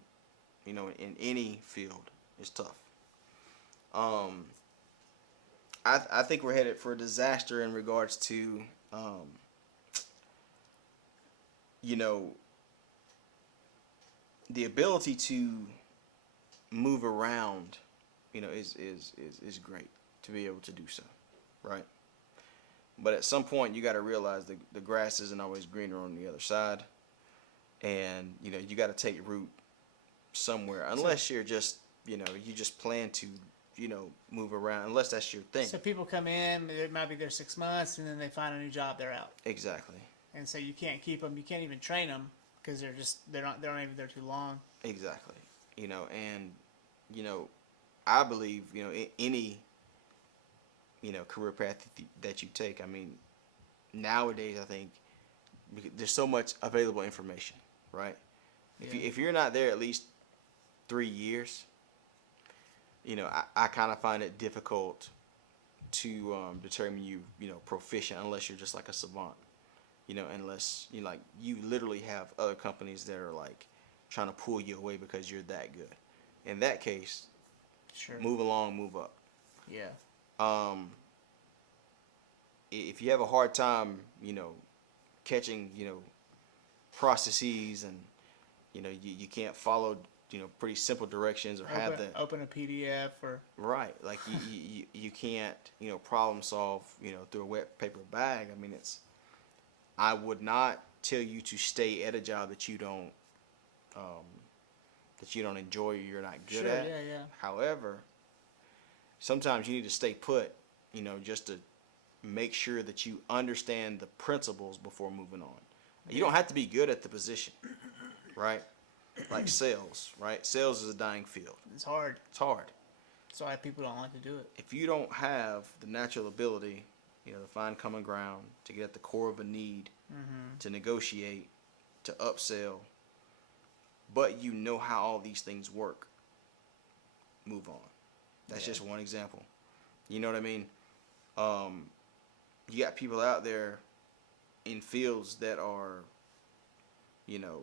you know, in any field is tough. I think we're headed for a disaster in regards to, you know, the ability to move around, you know, is great to be able to do so, right? But at some point, you got to realize the grass isn't always greener on the other side, and you know you got to take root somewhere. Unless you're just, you know, you just plan to, you know, move around. Unless that's your thing. So people come in, it might be there 6 months, and then they find a new job, they're out. Exactly. And so you can't keep them. You can't even train them because they're not even there too long. Exactly. You know, and you know, I believe, you know, any, you know, career path that you take. I mean, nowadays I think there's so much available information, right? If you're not there at least 3 years, you know, I kind of find it difficult to determine you know, proficient unless you're just like a savant, you know, unless you like you literally have other companies that are like trying to pull you away because you're that good. In that case, Sure. move along, move up. Yeah. If you have a hard time, you know, catching, you know, processes, and you know you can't follow, you know, pretty simple directions, or have the Open a PDF or right, like you can't, you know, problem solve, you know, through a wet paper bag. I mean, I would not tell you to stay at a job that you don't enjoy, or you're not good Sure, at. yeah. However, sometimes you need to stay put, you know, just to make sure that you understand the principles before moving on. You don't have to be good at the position, right? Like sales, right? Sales is a dying field. It's hard. It's hard. That's why people don't like to do it. If you don't have the natural ability, you know, to find common ground, to get at the core of a need, to negotiate, to upsell, but you know how all these things work, move on. That's just one example. You know what I mean? You got people out there in fields that are, you know,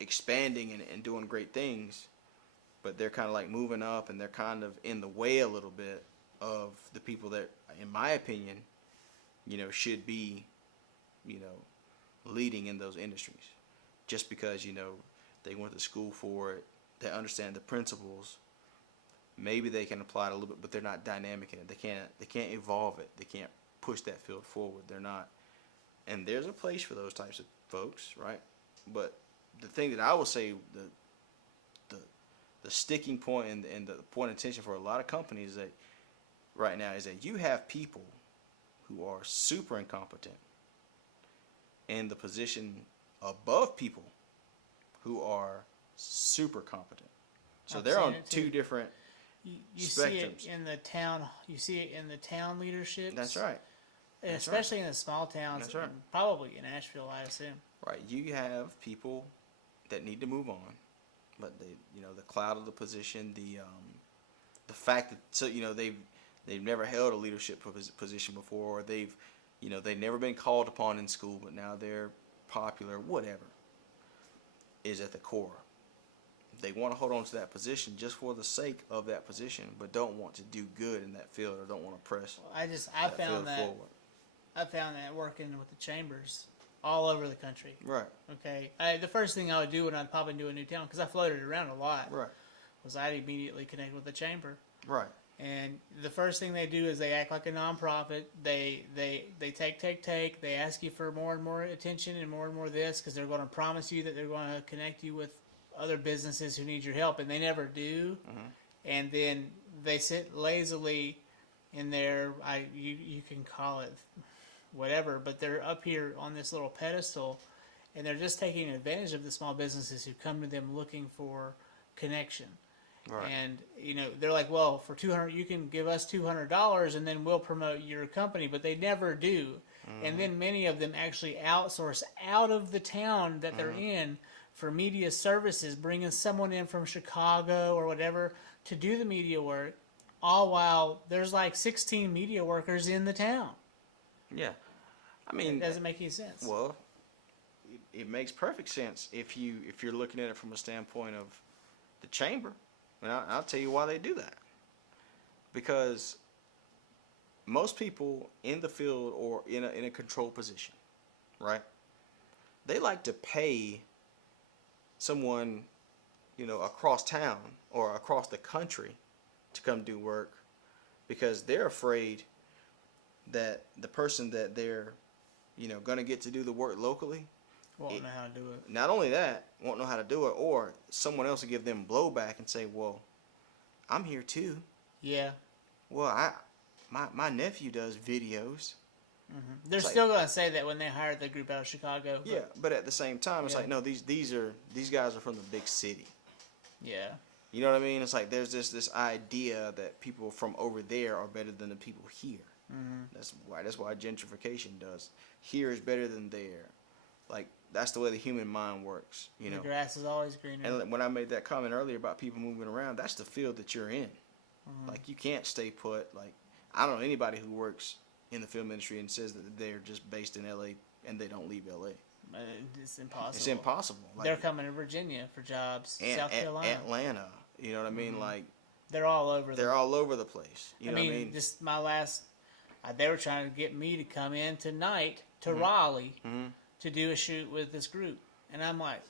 expanding and doing great things, but they're kind of like moving up, and they're kind of in the way a little bit of the people that, in my opinion, you know, should be, you know, leading in those industries. Just because, you know, they went to school for it, they understand the principles. Maybe they can apply it a little bit, but they're not dynamic in it. They can't evolve it. They can't push that field forward. They're not. And there's a place for those types of folks, right? But the thing that I would say, the sticking point and the point of tension for a lot of companies that right now is that you have people who are super incompetent in the position above people who are super competent. So I've they're seen on it too. two different You see it spectrums. in the town. You see it in the town leaderships. That's right. And That's especially in the small towns. That's right. And probably in Asheville, I assume. Right. You have people that need to move on, but they, you know, the cloud of the position, the fact that, so, you know, they've never held a leadership position before, or they've never been called upon in school, but now they're popular, whatever, is at the core. They want to hold on to that position just for the sake of that position, but don't want to do good in that field, or don't want to press I that field found that forward. I found that working with the chambers all over the country. Right. Okay, the first thing I would do when I'd pop into a new town, because I floated around a lot, Right. was I'd immediately connect with the chamber. Right. And the first thing they do is they act like a nonprofit. They take. They ask you for more and more attention and more this, because they're going to promise you that they're going to connect you with other businesses who need your help, and they never do. Mm-hmm. And then they sit lazily in their, you can call it whatever, but they're up here on this little pedestal, and they're just taking advantage of the small businesses who come to them looking for connection. Right. And they're like, well, for $200, you can give us $200, and then we'll promote your company. But they never do. Mm-hmm. And then many of them actually outsource out of the town that they're in for media services, bringing someone in from Chicago or whatever to do the media work, all while there's like 16 media workers in the town. Yeah. I mean, It doesn't make any sense. well, it makes perfect sense if you're looking at it from a standpoint of the chamber. And I'll tell you why they do that. Because most people in the field or in a control position, right? They like to pay someone, across town or across the country to come do work, because they're afraid that the person that they're, going to get to do the work locally Won't know how to do it. not only that, won't know how to do it, or someone else will give them blowback and say, well, I'm here too. Yeah. Well, my nephew does videos. They're It's still going to say that when they hired the group out of Chicago. But Yeah, but at the same time, it's Yeah. like, no, these guys are from the big city. Yeah. You know what I mean? It's like there's this idea that people from over there are better than the people here. That's why gentrification does. Here is better than there. Like, that's the way the human mind works, The grass is always greener. And when I made that comment earlier about people moving around, that's the field that you're in. Like, you can't stay put. Like, I don't know anybody who works in the film industry and says that they're just based in LA and they don't leave LA. It's impossible. It's impossible. Like, They're coming to Virginia for jobs. South Carolina. Atlanta. You know what I mean? Like, They're all over. they're all over the place. You know what I mean? Just my last. They were trying to get me to come in tonight to Raleigh to do a shoot with this group, and I'm like,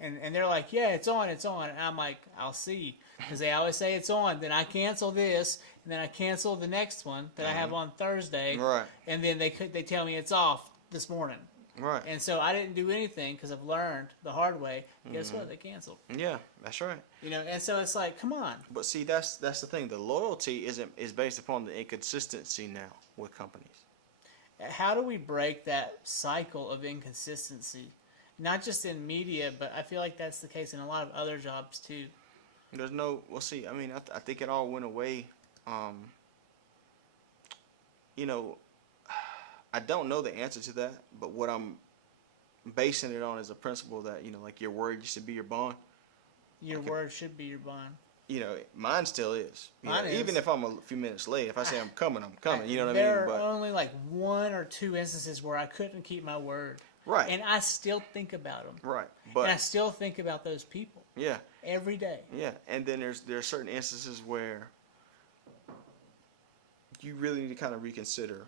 and they're like, yeah, it's on. And I'm like, I'll see, because they always say it's on. Then I cancel this, and then I cancel the next one that I have on Thursday, Right. And then they tell me it's off this morning. Right. And so I didn't do anything because I've learned the hard way. Guess what? They canceled. Yeah, that's right. And so it's like, come on. But see, that's the thing. The loyalty is based upon the inconsistency now with companies. How do we break that cycle of inconsistency? Not just in media, but I feel like that's the case in a lot of other jobs too. There's no. Well, see, I mean, I think it all went away. I don't know the answer to that, but what I'm basing it on is a principle that, like your word should be your bond. Your word should be your bond. Mine still is. Mine is. Even if I'm a few minutes late, if I say I'm coming, I'm coming. You know what I There mean? are But only like 1 or 2 instances where I couldn't keep my word. right, And I still think about them. right. And I But still think about those people yeah, every day. yeah. And then there are certain instances where you really need to kind of reconsider,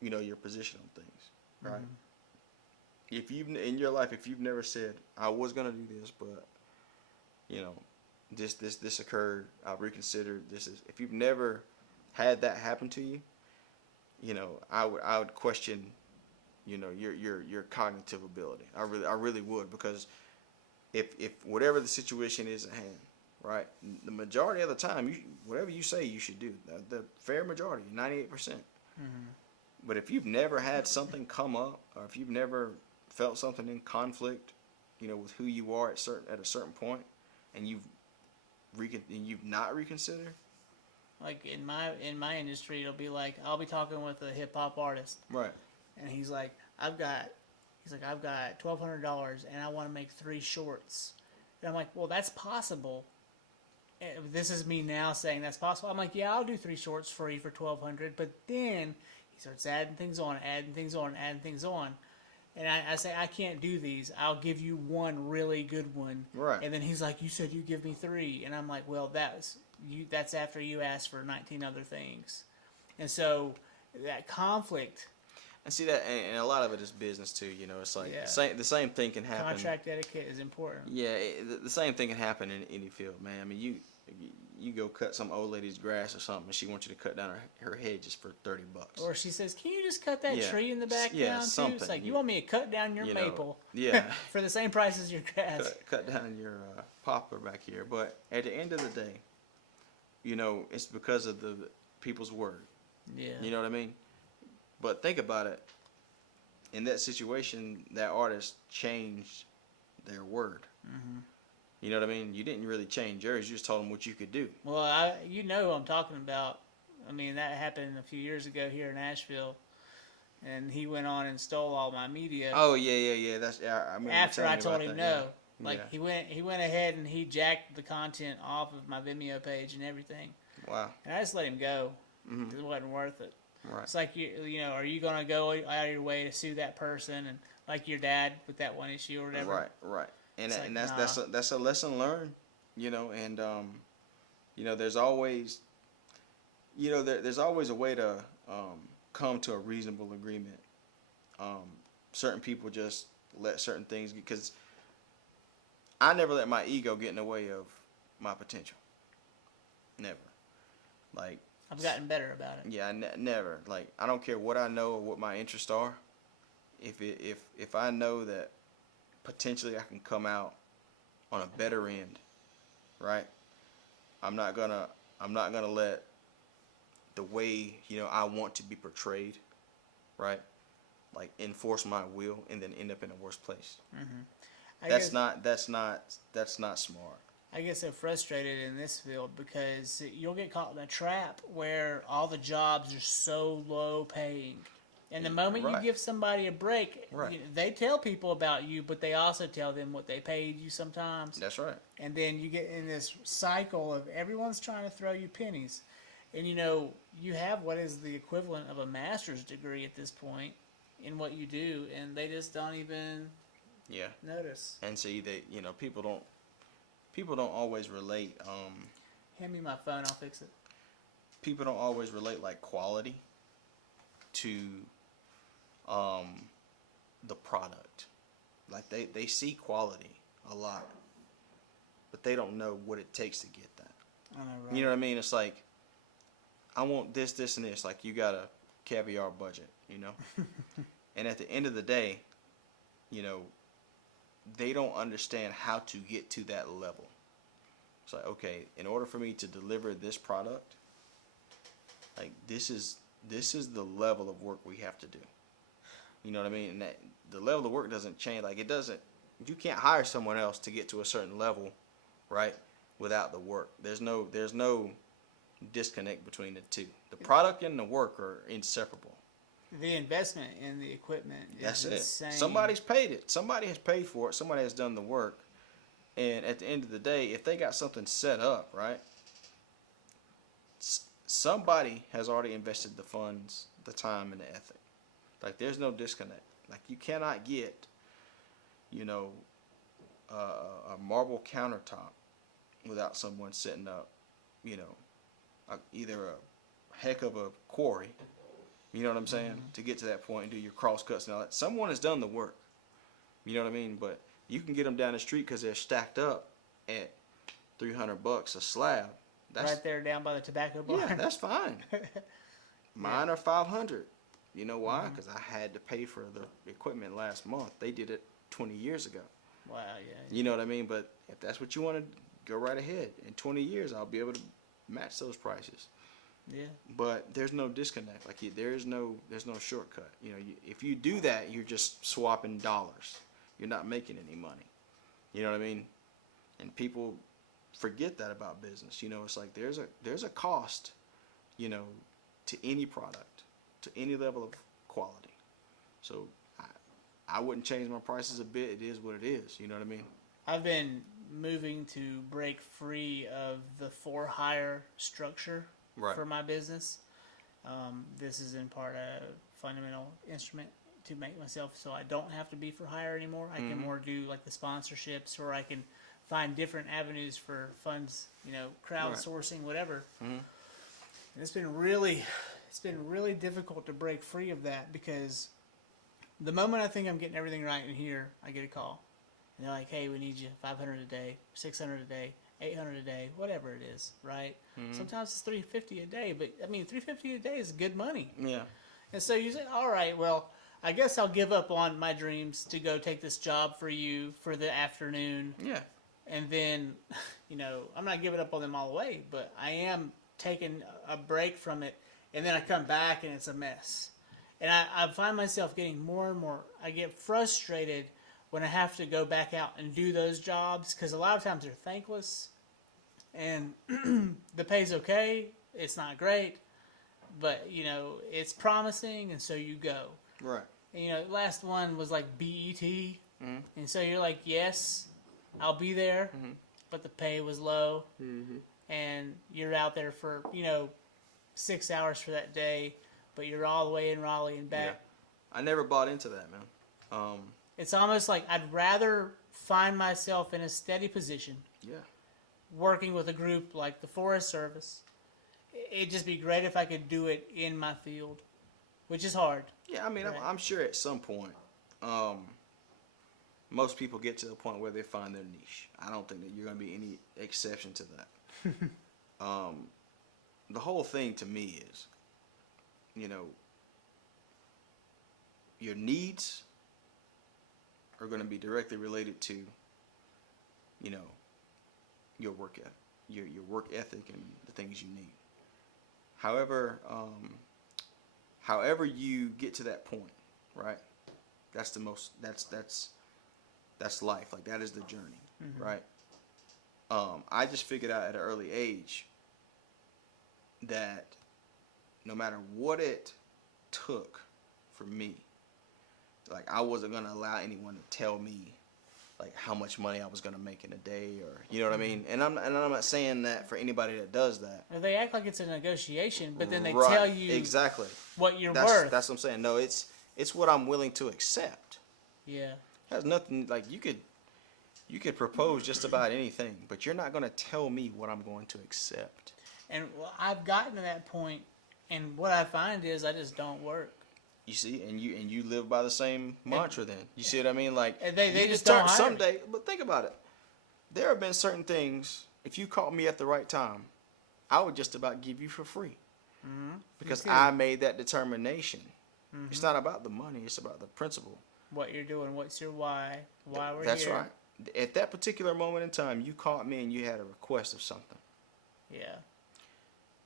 your position on things, right? If you've in your life, if you've never said, I was gonna do this, but this occurred, I'll reconsider. If you've never had that happen to you, I would question, your cognitive ability. I really would, because if whatever the situation is at hand, right, the majority of the time, whatever you say you should do, the fair majority, 98%. But if you've never had something come up, or if you've never felt something in conflict, with who you are at a certain point, and you've not reconsidered. Like in my industry, it'll be like I'll be talking with a hip hop artist, Right. and he's like, I've got $1,200, and I want to make 3 shorts. And I'm like, well, that's possible. And this is me now saying that's possible. I'm like, yeah, I'll do 3 shorts for you for $1,200. But then he starts adding things on. And I say, I can't do these. I'll give you 1 really good one. Right. And then he's like, you said you give me 3. And I'm like, well, that's after you asked for 19 other things. And so that conflict. And see that, and a lot of it is business too. You know, it's like Yeah. the same thing can happen. Contract etiquette is important. Yeah, the same thing can happen in any field, man. I mean, you go cut some old lady's grass or something, and she wants you to cut down her hedges for $30. Or she says, "Can you just cut that Yeah. tree in the back Yeah, down too?" something. It's like, you want me to cut down your You know, maple yeah. for the same price as your grass. cut down your poplar back here. But at the end of the day, you know, it's because of the people's word. Yeah. You know what I mean? But think about it. In that situation, that artist changed their word. Mm-hmm. You know what I mean? You didn't really change yours. You just told them what you could do. Well, you know who I'm talking about. I mean, that happened a few years ago here in Nashville, and he went on and stole all my media. Oh yeah. That's I remember after telling I me told about him that, no. yeah. Like Yeah. he went ahead and he jacked the content off of my Vimeo page and everything, Wow. and I just let him go. Mhm. It wasn't worth it. Right. It's like you know, are you gonna go out of your way to sue that person, and like your dad with that one issue or whatever? Right. And It's and like, that's a lesson learned, you know. And you know, there's always, you know, there's always a way to come to a reasonable agreement. Certain people just let certain things, because I never let my ego get in the way of my potential. Never. Like, I've gotten better about it. yeah, never. Like, I don't care what I know or what my interests are. If I know that potentially I can come out on a better end, right? I'm not gonna let the way, you know, I want to be portrayed, right? Like, enforce my will and then end up in a worse place. I That's guess- not smart. I get so frustrated in this field because you'll get caught in a trap where all the jobs are so low paying. And the moment you Right. give somebody a break, Right. you know, they tell people about you, but they also tell them what they paid you sometimes. That's right. And then you get in this cycle of everyone's trying to throw you pennies. And you know, you have what is the equivalent of a master's degree at this point in what you do, and they just don't even Yeah. notice. And see, you know, people don't always relate. Hand me my phone, I'll fix it. People don't always relate like quality to the product. Like, they see quality a lot, but they don't know what it takes to get that. I know, right? You know what I mean? It's like, I want this, this, and this. Like, you got a caviar budget, you know? And at the end of the day, you know, they don't understand how to get to that level. It's like, okay, in order for me to deliver this product, like, this is the level of work we have to do. You know what I mean? And that the level of work doesn't change. Like, it doesn't. You can't hire someone else to get to a certain level, right? Without the work, there's no disconnect between the two. The product and the work are inseparable. The investment in the equipment is That's it. insane. Somebody's paid it. Somebody has paid for it. Somebody has done the work. And at the end of the day, if they got something set up, right, somebody has already invested the funds, the time, and the ethic. Like, there's no disconnect. Like, you cannot get, you know, a marble countertop without someone setting up, you know, either a heck of a quarry, you know what I'm saying, to get to that point and do your cross cuts and all that. Someone has done the work, you know what I mean. But you can get them down the street because they're stacked up at $300 a slab. That's right there down by the tobacco barn. yeah, that's fine. Mine are $500. You know why? Because I had to pay for the equipment last month. They did it 20 years ago. Wow, yeah. You know what I mean? But if that's what you want to, go right ahead. In 20 years, I'll be able to match those prices. Yeah. But there's no disconnect. Like, there's no shortcut. You know, if you do that, you're just swapping dollars. You're not making any money. You know what I mean? And people forget that about business. You know, it's like there's a cost, you know, to any product, to any level of quality. So I wouldn't change my prices a bit. It is what it is. You know what I mean? I've been moving to break free of the for hire structure Right. for my business. This is in part a fundamental instrument to make myself so I don't have to be for hire anymore. I can more do like the sponsorships, or I can find different avenues for funds, you know, crowdsourcing, whatever. And it's been really difficult to break free of that because The moment I think I'm getting everything right in here, I get a call. And they're like, hey, we need you 500 a day, 600 a day, 800 a day, whatever it is, right? Sometimes it's 350 a day, but I mean, 350 a day is good money. Yeah. And so you say, all right, well, I guess I'll give up on my dreams to go take this job for you for the afternoon. Yeah. And then, I'm not giving up on them all the way, but I am taking a break from it. And then I come back and it's a mess. And I find myself getting more and more, I get frustrated when I have to go back out and do those jobs, because a lot of times they're thankless and the pay's okay. It's not great, but it's promising, and so you go. Right. And, the last one was like BET, and so you're like, yes, I'll be there, but the pay was low, and you're out there for 6 hours for that day, but you're all the way in Raleigh and back. Yeah. I never bought into that, man. It's almost like I'd rather find myself in a steady position, working with a group like the Forest Service. It'd just be great if I could do it in my field, which is hard. Yeah, I mean, Right. I'm sure at some point, most people get to the point where they find their niche. I don't think that you're going to be any exception to that. The whole thing to me is, your needs are going to be directly related to, your work ethic, your work ethic and the things you need. However you get to that point, right? That's life. Like, that is the journey, right? I just figured out at an early age that no matter what it took for me, like, I wasn't gonna allow anyone to tell me like how much money I was gonna make in a day, or you know what I mean. And I'm not saying that for anybody that does that. Or they act like it's a negotiation, but then they Right, tell you exactly what you're that's, worth. That's what I'm saying. No, it's what I'm willing to accept. Yeah. It has nothing, like, you could propose just about anything, but you're not gonna tell me what I'm going to accept. And I've gotten to that point, and what I find is I just don't work. You see, and you live by the same mantra. Then you see what I mean? Like, And they you just deter- don't hire me. someday. But think about it. There have been certain things. If you caught me at the right time, I would just about give you for free, because too. I made that determination. It's not about the money; it's about the principle. What you're doing, what's your why we're That's here. right. At that particular moment in time, you caught me and you had a request of something, Yeah.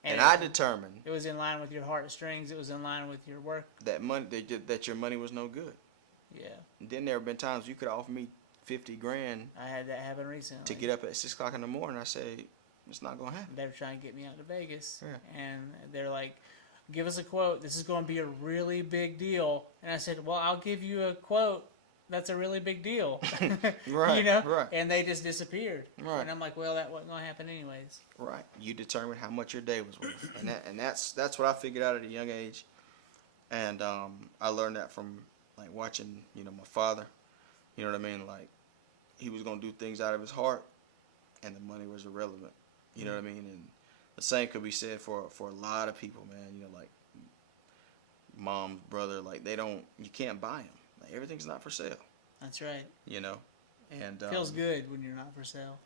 and it, I determined it was in line with your heartstrings. It was in line with your work. that that your money was no good. Yeah. And then there have been times you could offer me $50,000 I had that happen recently. to get up at 6 o'clock in the morning. I say it's not gonna happen. They were trying to get me out to Vegas, Yeah. and they're like, "Give us a quote. This is going to be a really big deal." And I said, "Well, I'll give you a quote. That's a really big deal." Right, right. And they just disappeared. Right. And I'm like, "Well, that wasn't going to happen anyways." Right. You determine how much your day was worth, and that's what I figured out at a young age, and I learned that from like watching my father. You know what I mean? Like, he was gonna do things out of his heart, and the money was irrelevant. You know what I mean? And the same could be said for a lot of people, man. Like mom, brother, like you can't buy them. Like, everything's not for sale. That's right. And Feels good when you're not for sale.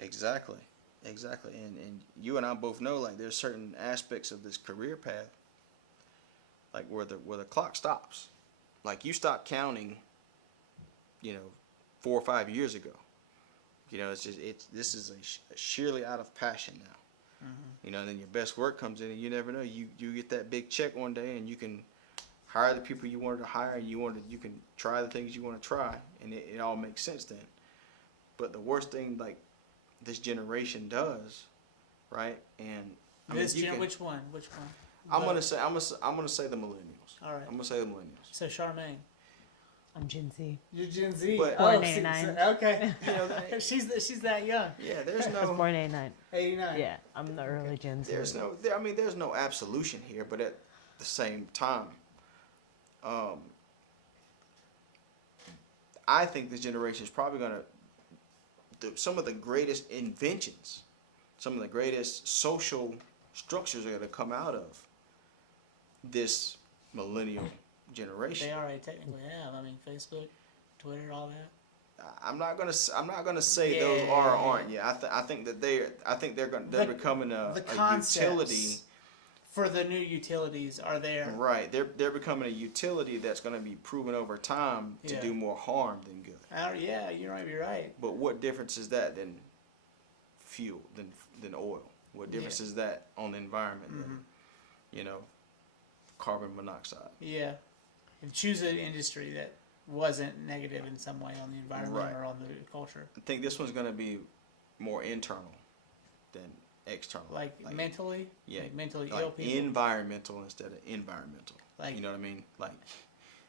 Exactly. And you and I both know, like, there's certain aspects of this career path, like where the clock stops. Like, you stop counting, 4 or 5 years ago. This is a sheerly out of passion now. And then your best work comes in, and you never know. You get that big check one day, and you can hire the people you wanted to hire, and you can try the things you want to try, and it all makes sense then. But the worst thing, like, this generation does, right? And I mean, Which one? I'm gonna say the millennials. All right. I'm gonna say the millennials. So Charmaine. I'm Gen Z. You're Gen Z. But- Born oh, 89. okay. she's that young. Yeah, there's I was no, born 89. 89. Yeah, I'm the early Gen Z. there's no absolution here. But at the same time, I think this generation is probably gonna some of the greatest inventions, some of the greatest social structures are gonna come out of this millennial generation. They already technically have. I mean, Facebook, Twitter, all that. I'm not gonna say those are or aren't. Yeah, I think that they're becoming a concepts utility. For the new utilities are there. Right, they're becoming a utility that's going to be proven over time to do more harm than good. Yeah, you're right. But what difference is that than fuel, than oil? What difference is that on the environment than, you know, carbon monoxide? Yeah, and choose an industry that wasn't negative in some way on the environment or on the culture. I think this one's going to be more internal than external. Like mentally? Yeah. Like mentally like ill people? environmental instead of environmental. Like, you know what I mean? Like,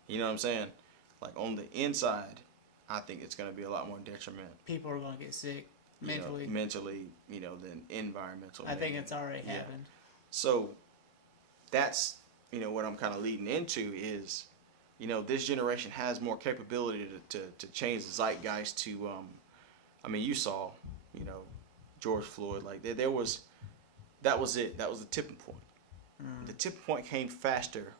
you know what I'm saying? Like on the inside, I think it's going to be a lot more detriment. People are going to get sick mentally. Mentally, than environmental. I think it's already happened. So that's, what I'm kind of leading into is, this generation has more capability to change the zeitgeist to, you saw, George Floyd, like that was it. That was the tipping point. The tipping point came faster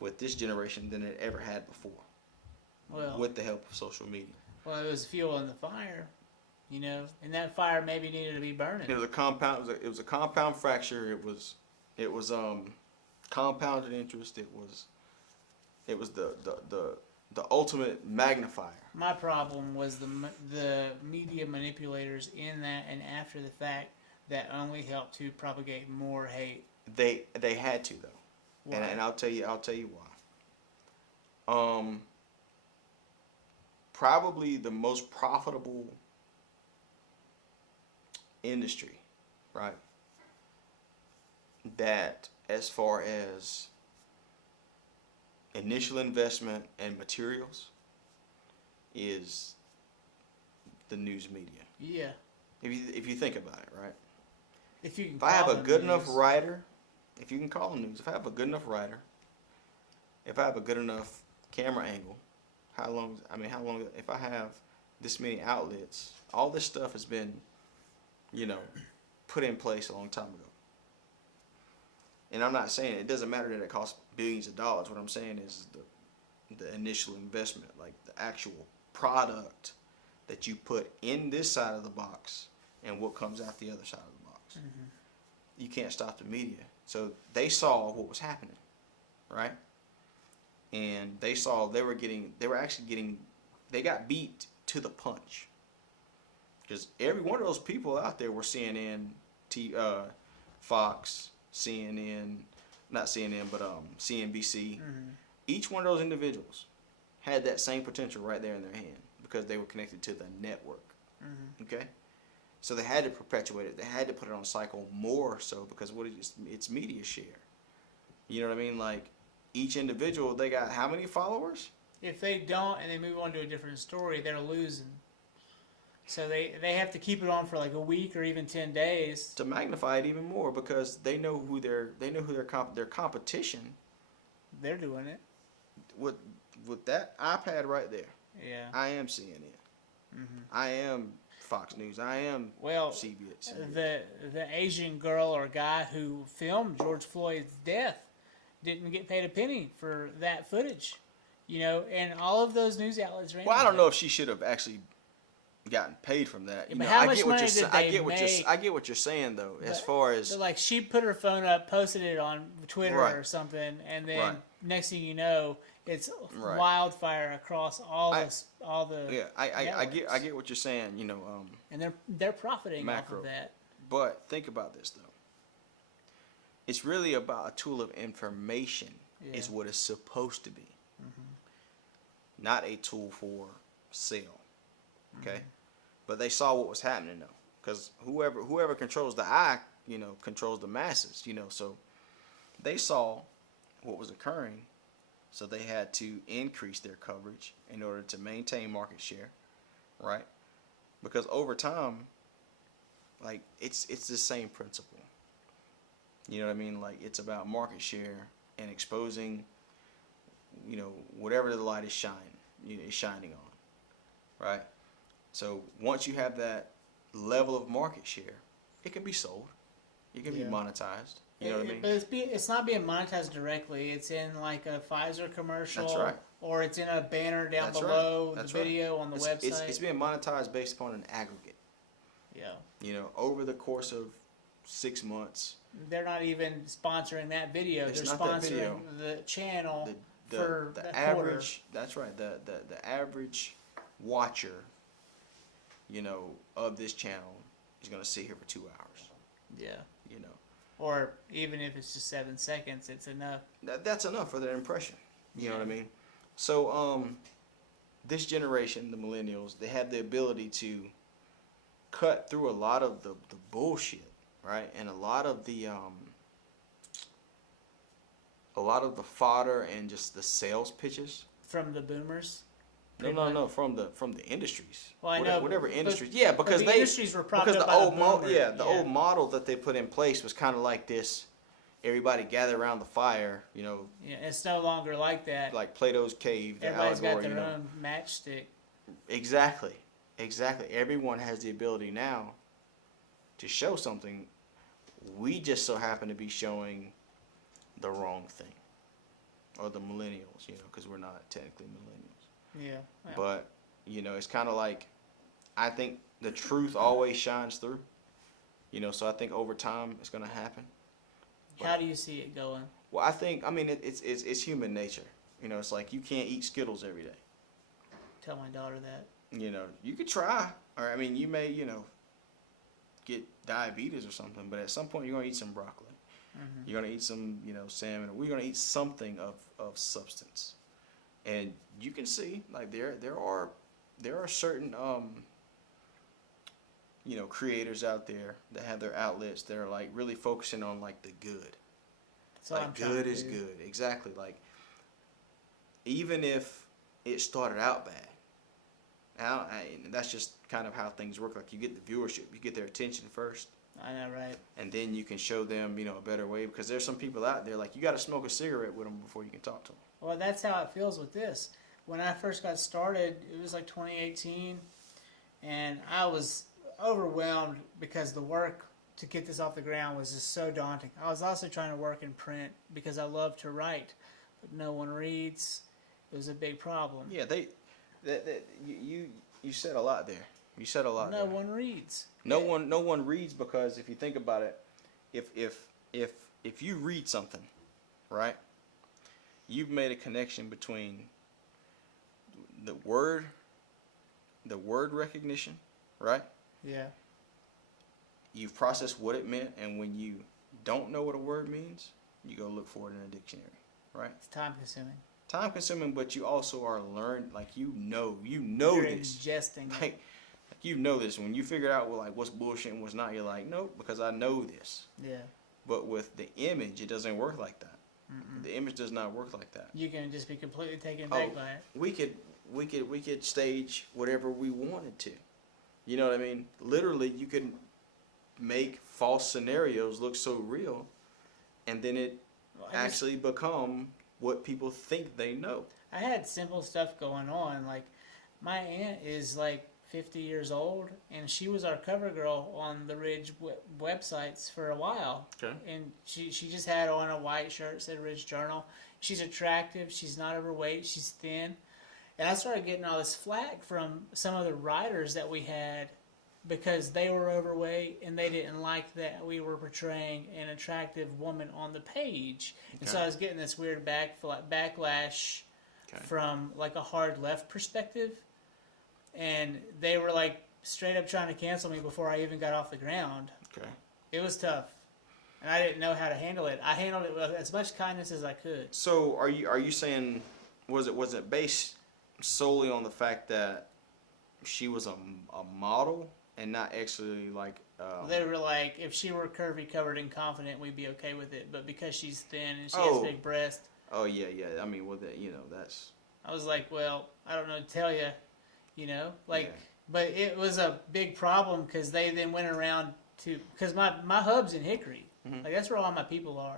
with this generation than it ever had before. Well, with the help of social media. Well, it was fuel in the fire, and that fire maybe needed to be burning. It was a compound. It was a compound fracture. It was compounded interest. It was the ultimate magnifier. My problem was the media manipulators in that and after the fact that only helped to propagate more hate. They had to though, Why? and I'll tell you why. Probably the most profitable industry, right? That as far as initial investment and materials is the news media. Yeah. If you think about it, right? If you can. If I have a good news. enough writer, if you can call them news, if I have a good enough writer, if I have a good enough camera angle, how long, if I have this many outlets, all this stuff has been, put in place a long time ago. And I'm not saying it doesn't matter that it costs billions of dollars. What I'm saying is the initial investment, like the actual product that you put in this side of the box and what comes out the other side of the box. Mm-hmm. You can't stop the media. So they saw what was happening, right? And they saw they got beat to the punch. Because every one of those people out there were CNN, Fox, CNN, not CNN, but CNBC. Mm-hmm. Each one of those individuals had that same potential right there in their hand because they were connected to the network. Mm-hmm. Okay? So they had to perpetuate it. They had to put it on cycle more so because it's media share. You know what I mean? Like, each individual, they got how many followers? If they don't and they move on to a different story, they're losing. So they have to keep it on for like a week or even 10 days to magnify it even more because they know who their competition. They're doing it with that iPad right there. Yeah, I am CNN. Mm-hmm. I am Fox News. I am CBS. The Asian girl or guy who filmed George Floyd's death didn't get paid a penny for that footage, and all of those news outlets ran. Well, I don't know if she should have actually gotten paid from that. Yeah, but how much money did they make? I get what you're saying though, as far as like she put her phone up, posted it on Twitter or something, and then next thing you know, it's wildfire across all the. Yeah, I get what you're saying. And they're profiting macro. off of that. But think about this though. It's really about a tool of information. Is what it's supposed to be. Mm-hmm. Not a tool for sale. Okay, but they saw what was happening though, because whoever controls the eye, controls the masses. So they saw what was occurring, so they had to increase their coverage in order to maintain market share, right? Because over time, like it's the same principle. You know what I mean? Like it's about market share and exposing, whatever the light is shining on, right? So once you have that level of market share, it can be sold. It can be monetized. You know what I mean? But it's not being monetized directly. It's in like a Pfizer commercial, That's right. or it's in a banner down That's right. below That's the right. video on the website. It's being monetized based upon an aggregate. Yeah, You know, over the course of 6 months. they're not even sponsoring that video. It's They're not that sponsoring video. the channel for The a average, quarter. that's right, the average watcher, you know, of this channel is going to sit here for 2 hours, Yeah, you know. or even if it's just 7 seconds, it's enough. That's enough for their impression, you know what I mean? So, this generation, the millennials, they have the ability to cut through a lot of the bullshit, right? And a lot of the fodder and just the sales pitches. From the boomers. No, from the industries. Well, I know, whatever but- industries. Yeah, because but the industries were propped up by the boomers. old model that they put in place was kind of like this. Everybody gather around the fire, you know, Yeah, it's no longer like that. like Plato's cave, the Everybody's got allegory, their you know. own matchstick. Exactly. Everyone has the ability now to show something. We just so happen to be showing the wrong thing, or the millennials, you know, because we're not technically millennials. Yeah. But you know, it's kind of like, I think the truth always shines through. You know, so I think over time it's gonna happen. How do you see it going? Well, I mean, it's human nature. You know, it's like you can't eat Skittles every day. Tell my daughter that. You know, you could try, or I mean, you may, you know, get diabetes or something, but at some point you're gonna eat some broccoli. Mm-hmm. You're gonna eat some, you know, salmon. We're gonna eat something of substance, and you can see like there are certain you know, creators out there that have their outlets that are like really focusing on like the good. That's all I'm Like trying good to is do. good, exactly. Like even if it started out bad, now that's just kind of how things work. Like you get the viewership, you get their attention first. I know, right? And then you can show them, you know, a better way, because there's some people out there like you got to smoke a cigarette with them before you can talk to them. Well, that's how it feels with this. When I first got started, it was like 2018, and I was overwhelmed because the work to get this off the ground was just so daunting. I was also trying to work in print because I love to write, but no one reads. It was a big problem. Yeah, you said a lot there. You said a lot. No there. one reads. No one reads, because if you think about it, if you read something, right, you've made a connection between the word recognition, right? Yeah. You've processed what it meant, and when you don't know what a word means, you go look for it in a dictionary, right? It's time consuming. Time consuming, but you also are learning, like you know You're this. ingesting it. Like you know this. When you figure out what's bullshit and what's not, you're like, nope, because I know this. Yeah. But with the image, it doesn't work like that. The image does not work like that. You can just be completely taken back by it. We could stage whatever we wanted to. You know what I mean? Literally, you could make false scenarios look so real, and then it Well, actually become what people think they know. I had simple stuff going on. Like, my aunt is like 50 years old, and she was our cover girl on the Ridge websites for a while. Okay. And she just had on a white shirt, said Ridge Journal. She's attractive. She's not overweight. She's thin. And I started getting all this flack from some of the writers that we had because they were overweight and they didn't like that we were portraying an attractive woman on the page. And so I was getting this weird backlash from like a hard left perspective. And they were like straight up trying to cancel me before I even got off the ground. Okay. It was tough. And I didn't know how to handle it. I handled it with as much kindness as I could. So are you saying, was it based solely on the fact that she was a model and not actually like They were like, if she were curvy, covered, and confident, we'd be okay with it. But because she's thin and she has big breasts, oh yeah, I mean, well, that, you know, that's, I was like, well, I don't know what to tell you, you know, like. Yeah. But it was a big problem because they then went around to, because my hub's in Hickory, like that's where all my people are.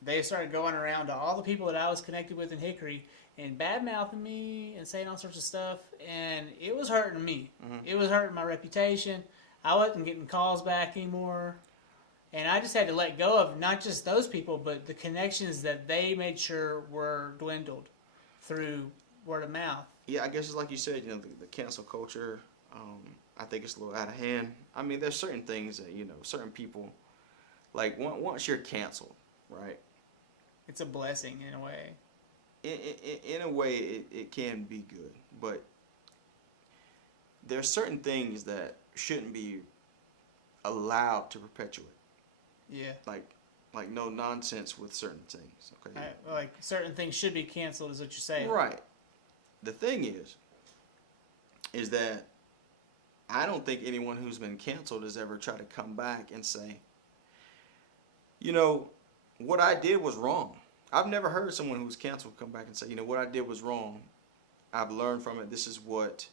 They started going around to all the people that I was connected with in Hickory and bad mouthing me and saying all sorts of stuff, and it was hurting me. It was hurting my reputation. I wasn't getting calls back anymore. And I just had to let go of not just those people, but the connections that they made sure were dwindled through word of mouth. Yeah, I guess it's like you said, the cancel culture, I think it's a little out of hand. I mean, there's certain things that, certain people, like once you're canceled, right? It's a blessing in a way. In a way, it can be good, but there's certain things that shouldn't be allowed to perpetuate. Yeah. Like no nonsense with certain things. Okay. Like certain things should be canceled, is what you're saying. Right. The thing is that I don't think anyone who's been canceled has ever tried to come back and say, what I did was wrong. I've never heard someone who was canceled come back and say, what I did was wrong. I've learned from it. This is what,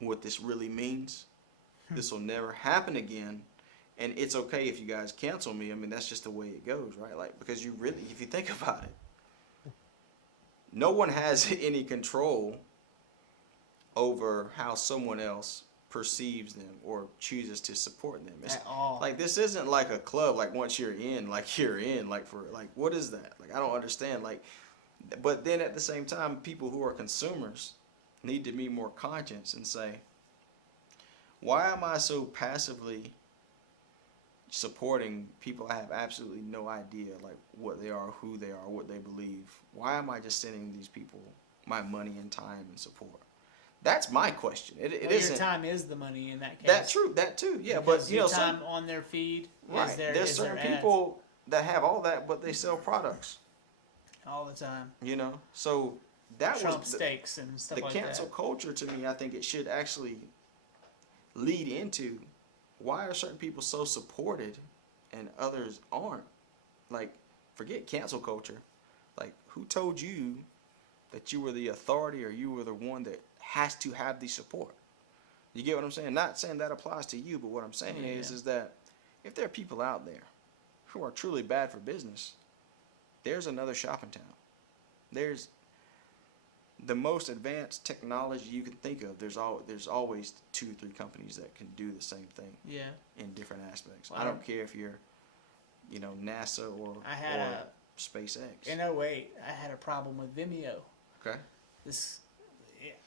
what this really means. This will never happen again. And it's okay if you guys cancel me. I mean, that's just the way it goes, right? Like, because if you think about it, no one has any control over how someone else perceives them or chooses to support them. It's, At all. like, this isn't like a club. Like, once you're in, you're in. What is that? Like, I don't understand. Like, but then at the same time, people who are consumers need to be more conscious and say, why am I so passively supporting people I have absolutely no idea, like, what they are, who they are, what they believe? Why am I just sending these people my money and time and support? That's my question. It isn't. Your time is the money in that case. That's true. That too. Yeah, Because but your time on their feed right. is their There's is certain their ads people that have all that, but they sell products. all the time. So that Trump was steaks and stuff the like cancel that. culture. To me, I think it should actually lead into why are certain people so supported and others aren't. Like, forget cancel culture. Like, who told you that you were the authority or you were the one that has to have the support? You get what I'm saying? Not saying that applies to you, but what I'm saying is that if there are people out there who are truly bad for business, there's another shop in town. There's the most advanced technology you can think of. There's always 2 or 3 companies that can do the same thing. Yeah. In different aspects. Well, I don't care if you're, NASA or SpaceX. In 08, I had a problem with Vimeo. Okay.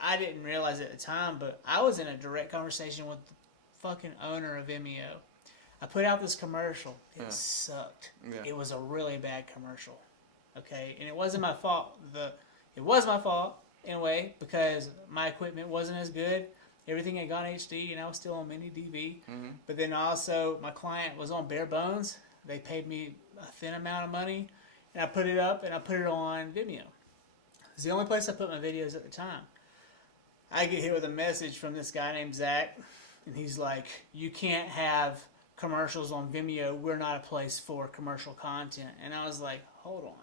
I didn't realize at the time, but I was in a direct conversation with the fucking owner of Vimeo. I put out this commercial. It sucked. Yeah. It was a really bad commercial. Okay, and it wasn't my fault. It was my fault in a way because my equipment wasn't as good. Everything had gone HD, and I was still on mini DV. Mm-hmm. But then also, my client was on bare bones. They paid me a thin amount of money, and I put it up, and I put it on Vimeo. It's the only place I put my videos at the time. I get hit with a message from this guy named Zach, and he's like, "You can't have commercials on Vimeo. We're not a place for commercial content." And I was like, hold on.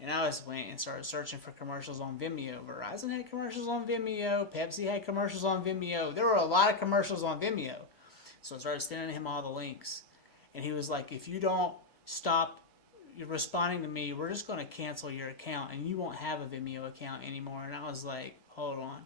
And I just went and started searching for commercials on Vimeo. Verizon had commercials on Vimeo. Pepsi had commercials on Vimeo. There were a lot of commercials on Vimeo. So I started sending him all the links. And he was like, if you don't stop responding to me, we're just going to cancel your account and you won't have a Vimeo account anymore. And I was like, hold on.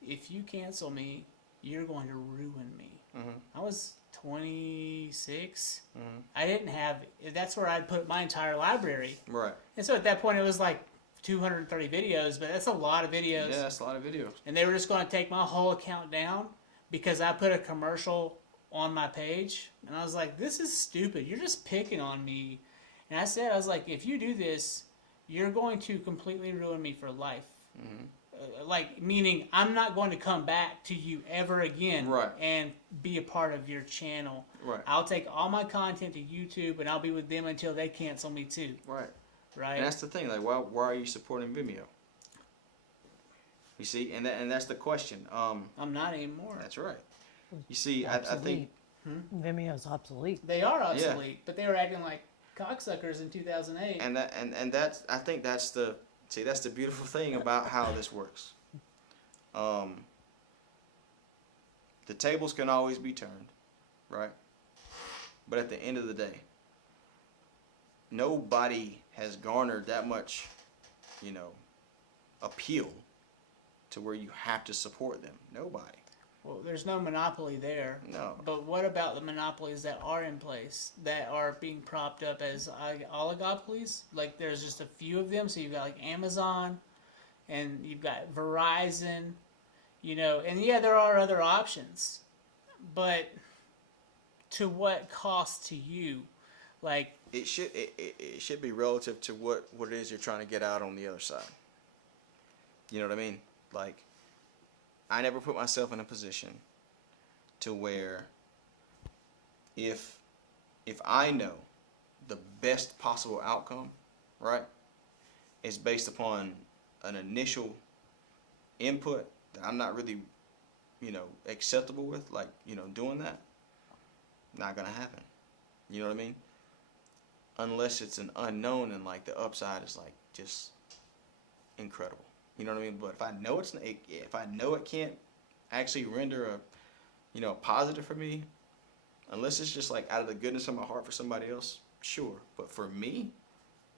If you cancel me, you're going to ruin me. Mm-hmm. I was 26. Mm-hmm. I didn't have, that's where I'd put my entire library. Right. And so at that point it was like 230 videos, but that's a lot of videos. Yeah, that's a lot of videos. And they were just going to take my whole account down because I put a commercial on my page. And I was like, this is stupid. You're just picking on me. And I was like, if you do this, you're going to completely ruin me for life. Mm-hmm. Meaning I'm not going to come back to you ever again and be a part of your channel. Right. I'll take all my content to YouTube and I'll be with them until they cancel me too. Right. Right. And that's the thing. Like, why are you supporting Vimeo? You see, and that's the question. I'm not anymore. That's right. You see, I think Vimeo's obsolete. They are obsolete, but they were acting like cocksuckers in 2008. And that's I think that's the beautiful thing about how this works. The tables can always be turned, right? But at the end of the day, nobody has garnered that much, appeal to where you have to support them. Nobody. Well, there's no monopoly there. No. But what about the monopolies that are in place that are being propped up as oligopolies? Like there's just a few of them. So you've got like Amazon, and you've got Verizon, and yeah, there are other options, but to what cost to you? Like It should be relative to what it is you're trying to get out on the other side. You know what I mean? Like, I never put myself in a position to where if I know the best possible outcome, right, is based upon an initial input that I'm not really, acceptable with, like, doing that, not gonna happen. You know what I mean? Unless it's an unknown and like the upside is like just incredible. You know what I mean? But if I know it can't actually render a positive for me, unless it's just like out of the goodness of my heart for somebody else, sure. But for me,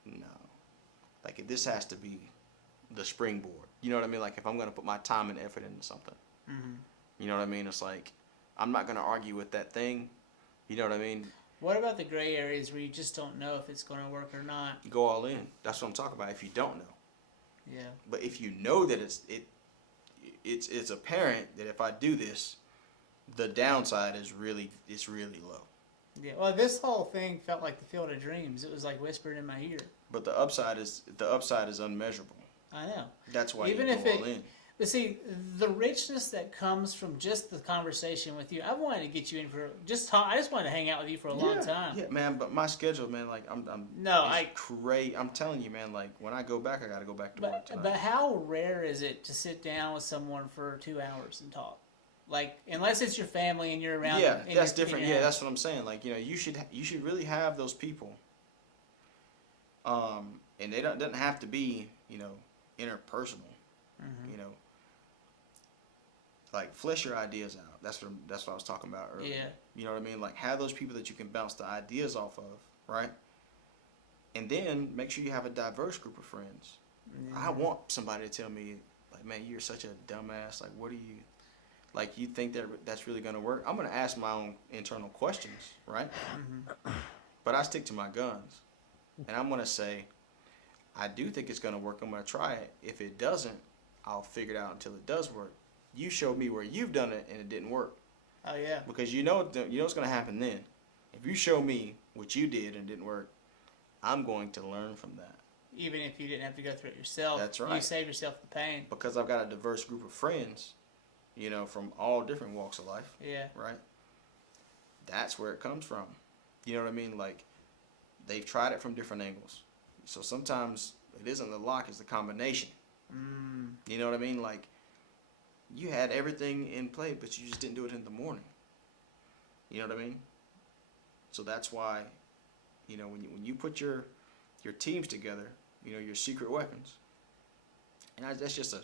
no. Like this has to be the springboard. You know what I mean? Like if I'm gonna put my time and effort into something, you know what I mean? It's like I'm not gonna argue with that thing. You know what I mean? what about the gray areas where you just don't know if it's going to work or not? Go all in. That's what I'm talking about. If you don't know. Yeah. But if you know that it's apparent that if I do this, the downside is really low. Yeah. Well, this whole thing felt like the Field of Dreams. It was like whispered in my ear. But the upside is unmeasurable. I know. That's why Even you if go all in. But see, the richness that comes from just the conversation with you, I wanted to get you in for just talk. I just wanted to hang out with you for a long time. Yeah, man. But my schedule, man, like I'm telling you, man. Like when I go back, I gotta go back to work tonight. But how rare is it to sit down with someone for 2 hours and talk? Like unless it's your family and you're around. Yeah, that's different. Yeah, that's what I'm saying. Like you should really have those people. And they doesn't have to be interpersonal. Like flesh your ideas out. That's what I was talking about earlier. Yeah. You know what I mean? Like have those people that you can bounce the ideas off of, right? And then make sure you have a diverse group of friends. Yeah. I want somebody to tell me, like, man, you're such a dumbass. Like, what do you, like, you think that's really gonna work? I'm gonna ask my own internal questions, right? But I stick to my guns, and I'm gonna say, I do think it's gonna work. I'm gonna try it. If it doesn't, I'll figure it out until it does work. You showed me where you've done it and it didn't work. Oh yeah. Because you know what's gonna happen then. If you show me what you did and it didn't work, I'm going to learn from that. Even if you didn't have to go through it yourself. That's right. You save yourself the pain. Because I've got a diverse group of friends, from all different walks of life. Yeah. Right? That's where it comes from. You know what I mean? Like, they've tried it from different angles. So sometimes it isn't the lock, it's the combination. You know what I mean? Like, you had everything in play, but you just didn't do it in the morning. You know what I mean? So that's why, when you put your teams together, your secret weapons. And that's just a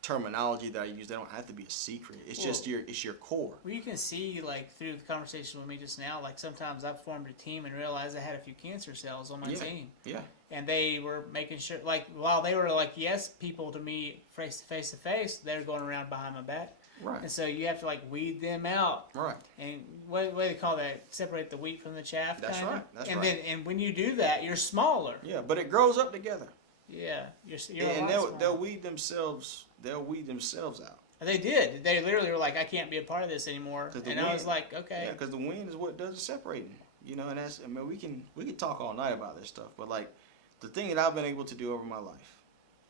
terminology that I use. They don't have to be a secret. It's just your core. Well, you can see, like, through the conversation with me just now, like, sometimes I've formed a team and realized I had a few cancer cells on my team. Yeah. And they were making sure, like, while they were, like, yes, people to me face to face, they were going around behind my back. Right. And so you have to, like, weed them out. Right. And what do they call that? Separate the wheat from the chaff. That's kinda? right. That's and right. And when you do that, you're smaller. Yeah, but it grows up together. Yeah, you're and a lot they'll weed themselves out. And they did. They literally were like, I can't be a part of this anymore. And I was like, okay. Yeah, because the wind is what does the separating. And that's, we can talk all night about this stuff, but like the thing that I've been able to do over my life,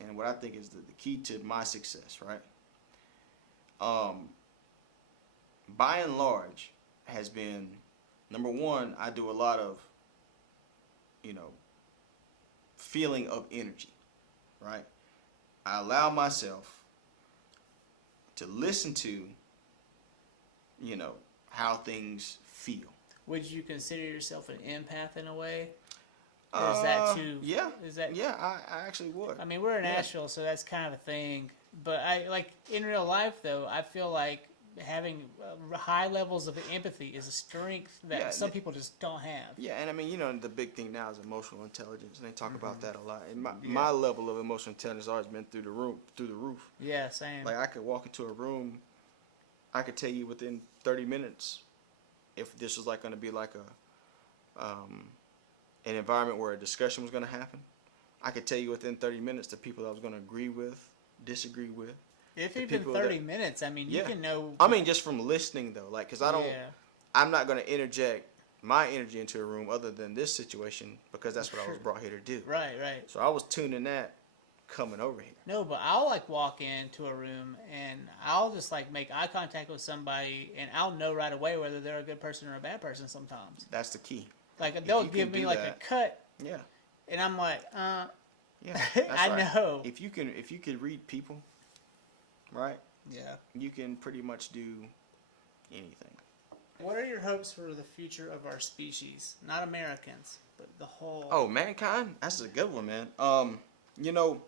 and what I think is the key to my success, right? By and large, has been number one. I do a lot of, feeling of energy, right? I allow myself to listen to, how things feel. Would you consider yourself an empath in a way? Or is that too? Yeah. Is that? Yeah, I actually would. I mean, we're in Nashville, so that's kind of a thing. But in real life, though, I feel like having high levels of empathy is a strength that some people just don't have. Yeah, and I mean, the big thing now is emotional intelligence, and they talk about that a lot. And my level of emotional intelligence has always been through the roof. Yeah, same. Like I could walk into a room, I could tell you within 30 minutes if this was like going to be like an environment where a discussion was going to happen. I could tell you within 30 minutes the people I was going to agree with, disagree with. If The even people 30 that- minutes, I mean, you Yeah. can know. I mean, just from listening though, like, cause Yeah. I'm not going to interject my energy into a room other than this situation because that's what I was brought here to do. Right, right. So I was tuning that coming over here. No, but I'll like walk into a room and I'll just like make eye contact with somebody and I'll know right away whether they're a good person or a bad person sometimes. That's the key. Like they'll you give can me do like that- a cut Yeah. and I'm like, Yeah. That's I right. know. If you can read people, right? Yeah. You can pretty much do anything. What are your hopes for the future of our species? Not Americans, but the whole. Oh, mankind? That's a good one, man. You know,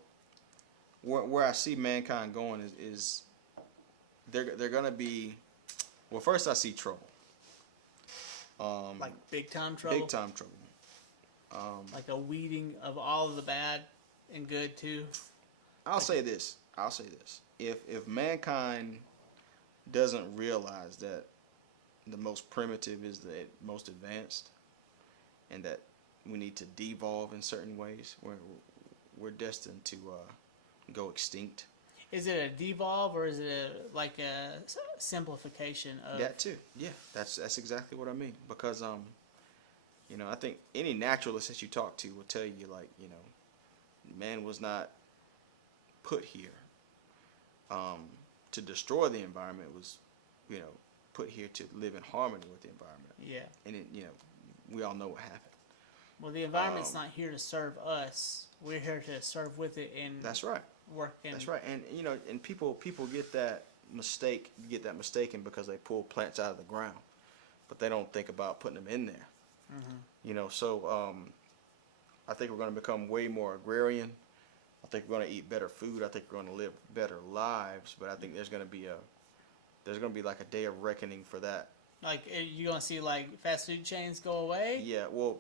where I see mankind going is they're gonna be. Well, first I see trouble. Like big time trouble. Big time trouble. Like a weeding of all of the bad and good too. I'll say this. If mankind doesn't realize that the most primitive is the most advanced, and that we need to devolve in certain ways, we're destined to go extinct. Is it a devolve or is it like a simplification of? That too. Yeah, that's exactly what I mean. Because you know, I think any naturalist that you talk to will tell you, like, you know, man was not put here to destroy the environment. It was, you know, put here to live in harmony with the environment. Yeah. And it, you know, we all know what happened. Well, the environment's not here to serve us. We're here to serve with it and That's right. work. And That's right. And you know, and people get that mistaken because they pull plants out of the ground, but they don't think about putting them in there. You know, so I think we're going to become way more agrarian. I think we're going to eat better food. I think we're going to live better lives. But I think there's going to be like a day of reckoning for that. Like, are you gonna see like fast food chains go away? Yeah. Well,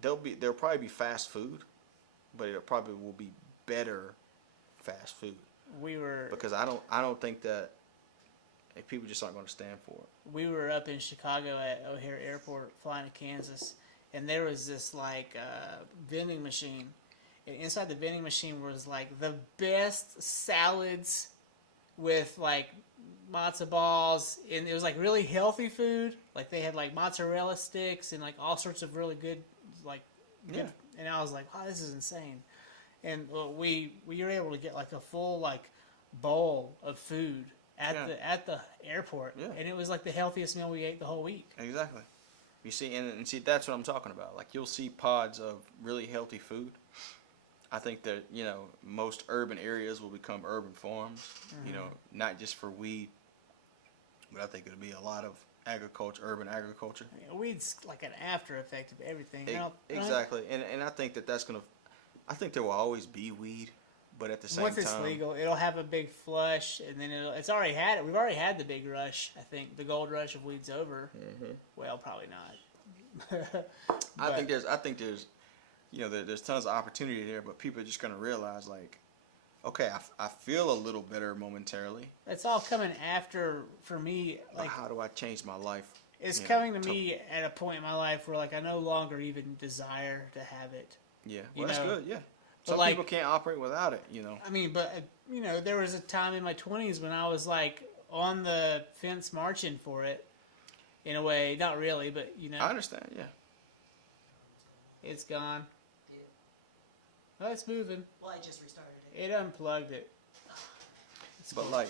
there'll probably be fast food, but it probably will be better fast food. Because I don't think that people just aren't going to stand for it. We were up in Chicago at O'Hare Airport flying to Kansas, and there was this like vending machine. And inside the vending machine was like the best salads with like matzo balls, and it was like really healthy food. Like they had like mozzarella sticks and like all sorts of really good, like good. Yeah. And I was like, wow, this is insane. And we were able to get like a full like bowl of food at the airport, and it was like the healthiest meal we ate the whole week. Exactly. You see, and see, that's what I'm talking about. Like, you'll see pods of really healthy food. I think that, you know, most urban areas will become urban farms. You know, not just for weed, but I think it'll be a lot of agriculture, urban agriculture. I mean, weed's like an after effect of everything. Exactly, and I think that's gonna. I think there will always be weed, but at the same Once time, it's legal, it'll have a big flush, and then it's already had it. We've already had the big rush. I think the gold rush of weed's over. Well, probably not. I think there's, you know, there's tons of opportunity there, but people are just gonna realize, like, okay, I feel a little better momentarily. It's all coming after, for me. Like, how do I change my life? it's you know, coming to me at a point in my life where like I no longer even desire to have it. Yeah, you well, that's know, good. Yeah, but some like- people can't operate without it. You know. I mean, but you know, there was a time in my 20s when I was like on the fence marching for it. In a way, not really, but you know, I understand. Yeah. it's gone. Yeah. Oh, it's moving. Well, I just restarted it. It unplugged it. But like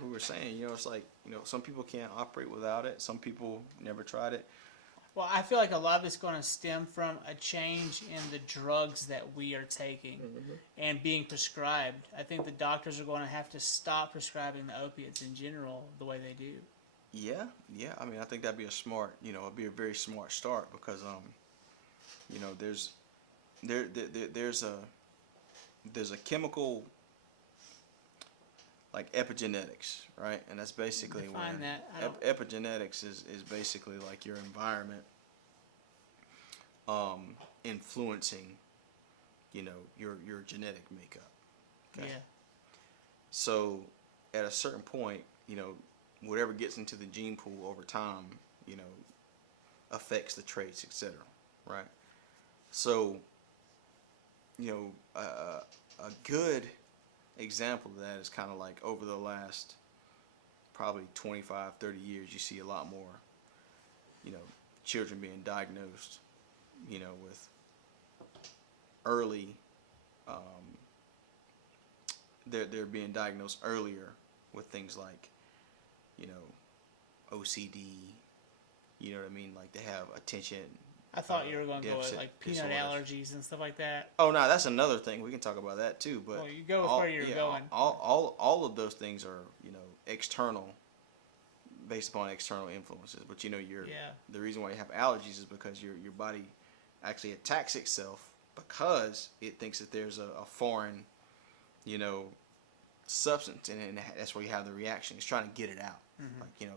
we were saying, you know, it's like, you know, some people can't operate without it. Some people never tried it. Well, I feel like a lot of it's going to stem from a change in the drugs that we are taking and being prescribed. I think the doctors are going to have to stop prescribing the opiates in general the way they do. Yeah, yeah. I mean, I think that'd be a smart, you know, it'd be a very smart start because, you know, there's a chemical like epigenetics, right? And that's basically Define when that. I don't- epigenetics is basically like your environment influencing, you know, your genetic makeup. Okay? Yeah. So at a certain point, you know, whatever gets into the gene pool over time, you know, affects the traits, etc. Right? So, you know, a good example of that is kind of like over the last probably 25, 30 years, you see a lot more, you know, children being diagnosed, you know, with early, they're being diagnosed earlier with things like, you know, OCD, you know what I mean? Like they have attention. I thought you were going to go with deficit like peanut disorders. allergies and stuff like that. Oh no, that's another thing. We can talk about that too. But Well, you go with where you're going. All of those things are, you know, external, based upon external influences. But you know, the reason why you have allergies is because your body actually attacks itself because it thinks that there's a foreign, you know, substance, and that's where you have the reaction. It's trying to get it out. Like, you know,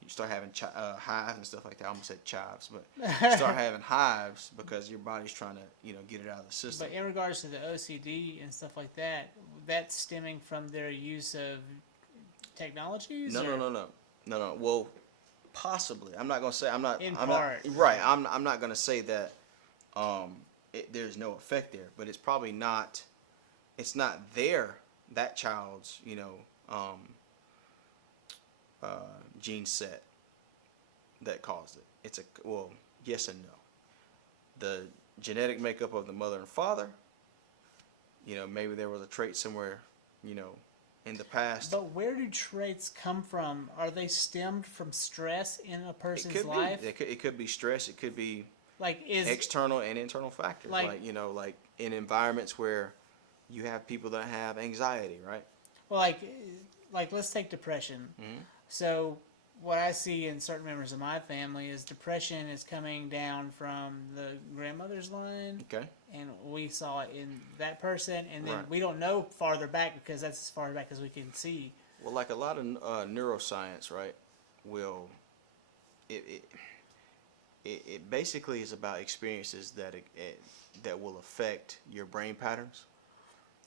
you start having hives and stuff like that. I almost said chives, but you start having hives because your body's trying to, you know, get it out of the system. But in regards to the OCD and stuff like that, that's stemming from their use of technologies? No. Well, possibly. I'm not gonna say. I'm not. In I'm part. not. Right. I'm not gonna say that. There's no effect there, but it's probably not. It's not that child's, you know, gene set that caused it. It's yes and no. The genetic makeup of the mother and father, you know, maybe there was a trait somewhere, you know, in the past. But where do traits come from? Are they stemmed from stress in a person's life? It could be stress. It could be Like external and internal factors. Like, you know, like in environments where you have people that have anxiety, right? Well, like let's take depression. So what I see in certain members of my family is depression is coming down from the grandmother's line. Okay. And we saw it in that person, and then Right. we don't know farther back because that's as far back as we can see. Well, like a lot of neuroscience, right? Will it basically is about experiences that will affect your brain patterns.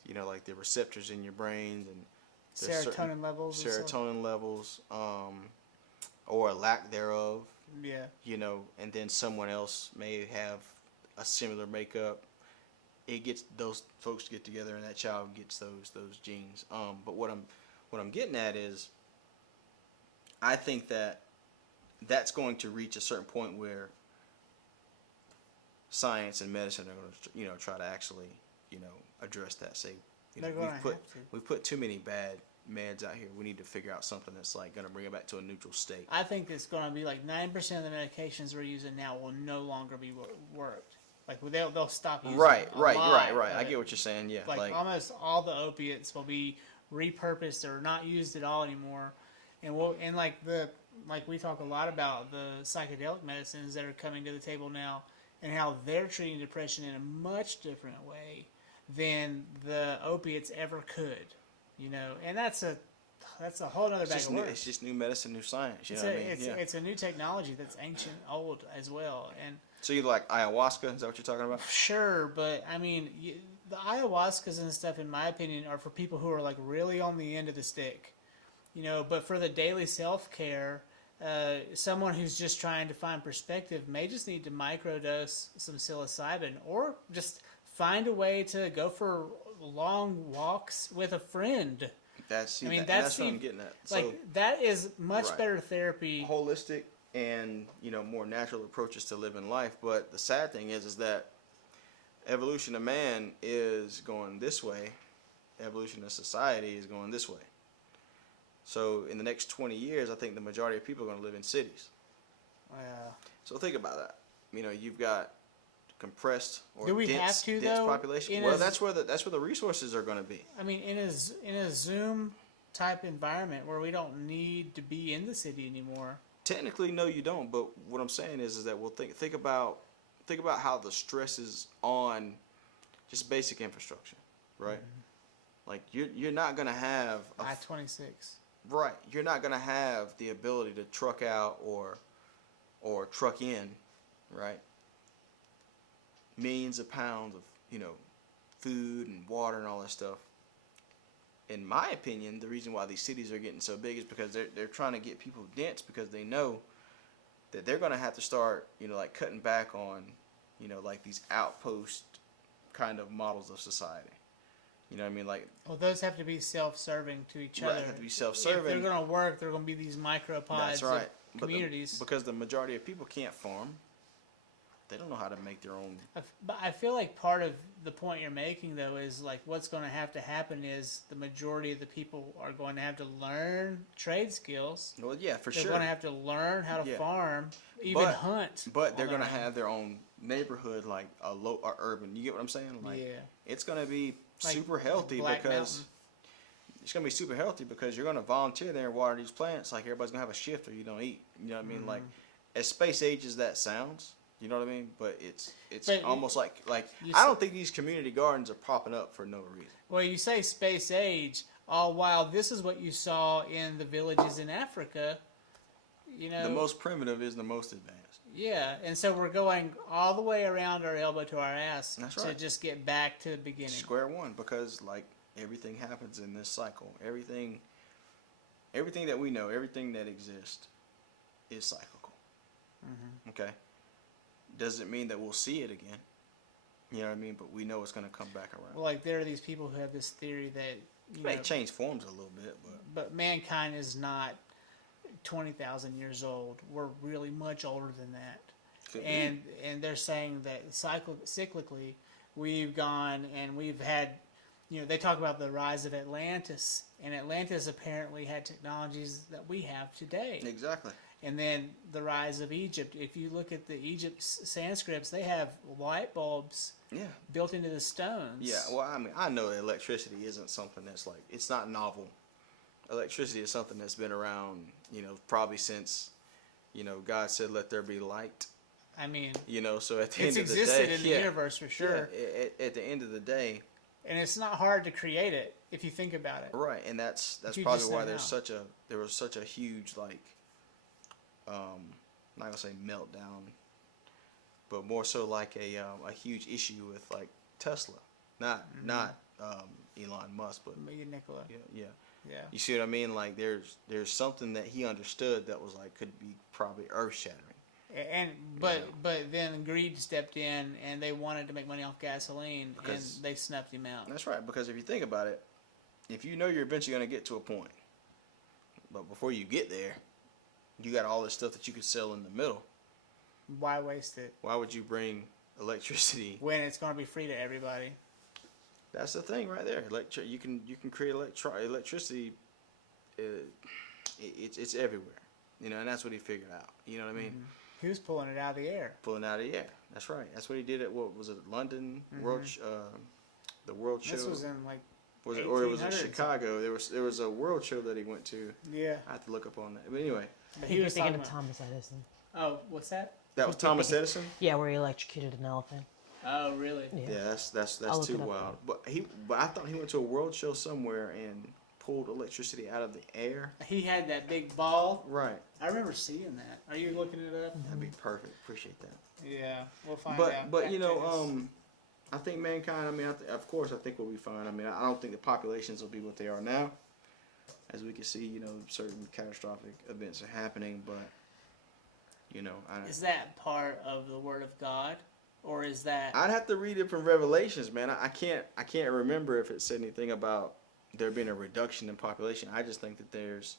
You know, like the receptors in your brain and Serotonin levels. serotonin levels, or a lack thereof. Yeah. You know, and then someone else may have a similar makeup. Those folks get together, and that child gets those genes. But what I'm getting at is, I think that's going to reach a certain point where science and medicine are going to, you know, try to actually, you know, address that. Say, you know, we've put too many bad meds out here. We need to figure out something that's like going to bring it back to a neutral state. I think it's going to be like 9% of the medications we're using now will no longer be worked. Like they'll stop using. Right. I I get what you're saying. Yeah, like almost all the opiates will be repurposed or not used at all anymore, and like we talk a lot about the psychedelic medicines that are coming to the table now, and how they're treating depression in a much different way than the opiates ever could, you know, and that's a whole other bag of work. It's just new medicine, new science. You know what I mean? It's a new technology that's ancient, old as well, and. So you like ayahuasca? Is that what you're talking about? Sure, but I mean, the ayahuascas and stuff, in my opinion, are for people who are like really on the end of the stick, you know. But for the daily self-care, someone who's just trying to find perspective may just need to microdose some psilocybin, or just find a way to go for long walks with a friend. That's what I'm getting at. Like, so, that is much right. better therapy. Holistic and, you know, more natural approaches to living life. But the sad thing is that evolution of man is going this way. Evolution of society is going this way. So in the next 20 years, I think the majority of people are going to live in cities. Wow. So think about that. You know, you've got compressed or Do we dense, have to, dense though, population. Well, that's where the resources are going to be. I mean, in a Zoom type environment where we don't need to be in the city anymore. Technically, no, you don't. But what I'm saying is that we'll think about how the stress is on just basic infrastructure, right? Mm-hmm. Like you're not gonna have I-26. Right. You're not gonna have the ability to truck out or truck in, right? Millions of pounds of, you know, food and water and all that stuff in my opinion, the reason why these cities are getting so big is because they're trying to get people dense, because they know that they're going to have to start, like cutting back on, like these outpost kind of models of society. You know what I mean? Like, Well, those have to be self-serving to each right, other. have to be self-serving. If they're going to work, they're going to be these micropods That's right. of communities. Because the majority of people can't farm. They don't know how to make their own. But I feel like part of the point you're making, though, is like what's going to have to happen is the majority of the people are going to have to learn trade skills. Well, yeah, for They're sure. going to have to learn how to Yeah. farm, even hunt. But they're on their going to own. have their own neighborhood, like a low or urban. You get what I'm saying? Like, Yeah. it's going to be Like super healthy Black because Mountain. it's going to be super healthy because you're going to volunteer there and water these plants. Like, everybody's going to have a shift or you don't eat. You know what I mean? Like, as space age as that sounds, you know what I mean? But it's But almost like you I s- don't think these community gardens are popping up for no reason. Well, you say space age, all while this is what you saw in the villages in Africa. The most primitive is the most advanced. Yeah, and so we're going all the way around our elbow to our ass That's to right. just get back to the beginning. Square one, because like everything happens in this cycle. Everything that we know, everything that exists is cyclical. Okay? Doesn't mean that we'll see it again. You know what I mean? But we know it's going to come back around. Well, like there are these people who have this theory that It may change forms a little bit, but mankind is not 20,000 years old. We're really much older than that. could be. And they're saying that cyclically we've gone and we've had, they talk about the rise of Atlantis, and Atlantis apparently had technologies that we have today. Exactly. And then the rise of Egypt. If you look at the Egypt Sanskrips, they have light bulbs Yeah. built into the stones. Yeah. Well, I mean, I know that electricity isn't something that's like, it's not novel. Electricity is something that's been around, probably since, God said, "Let there be light." I mean, So at the end it's of the day, existed in the universe for sure. Yeah, at the end of the day, And it's not hard to create it if you think about it. right, and that's You probably just why said there was such a huge I'm not gonna say meltdown, but more so like a huge issue with like Tesla, not Elon Musk, but Nikola. yeah. Yeah. You see what I mean? Like there's something that he understood that was like could be probably earth shattering. But then greed stepped in and they wanted to make money off gasoline Because- and they snuffed him out. That's right, because if you think about it, if you know you're eventually gonna get to a point, but before you get there, you got all this stuff that you could sell in the middle. Why waste it Why would you bring electricity? when it's going to be free to everybody? That's the thing right there. You can create electricity. It's everywhere, and that's what he figured out. You know what I mean? He was pulling it out of the air. Pulling out of the air. That's right. That's what he did at what was it? London World, the World Show. This was in like Was it, or it was in 1800s. Chicago? There was a world show that he went to. Yeah. I have to look up on that. But anyway, But He he was was thinking talking of about, Thomas Edison. oh, what's that? that was Thomas Edison. Yeah, where he electrocuted an elephant. Oh, really? Yeah. Yeah, that's I'll look too it up. wild. But I thought he went to a world show somewhere and pulled electricity out of the air. He had that big ball. Right. I remember seeing that. Are you looking it up? That'd be perfect. Appreciate that. Yeah, we'll find But out. but Fact you check us. know, I think mankind. I mean, of course, I think we'll be fine. I mean, I don't think the populations will be what they are now. As we can see, certain catastrophic events are happening, but Is that part of the Word of God, or is that? I'd have to read it from Revelations, man. I can't remember if it said anything about there being a reduction in population. I just think that there's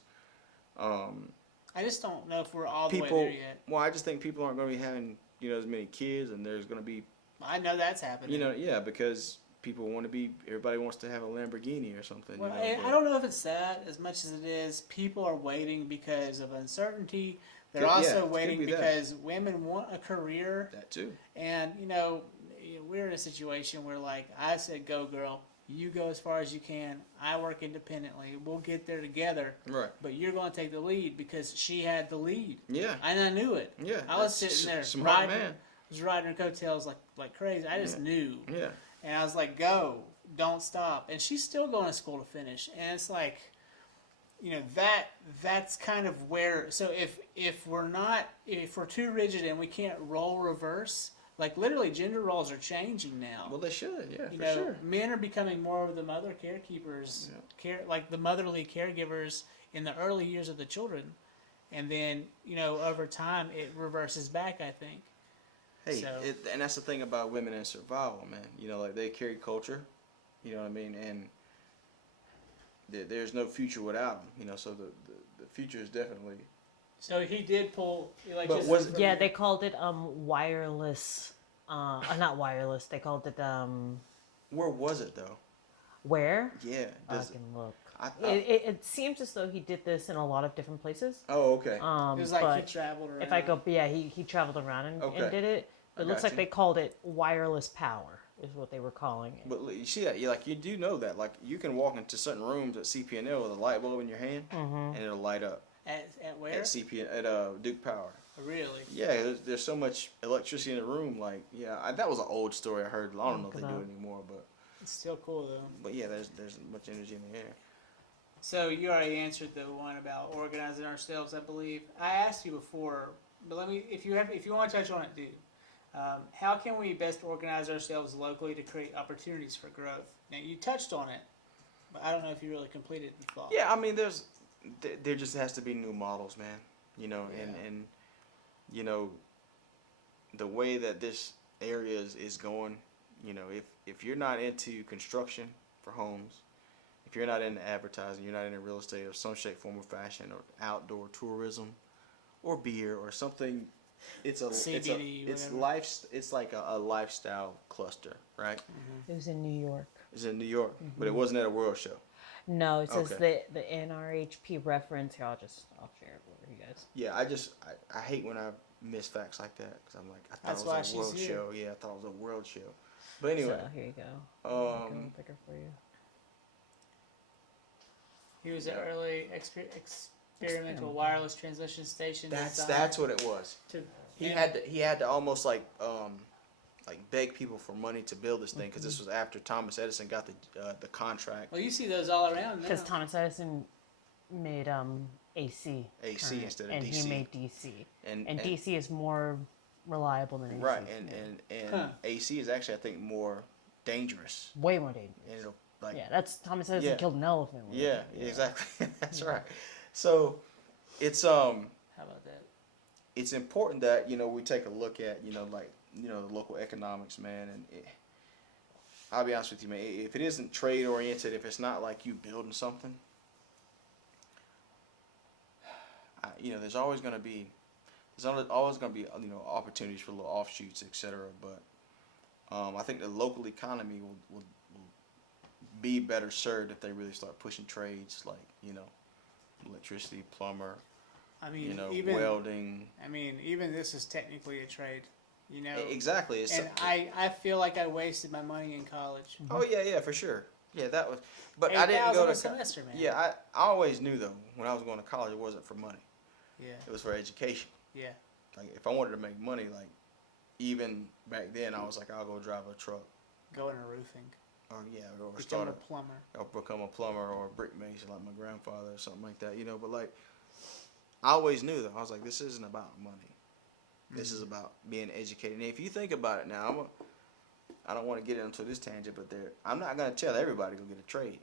I just don't know if we're all the way people. there yet. Well, I just think people aren't going to be having as many kids, and there's going to be I know that's happening. because people want to be. Everybody wants to have a Lamborghini or something. Well, and I don't know if it's that as much as it is people are waiting because of uncertainty. They're Yeah, also it could waiting be that. because women want a career, That too. and we're in a situation where, like, I said, "Go, girl, you go as far as you can. I work independently. We'll get there together, Right. but you're going to take the lead because she had the lead, Yeah. and I knew it. Yeah. I was that's sitting there smart riding, man. was riding her coattails like crazy. I just Yeah. knew. Yeah. And I was like, go, don't stop. And she's still going to school to finish. And it's like, that's kind of where, so if we're too rigid and we can't roll reverse, like literally gender roles are changing now. Well, they should, yeah, You for know, sure. men are becoming more of the mother carekeepers, like the motherly caregivers in the early years of the children, and then over time it reverses back. I think. Hey, So- and that's the thing about women in survival, man. Like they carry culture, you know what I mean, and there's no future without them. So the future is definitely. So he did pull. Like, But just was- from- Yeah, they called it wireless. Not wireless. They called it Where was it though? where? Yeah. I Does, can look. I, It seems as though he did this in a lot of different places. oh, okay. It was like but he traveled around. if I go, yeah, he traveled around and Okay. did it. I It looks got like you. they called it wireless power, is what they were calling it. But you see that, you do know that, like you can walk into certain rooms at CPNL with a light bulb in your hand, and it'll light up at where? at Duke Power. Really? Yeah, there's so much electricity in the room. Like, yeah, that was an old story I heard. I don't know if they do it anymore, It's still cool though. but yeah, there's much energy in the air. So you already answered the one about organizing ourselves, I believe. I asked you before, but let me, if you want to touch on it, do. How can we best organize ourselves locally to create opportunities for growth? Now you touched on it, but I don't know if you really completed the thought. Yeah, I mean, there just has to be new models, man. And the way that this area is going, if you're not into construction for homes, if you're not into advertising, you're not into real estate of some shape, form, or fashion, or outdoor tourism, or beer, or something, it's CBD, it's like a lifestyle cluster, right? It was in New York. It's in New York, but it wasn't at a world show. No, it says Okay. the NRHP reference. Here, I'll share it with you guys. Yeah, I hate when I miss facts like that because I'm like, I That's thought why it was a world she's here. show. Yeah, I thought it was a world show. But anyway, So here you go. Make it bigger for you. He was an early experimental wireless transmission station. designed that's what it was. to. He had to almost like beg people for money to build this thing because this was after Thomas Edison got the contract. Well, you see those all around now. Because Thomas Edison made AC. AC current, instead of and DC. he made DC. And DC is more reliable than AC. right, and Huh. AC is actually I think more dangerous. Way more dangerous. And it'll like Yeah, that's Thomas Edison Yeah. killed an elephant. with yeah, it. exactly. That's right. So it's How about that? it's important that we take a look at the local economics, man. And I'll be honest with you, man. If it isn't trade oriented, if it's not like you building something, there's always going to be opportunities for little offshoots, etc. But I think the local economy will be better served if they really start pushing trades like electricity, plumber, I mean, welding. I mean, even this is technically a trade. Exactly. And I feel like I wasted my money in college. Oh yeah, for sure. Yeah, that was. But I 8,000 didn't go a to. semester, man. Yeah, I always knew though when I was going to college it wasn't for money. Yeah. It was for education. Yeah. Like if I wanted to make money, like even back then I was like I'll go drive a truck. Go into roofing. Or or Become start a plumber. or become a plumber or a brick mason like my grandfather or something like that. But like I always knew that I was like this isn't about money. This is about being educated. And if you think about it now, I don't want to get into this tangent, but I'm not going to tell everybody to go get a trade.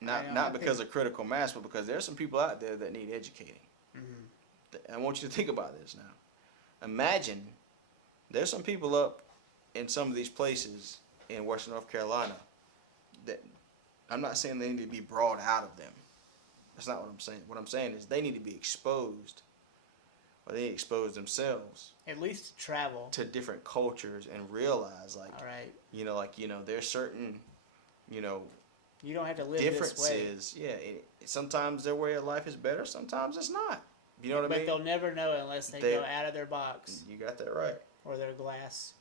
Not because of critical mass, but because there's some people out there that need educating. I want you to think about this now. Imagine there's some people up in some of these places in Western North Carolina that I'm not saying they need to be brought out of them. That's not what I'm saying. What I'm saying is they need to be exposed, or they expose themselves At least travel. to different cultures and realize, like, All right. there's certain, You don't have to live this way. differences. Yeah, sometimes their way of life is better. Sometimes it's not. You know what I But mean? they'll never know unless they They- go out of their box You got that right. or their glass,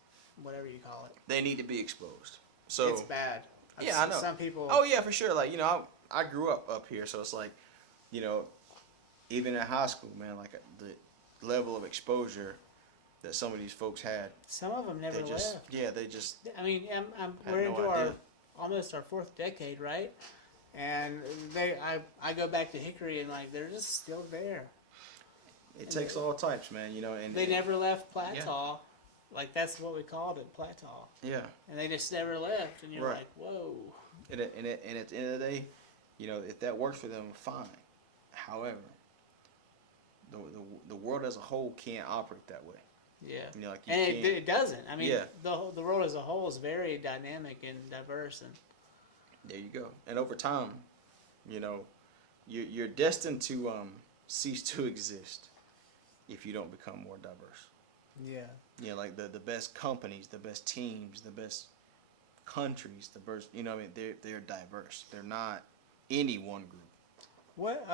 whatever you call it. They need to be exposed. So It's bad. I've Yeah, I seen know. Some people. Oh yeah, for sure. Like I grew up here, so it's like, even in high school, man, like the level of exposure that some of these folks had, Some of them never they just left. they just I mean, had we're no into idea. almost our fourth decade, right? And I go back to Hickory and like they're just still there. it takes all types, man. And They never left Plattall. Like that's what we called it, Plateau. Yeah. And they just never left, and you're Right. like, whoa. And at the end of the day, you know, if that works for them, fine. However, the world as a whole can't operate that way. Yeah. You know, like you And can't. it doesn't. I mean, Yeah. the world as a whole is very dynamic and diverse, and There you go. And over time, you know, you're destined to cease to exist if you don't become more diverse. yeah. You know, like the best companies, the best teams, the best countries, the best. You know, what I mean, they're diverse. They're not any one group. What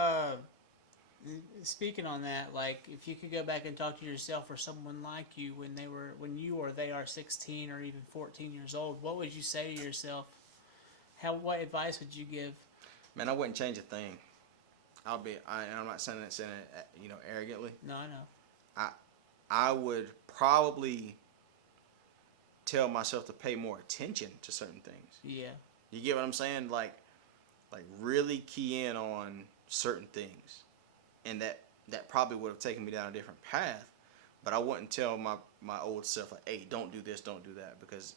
speaking on that, like if you could go back and talk to yourself or someone like you when you or they are 16 or even 14 years old, what would you say to yourself? What advice would you give? Man, I wouldn't change a thing. And I'm not saying it, you know, arrogantly. No, I know. I would probably tell myself to pay more attention to certain things. Yeah. You get what I'm saying? Like really key in on certain things, and that probably would have taken me down a different path. But I wouldn't tell my old self like, "Hey, don't do this, don't do that," because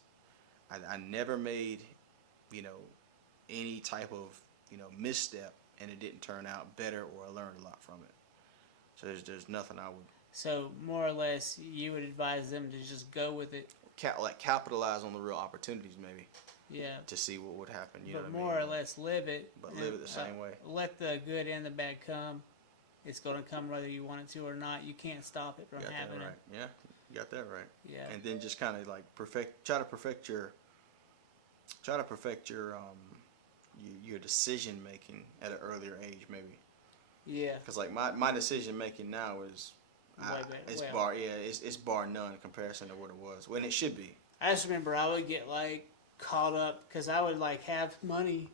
I never made, you know, any type of, you know, misstep, and it didn't turn out better, or I learned a lot from it. So there's nothing I would So more or less, you would advise them to just go with it. capitalize on the real opportunities, maybe, Yeah. to see what would happen. You But know what more I or mean? less live it. But and, live it the same way. Let the good and the bad come. It's going to come whether you want it to or not. You can't stop it from You got that happening. right. Yeah, you got that right. Yeah. And then just kind of like try to perfect your decision making at an earlier age, maybe. Yeah. Because like my decision making now is it's bar none in comparison to what it was when it should be. I just remember I would get like caught up because I would like have money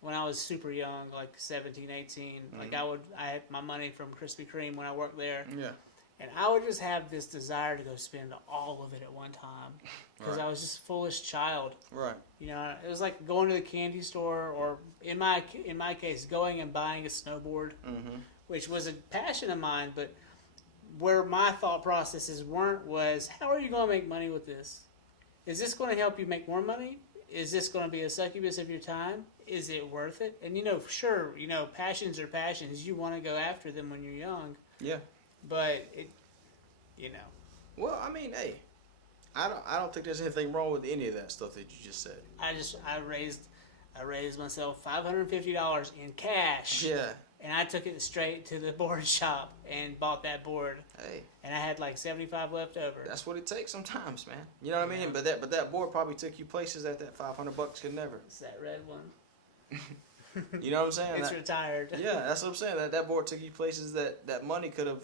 when I was super young, like 17, 18. Like I had my money from Krispy Kreme when I worked there. Yeah. And I would just have this desire to go spend all of it at one time because Right. I was just a foolish child. Right. You know, it was like going to the candy store, or in my case, going and buying a snowboard, Mm-hmm. which was a passion of mine. But where my thought processes weren't was, how are you going to make money with this? Is this going to help you make more money? Is this going to be a succubus of your time? Is it worth it? And sure, passions are passions. You want to go after them when you're young. Yeah. But Well, I mean, hey, I don't think there's anything wrong with any of that stuff that you just said. I raised myself $550 in cash. Yeah. And I took it straight to the board shop and bought that board. Hey, And I had like 75 left over. that's what it takes sometimes, man. You know what I mean? But that board probably took you places that $500 could never. It's that red one. You know what I'm saying? It's That- retired. Yeah, that's what I'm saying. That board took you places that money could have,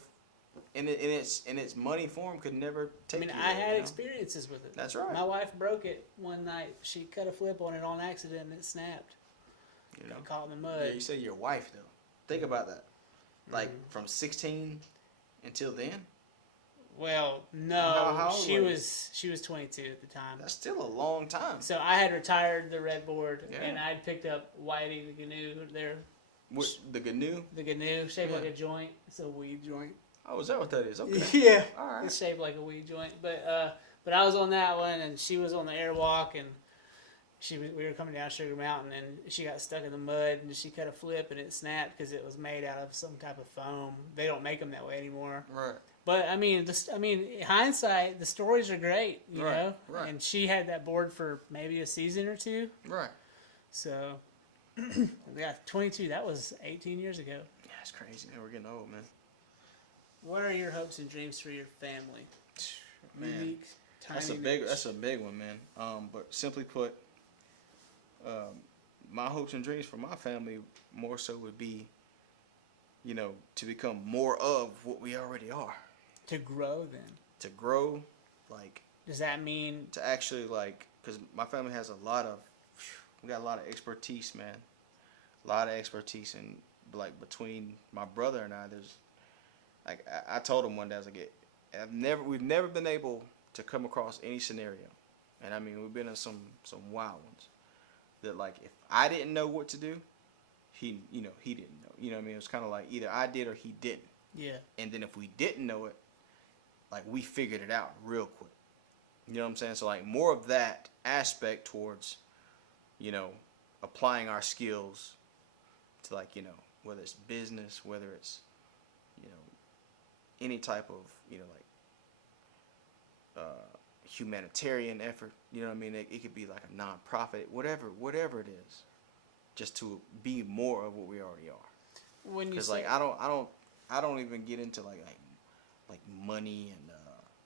in its money form, could never take. I had you know? experiences with it. That's right. My wife broke it one night. She cut a flip on it on accident and it snapped. You know? Got caught in the mud. Yeah, you say your wife though. Think about that. Like Mm-hmm. from 16 until then, Well, no, How old she were you? was 22 at the time. that's still a long time. So I had retired the red board, Yeah. and I'd picked up Whitey the GNU there. The GNU. The GNU shaped like Yeah. a joint. It's a weed joint. Oh, is that what that is? Okay. Yeah, All right. it's shaped like a weed joint. But I was on that one, and she was on the airwalk, and we were coming down Sugar Mountain, and she got stuck in the mud, and she cut a flip, and it snapped because it was made out of some type of foam. They don't make them that way anymore. Right. But hindsight, the stories are great, you Right, know. right. And she had that board for maybe a season or two. Right. So, yeah, 22. That was 18 years ago. Yeah, it's crazy. Man, we're getting old, man. What are your hopes and dreams for your family? Man, Unique, tiny. that's a big one, man. But simply put, my hopes and dreams for my family more so would be, to become more of what we already are. To grow, then. To grow, like, Does that mean? to actually, like, because my family has we got a lot of expertise, man. A lot of expertise, and like between my brother and I, there's, like, I told him one day, I was like, we've never been able to come across any scenario, and I mean, we've been in some wild ones, that like, if I didn't know what to do, he didn't know. You know what I mean? It was kind of like either I did or he didn't. Yeah. And then if we didn't know it, like, we figured it out real quick. You know what I'm saying? So like more of that aspect towards, you know, applying our skills to like, you know, whether it's business, whether it's, you know, any type of, you know, like humanitarian effort. You know what I mean? It could be like a nonprofit, whatever it is, just to be more of what we already are. When you Because say, like I don't even get into like money and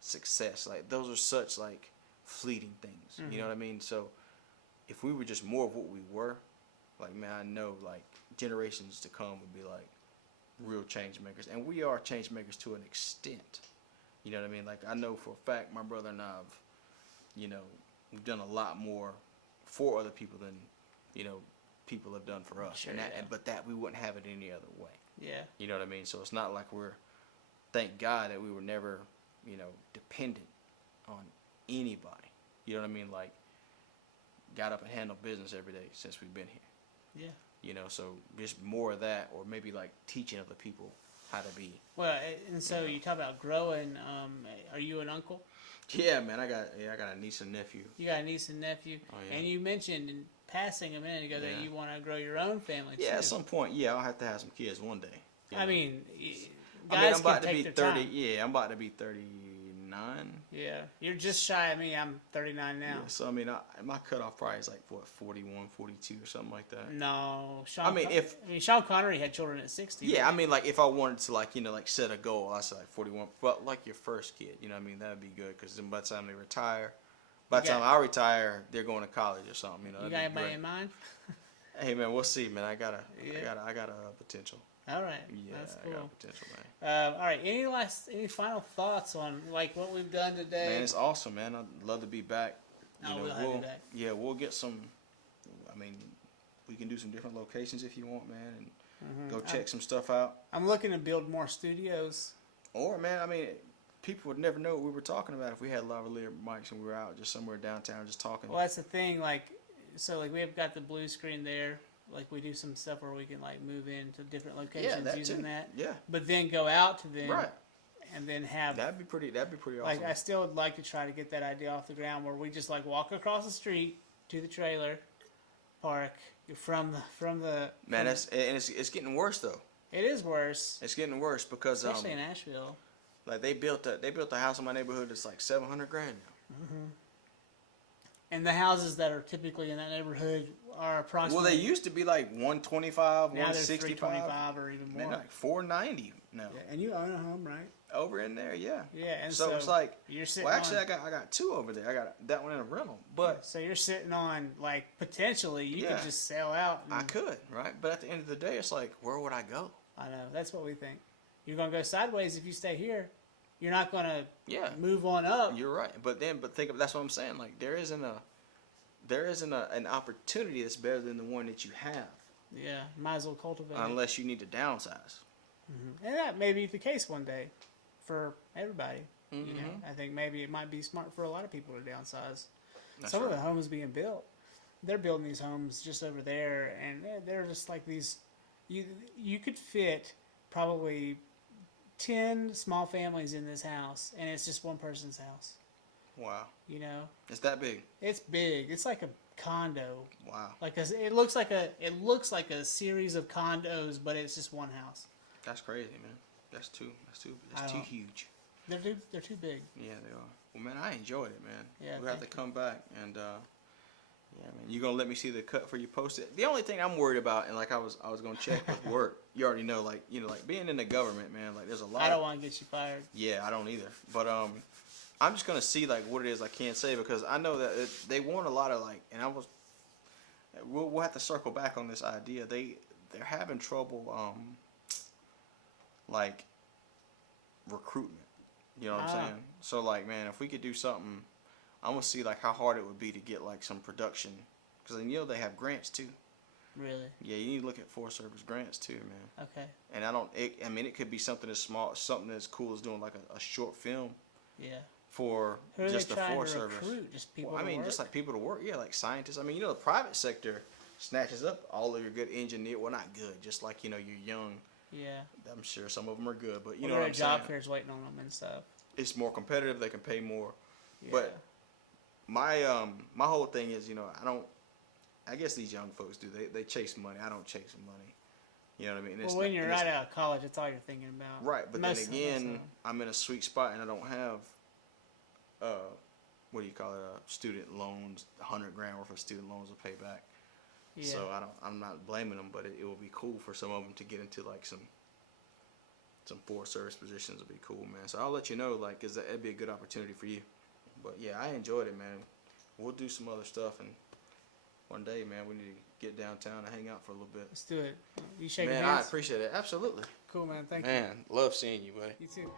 success. Like those are such like fleeting things. You know what I mean? So if we were just more of what we were, like man, I know like generations to come would be like real change makers, and we are change makers to an extent. You know what I mean? Like I know for a fact my brother and I have, you know, we've done a lot more for other people than, you know, people have done for us. Sure, and that, yeah. but that we wouldn't have it any other way. yeah, You know what I mean? So it's not like thank God that we were never, you know, dependent on anybody. You know what I mean? Like, got up and handled business every day since we've been here. yeah. You know, so just more of that, or maybe like teaching other people how to be. Well, and so you talk about growing. Are you an uncle? Yeah, man, I got a niece and nephew. You got a niece and nephew, Oh, yeah. and you mentioned in passing a minute ago Yeah. that you want to grow your own family. Yeah, too. at some point, yeah, I'll have to have some kids one day. you I know. mean, I'm guys about can to be take their 30. time. Yeah, I'm about to be 39. Yeah, you're just shy of me. I'm 39 now. Yeah, so I mean, my cutoff probably is like what 41, 42 or something like that. No, Sean. I mean, Sean Connery had children at 60. Yeah, I mean, like if I wanted to, like, you know, like set a goal, I said like 41. But like your first kid, you know what I mean? That'd be good because then by the time they retire, by the time I retire, they're going to college or something. You know, You that'd got be anybody great. in mind? Hey man, we'll see, man. I got Yeah. a potential. All right, Yeah, that's I got cool. a potential, man. All right, any final thoughts on like what we've done today? Man, it's awesome, man. I'd love to be back. Oh, we'll have you back. Yeah, we'll get some. I mean, we can do some different locations if you want, man, and go check some stuff out. I'm looking to build more studios. Or, man, I mean, people would never know what we were talking about if we had lavalier mics and we were out just somewhere downtown just talking. Well, that's the thing. Like, so like we've got the blue screen there. Like we do some stuff where we can like move into different locations that using too. that. Yeah. But then go out to them. Right. And then have That'd be pretty awesome. like I still would like to try to get that idea off the ground where we just like walk across the street to the trailer park from the Man, it's getting worse though. It is worse, It's getting worse because especially in Asheville. like they built a house in my neighborhood that's like $700,000 now. And the houses that are typically in that neighborhood are approximately. Well, they used to be like 125, now they're 165, 325 or even more. man, like 490 now. Yeah, and you own a home, right? Over in there, yeah. Yeah, and So it's like, you're sitting. well, actually, on, I got two over there. I got that one in a rental, but so you're sitting on like potentially you Yeah. could just sell out. And, I could, right? But at the end of the day, it's like, where would I go? I know that's what we think. You're gonna go sideways if you stay here. You're not gonna Yeah, move on up. you're right. But think of that's what I'm saying. Like there isn't an opportunity that's better than the one that you have, Yeah, might as well cultivate it. unless you need to downsize. And that may be the case one day for everybody. You know, Mhm. I think maybe it might be smart for a lot of people to downsize. That's Some of right. the homes being built, they're building these homes just over there, and they're just like these. You could fit probably 10 small families in this house, and it's just one person's house. Wow, You know, it's that big. it's big. It's like a condo. Wow, Like it looks like a series of condos, but it's just one house. that's crazy, man. That's too I don't- huge. They're too big. Yeah, they are. Well, man, I enjoyed it, man. Yeah, We'll have to thank you. come back and yeah, man. You gonna let me see the cut for you post it? The only thing I'm worried about, and like I was gonna check with work. You already know, like like being in the government, man. Like there's a lot. I don't want to get you fired. Yeah, I don't either. But I'm just gonna see like what it is I can't say because I know that they want a lot of like, and we'll have to circle back on this idea. They're having trouble like recruitment. You know what I'm saying? So like, man, if we could do something, I'm gonna see like how hard it would be to get like some production because they have grants too. Really? Yeah, you need to look at Forest Service grants too, man. Okay. And I mean, it could be something as small, something as cool as doing like a short film Yeah. for Who are just they the trying Forest to Service. recruit? Just people. Well, I to mean, work? just like people to work. Yeah, like scientists. I mean, the private sector snatches up all of your good engineer. Well, not good. Just like you're young. Yeah. I'm sure some of them are good, but you Well, know there what are I'm job saying. fairs waiting on them and stuff. It's more competitive. They can pay more. Yeah. But my whole thing is, I guess these young folks do. They chase money. I don't chase money. You know what I mean? Well, when you're right out of college, that's all you're thinking about. Right, but Most then again, I'm in a sweet spot, and I don't have, what do you call it? Student loans, $100,000 worth of student loans to pay back. Yeah. So I'm not blaming them, but it will be cool for some of them to get into like some forest service positions. Would be cool, man. So I'll let you know, like, 'cause that'd be a good opportunity for you. But yeah, I enjoyed it, man. We'll do some other stuff, and one day, man, we need to get downtown and hang out for a little bit. Let's do it. You shake Man, hands? I appreciate it. Absolutely. Cool, man. Thank you. Man, love seeing you, buddy. You too.